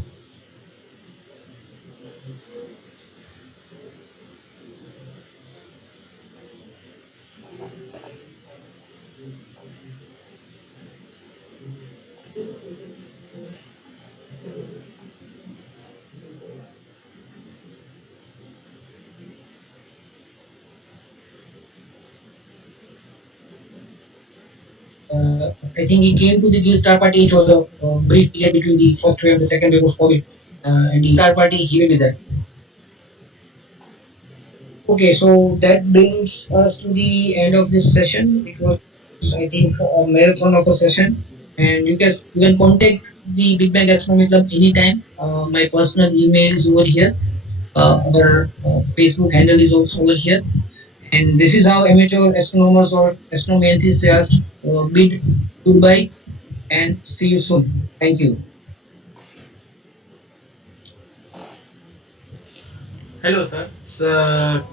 I think he came to the Gil Star Party. It was a brief period between the first wave and the second wave of COVID, and the Star Party he will be there. Okay, so that brings us to the end of this session. It was, I think, a marathon of a session, and you can contact the Big Bang Astronomy Club anytime. My personal email is over here. Our Facebook handle is also over here. And this is how amateur astronomers or astronomy enthusiasts bid goodbye and see you soon. Thank you. Hello, sir. So,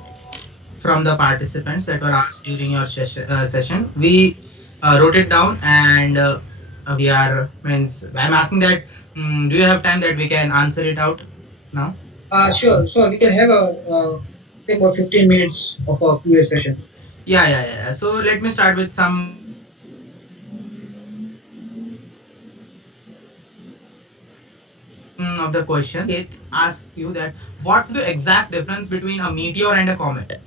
from the participants that were asked during your session, we wrote it down, and we are means I'm asking that. Do you have time that we can answer it out now? Sure, sure. We can have take about 15 minutes of a Q&A session. Yeah. So let me start with some of the questions. It asks you that what's the exact difference between a meteor and a comet?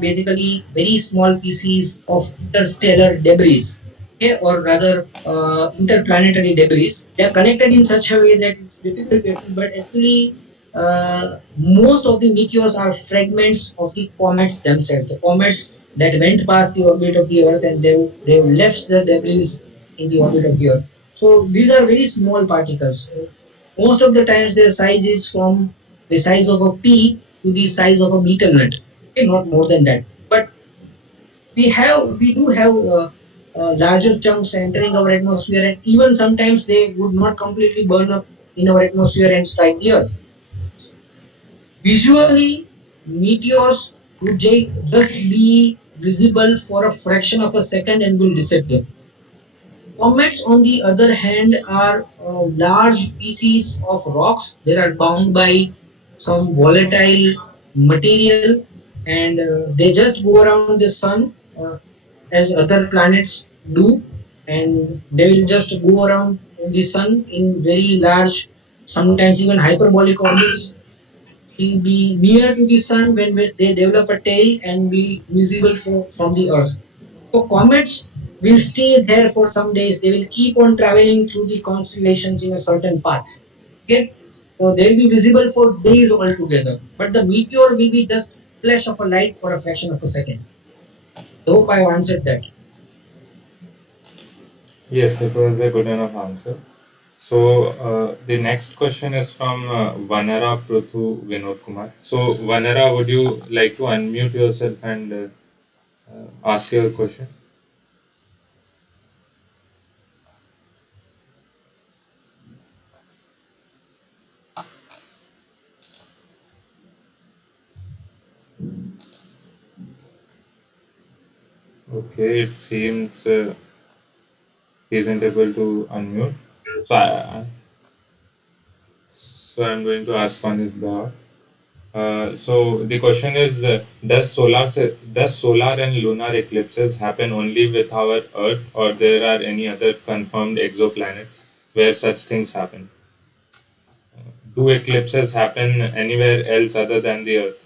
Meteors are basically very small pieces of interstellar debris, okay, or rather interplanetary debris. They are connected in such a way that it's difficult to explain, but actually, most of the meteors are fragments of the comets themselves. The comets that went past the orbit of the Earth and they left the debris in the orbit of the Earth. So these are very small particles. Most of the times, their size is from the size of a pea to the size of a betel nut. Okay, not more than that. But we do have larger chunks entering our atmosphere, and even sometimes they would not completely burn up in our atmosphere and strike the Earth. Visually, meteors would just be visible for a fraction of a second and will disappear. Comets, on the other hand, are large pieces of rocks. They are bound by some volatile material, and they just go around the sun as other planets do, and they will just go around the sun in very large, sometimes even hyperbolic orbits. Will be near to the sun when they develop a tail and be visible from the Earth. So comets will stay there for some days. They will keep on traveling through the constellations in a certain path. Okay, so they will be visible for days altogether. But the meteor will be just flash of a light for a fraction of a second. I hope I have answered that. Yes, it was a good enough answer. So the next question is from Vanara Pruthu Vinod Kumar. So Vanara, would you like to unmute yourself and ask your question? Okay, it seems he isn't able to unmute. So I'm going to ask on his behalf. So the question is, does solar and lunar eclipses happen only with our Earth, or there are any other confirmed exoplanets where such things happen? Do eclipses happen anywhere else other than the Earth?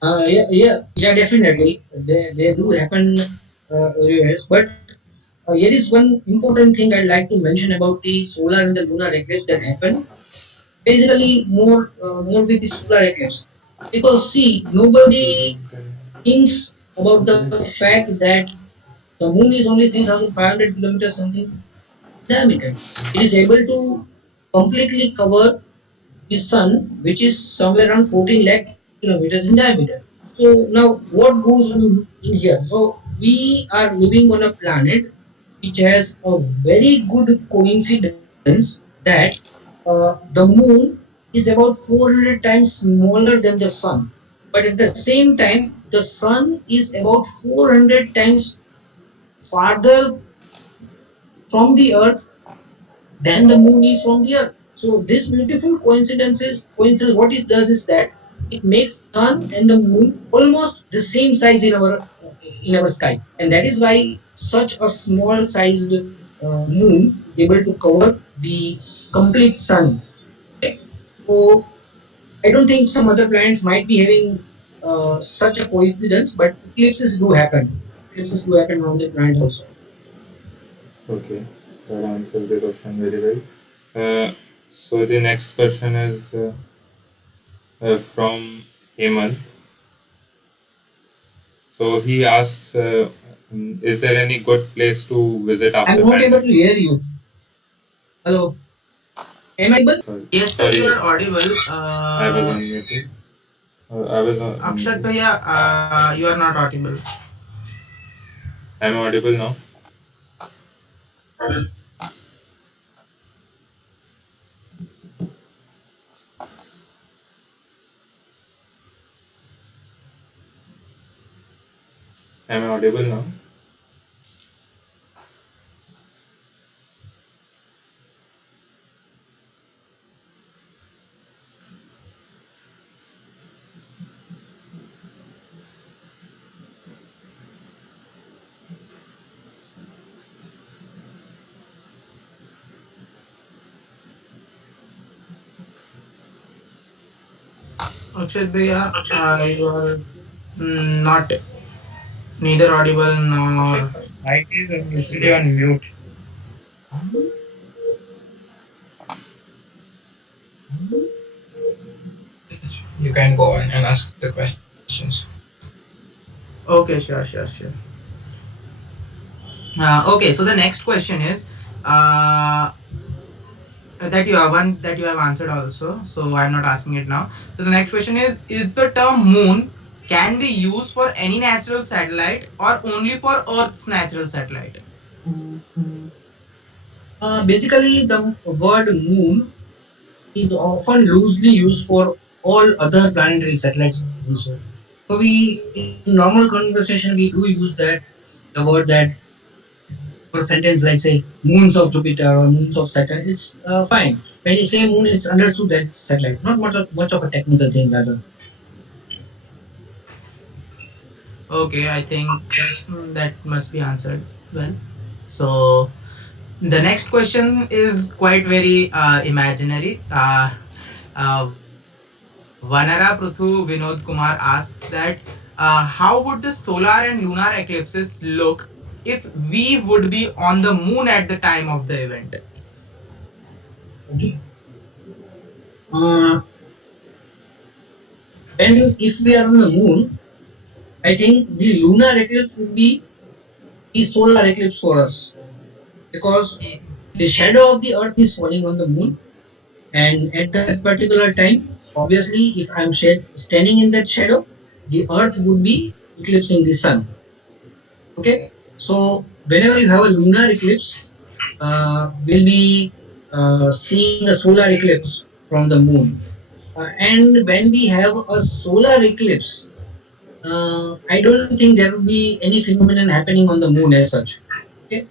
Uh, yeah, definitely. They do happen everywhere. But here is one important thing I'd like to mention about the solar and the lunar eclipse that happen. Basically, more with the solar eclipse, because see, nobody thinks about the fact that the moon is only 3,500 kilometers something diameter. It is able to completely cover the sun, which is somewhere around 14 lakh kilometers in diameter. So now what goes on in here? So we are living on a planet which has a very good coincidence that the moon is about 400 times smaller than the sun. But at the same time, the sun is about 400 times farther from the earth than the moon is from the earth. So this beautiful coincidence, what it does is that it makes sun and the moon almost the same size in our sky, and that is why such a small sized moon is able to cover the complete sun. Okay, so I don't think some other planets might be having such a coincidence, but eclipses do happen. Eclipses do happen around the planet also. Okay, that answers the question very well. So the next question is from Hemant. So he asks, is there any good place to visit I'm after not able to pandemic? hear you. Hello, am I able? Sorry, Yes, sir, sorry, you are audible. I was on muted. I was on Akshat muted. Bhaiya, you are not audible. I'm audible now. Am I audible now? Akshat Bhaiya, you are not neither audible nor Mic is visible. already on mute. You can go on and ask the questions. Okay, sure. Okay, so the next question is uh, that you have answered also. So I'm not asking it now. So the next question is the term moon can be used for any natural satellite or only for Earth's natural satellite? Basically, the word moon is often loosely used for all other planetary satellites also. So we, in normal conversation, we do use the word that for a sentence like say moons of Jupiter or moons of Saturn. It's fine. When you say moon, it's understood that it's satellite. Not much of a technical thing rather. Okay, I think that must be answered well. So the next question is quite very imaginary. Vanara Pruthu Vinod Kumar asks that how would the solar and lunar eclipses look if we would be on the moon at the time of the event? Okay. Uh, when if we are on the moon, I think the lunar eclipse would be the solar eclipse for us, because the shadow of the earth is falling on the moon, and at that particular time, obviously, if I'm standing in that shadow, the earth would be eclipsing the sun. Okay, so whenever you have a lunar eclipse, we'll be seeing a solar eclipse from the moon. And when we have a solar eclipse, I don't think there will be any phenomenon happening on the moon as such. Okay,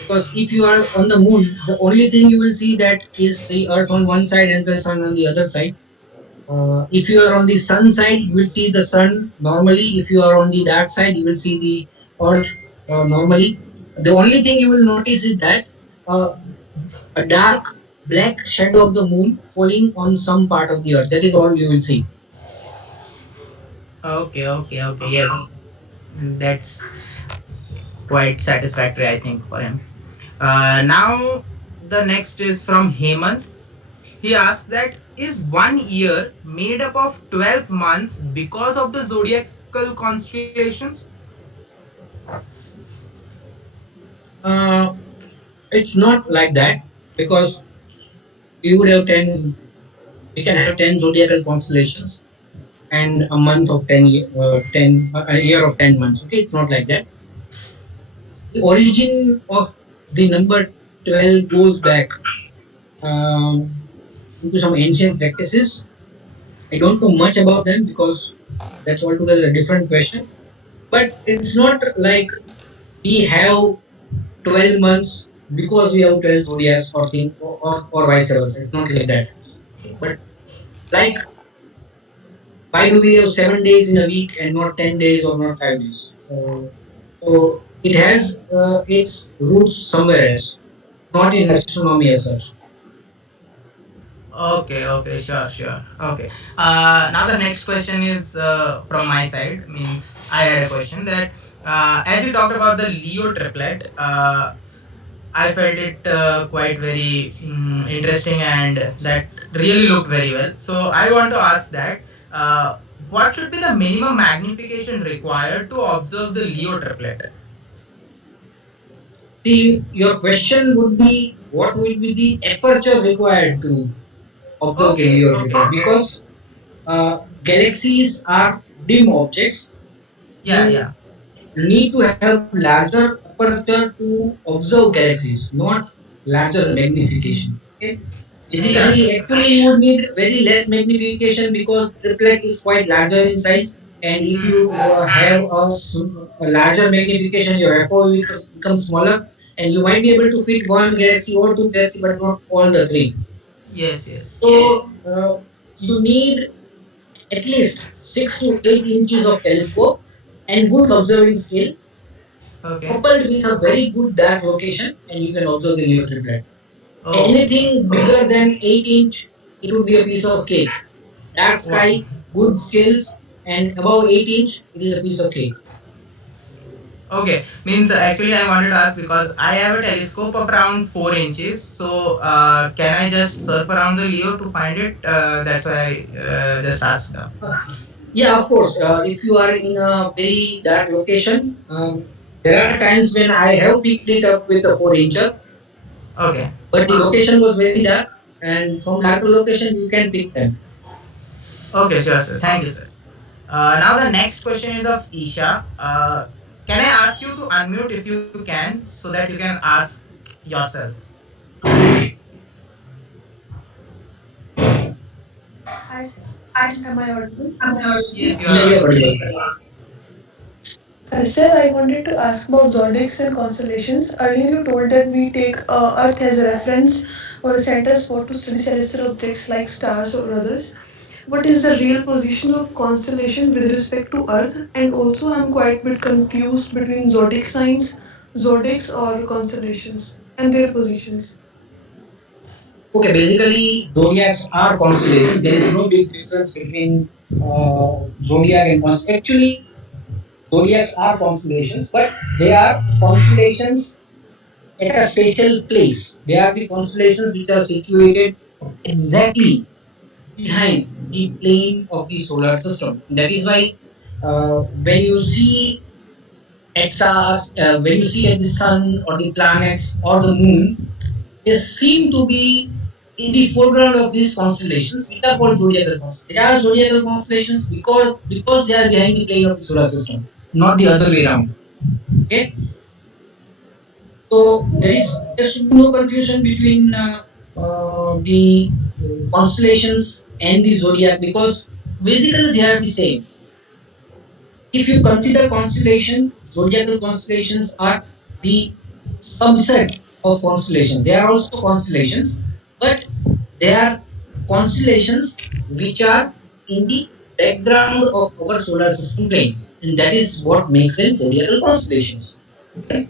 Because if you are on the moon, the only thing you will see that is the Earth on one side and the sun on the other side. If you are on the sun side, you will see the sun normally. If you are on the dark side, you will see the Earth normally. The only thing you will notice is that uh, a dark black shadow of the moon falling on some part of the Earth. That is all you will see. Okay. Yes, that's quite satisfactory, I think, for him. Now, the next is from Hemant. He asks that is 1 year made up of 12 months because of the zodiacal constellations? Uh, it's not like that because we would have 10, we can have 10 zodiacal constellations and a month of 10, a year of 10 months. Okay, it's not like that. The origin of the number 12 goes back into some ancient practices. I don't know much about them because that's altogether a different question. But it's not like we have 12 months because we have 12 zodiacs or vice versa. It's not like that. But like, why do we have 7 days in a week and not 10 days or not 5 days? So it has its roots somewhere else, not in astronomy as such. Okay, sure. Okay. Now the next question is from my side. Means I had a question that as you talked about the Leo triplet, I felt it quite very interesting and that really looked very well. So I want to ask that what should be the minimum magnification required to observe the Leo triplet? See, your question would be what will be the aperture required to observe the Okay, Leo okay. triplet? Because galaxies are dim objects. Yeah. You need to have larger aperture to observe galaxies, not larger magnification. Okay? Yeah. Basically, actually, you would need very less magnification because the triplet is quite larger in size. And if you have a larger magnification, your FO will become smaller, and you might be able to fit one galaxy or two galaxies, but not all the three. Yes. So you need at least 6 to 8 inches of telescope and good observing skill Okay. coupled with a very good dark location, and you can observe the Leo triplet. Oh. Anything bigger than 8 inch, it would be a piece of cake. Dark Wow. sky, good skills, and above 8 inch, it is a piece of cake. Okay, means actually I wanted to ask because I have a telescope of around 4 inches. So can I just surf around the Leo to find it? That's why I just asked. Yeah, of course. If you are in a very dark location, there are times when I have picked it up with a 4 incher, Okay. but the location was very dark, and from darker location, you can pick them. Okay, sure, sir. Thank you, sir. Now the next question is of Isha. Can I ask you to unmute if you can, so that you can ask yourself? I, am I audible? Yes, you Yeah, are yeah, audible. audible. Sir, I wanted to ask about zodiacs and constellations. Earlier, you told that we take Earth as a reference or a center spot to study celestial objects like stars or others. What is the real position of constellation with respect to Earth? And also, I'm quite a bit confused between zodiac signs, zodiacs, or constellations and their positions. Okay, basically, zodiacs are constellations. There is no big difference between zodiac and constellation. Actually, zodiacs are constellations, but they are constellations at a special place. They are the constellations which are situated exactly behind the plane of the solar system. That is why when you see at stars, when you see at the sun or the planets or the moon, they seem to be in the foreground of these constellations, which are called zodiacal constellations. They are zodiacal constellations because they are behind the plane of the solar system, not the other way around. Okay, so there should be no confusion between the constellations and the zodiac because basically they are the same. If you consider constellation, zodiacal constellations are the subset of constellation. They are also constellations, but they are constellations which are in the background of our solar system plane, and that is what makes them zodiacal constellations. Okay.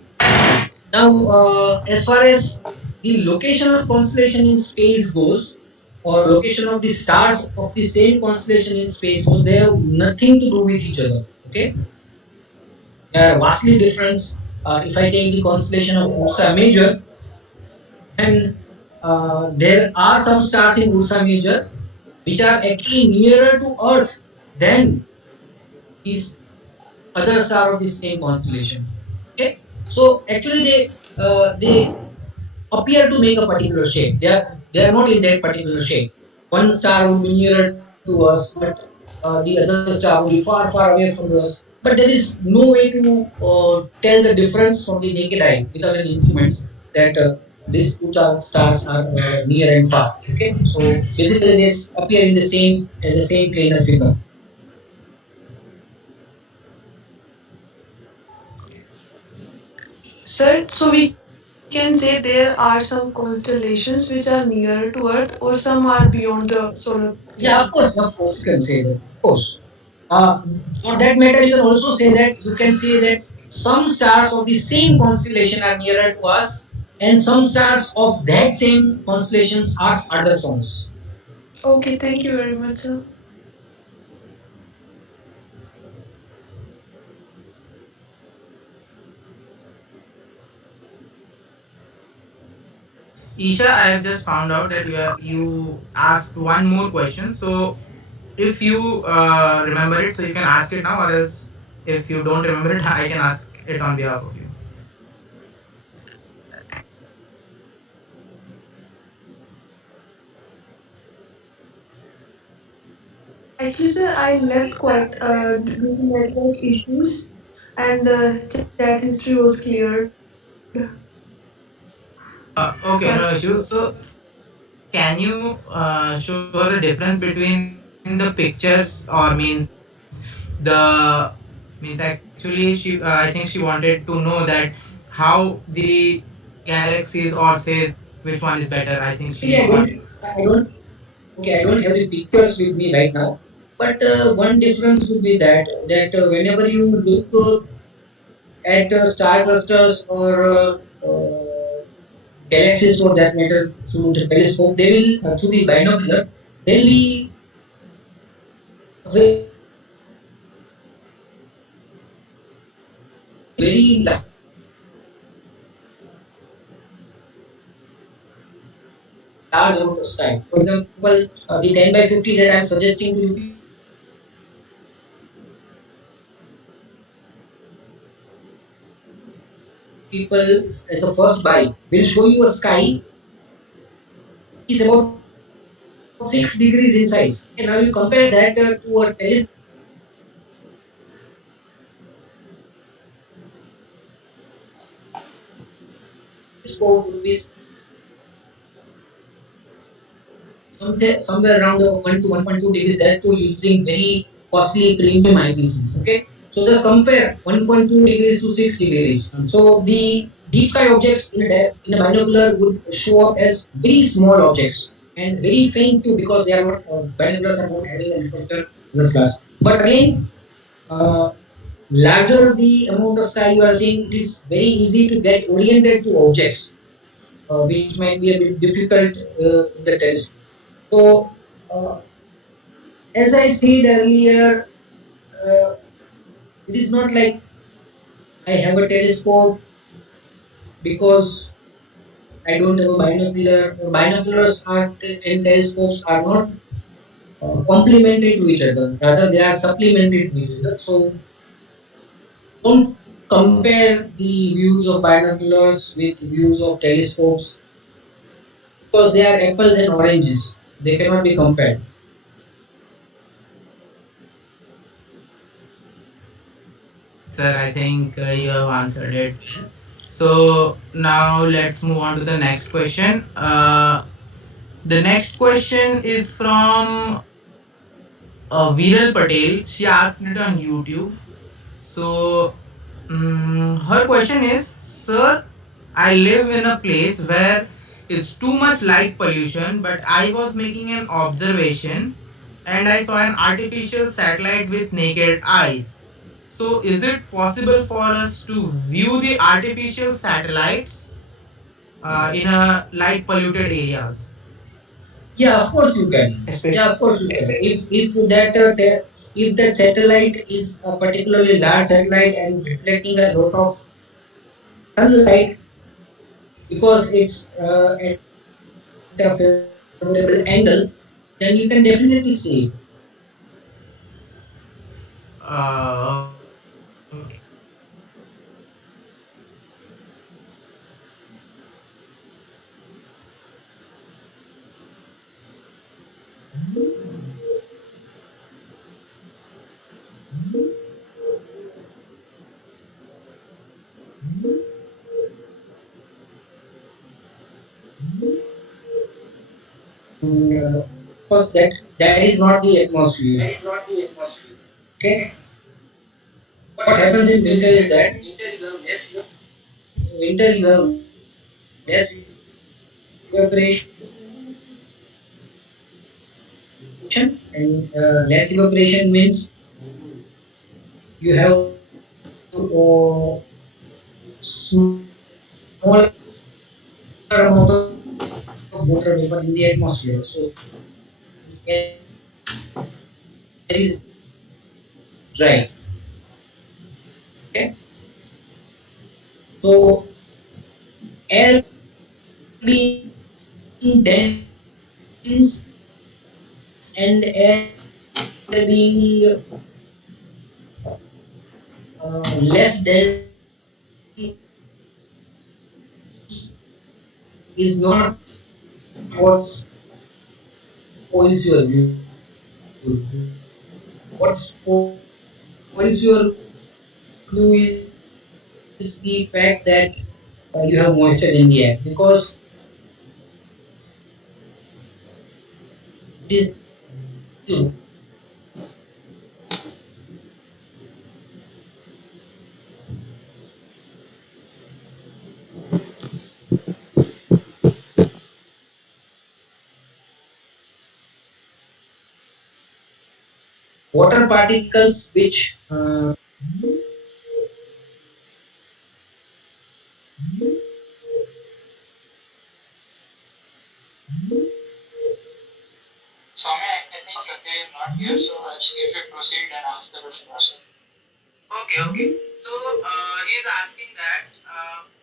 Now, as far as the location of constellation in space goes, or location of the stars of the same constellation in space goes, they have nothing to do with each other. Okay, they are vastly different. If I take the constellation of Ursa Major, then there are some stars in Ursa Major which are actually nearer to Earth than these other star of the same constellation. Okay, so actually they appear to make a particular shape. They are not in that particular shape. One star would be nearer to us, but the other star would be far away from us. But there is no way to tell the difference from the naked eye without any instruments that these two stars are near and far. Okay, so basically they appear in the same as the same planar figure. Sir, so we can say there are some constellations which are nearer to Earth or some are beyond the solar plexus. Yeah, of course, you can say that. Of course. Uh, for that matter, you can also say that you can say that some stars of the same constellation are nearer to us, and some stars of that same constellations are farther from us. Okay, thank you very much, sir. Isha, I have just found out that you asked one more question. So if you remember it, so you can ask it now, or else if you don't remember it, I can ask it on behalf of you. Actually, sir, I left quite due to network issues and chat history was cleared. So Okay, no issue. So can you show the difference between the pictures, or means the means actually she I think she wanted to know that how the galaxies, or say which one is better. I think she wants. Actually, I don't, okay, I don't have the pictures with me right now. But one difference would be that whenever you look at star clusters or galaxies for that matter through the telescope, they will through the binocular, they'll be very very large amount of sky. For example, the 10 by 50 that I'm suggesting to you people as a first buy will show you a sky is about 6 degrees in size. And now you compare that to a telescope would be somewhere around 1 to 1.2 degrees, that too using very costly premium eyepieces. Okay, so just compare 1.2 degrees to 6 degrees. So the deep sky objects in a binocular would show up as very small objects and very faint too, because they are not binoculars are not having an aperture in this class. But again, uh, larger the amount of sky you are seeing, it is very easy to get oriented to objects, which might be a bit difficult in the telescope. So, as I said earlier, uh, it is not like I have a telescope because I don't have a binocular. Binoculars are and telescopes are not complementary to each other. Rather, they are supplementary to each other. So, don't compare the views of binoculars with views of telescopes because they are apples and oranges. They cannot be compared. Yes, sir. I think you have answered it. So now let's move on to the next question. The next question is from Viral Patel. She asked it on YouTube. So her question is, sir, I live in a place where it's too much light pollution, but I was making an observation and I saw an artificial satellite with naked eyes. So, is it possible for us to view the artificial satellites in a light polluted areas? Yeah, of course you can. Especially, Yeah, of course you can. If that satellite is a particularly large satellite and reflecting a lot of sunlight, because it's at a favorable angle, then you can definitely see it. Okay. Because that is not the atmosphere. Okay, what happens in winter is that in winter you have less evaporation, and less evaporation means you have smaller amount of water vapor in the atmosphere. So the air is dry. Okay, so air being dense and air being less dense is not what spoils your view. What spoils your view is the fact that you have moisture in the air, because it is water particles which Swami, I think Satya is not here, so I think you should proceed and ask the question yourself. Okay, okay. So he's asking that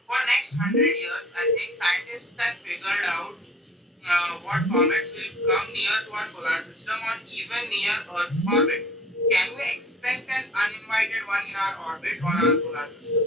for next 100 years, I think scientists have figured out what comets will come near to our solar system or even near Earth's orbit. Can we expect an uninvited one in our orbit or our solar system?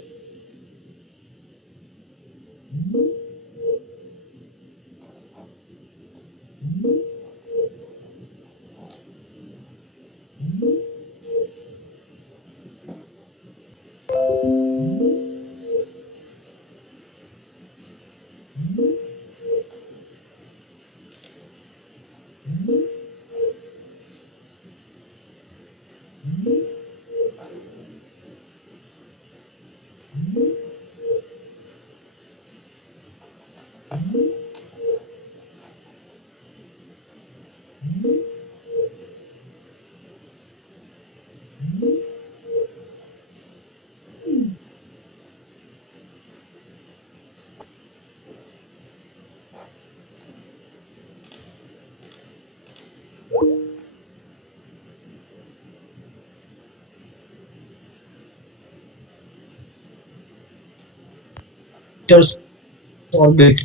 orbit.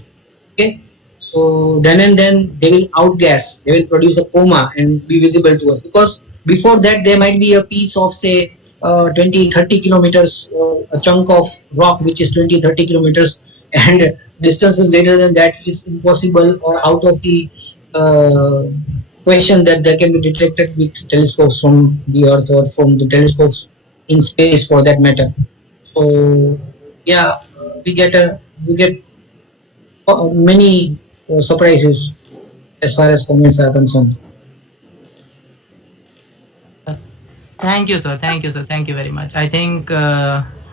Okay, so then and then they will outgas, they will produce a coma and be visible to us, because before that there might be a piece of, say, 20-30 kilometers, a chunk of rock which is 20-30 kilometers, and distances later than that it is impossible or out of the uh, question that they can be detected with telescopes from the earth or from the telescopes in space for that matter. So yeah, we get many surprises as far as comments are concerned. Thank you, sir. Thank you, sir. Thank you very much. I think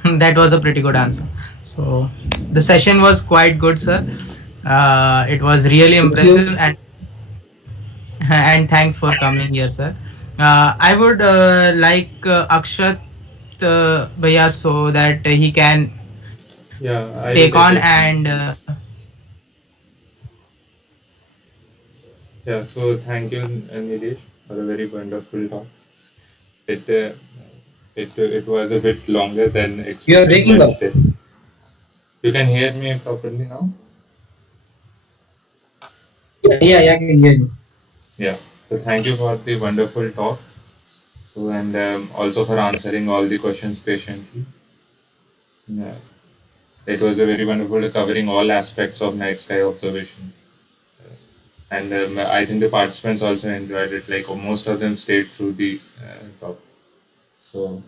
That was a pretty good answer. So the session was quite good, sir. It was really Thank you. impressive, and thanks for coming here, sir. I would like Akshat Bhaiya, so that he can Yeah, I will take take on it. and Yeah, so thank you, Nilesh, for a very wonderful talk. It it was a bit longer than You are expected, breaking but up. still, you can hear me properly now. Yeah, I can hear you. Yeah. So thank you for the wonderful talk. So and also for answering all the questions patiently. Yeah. It was a very wonderful covering all aspects of night sky observation. And I think the participants also enjoyed it. Like most of them stayed through the talk. So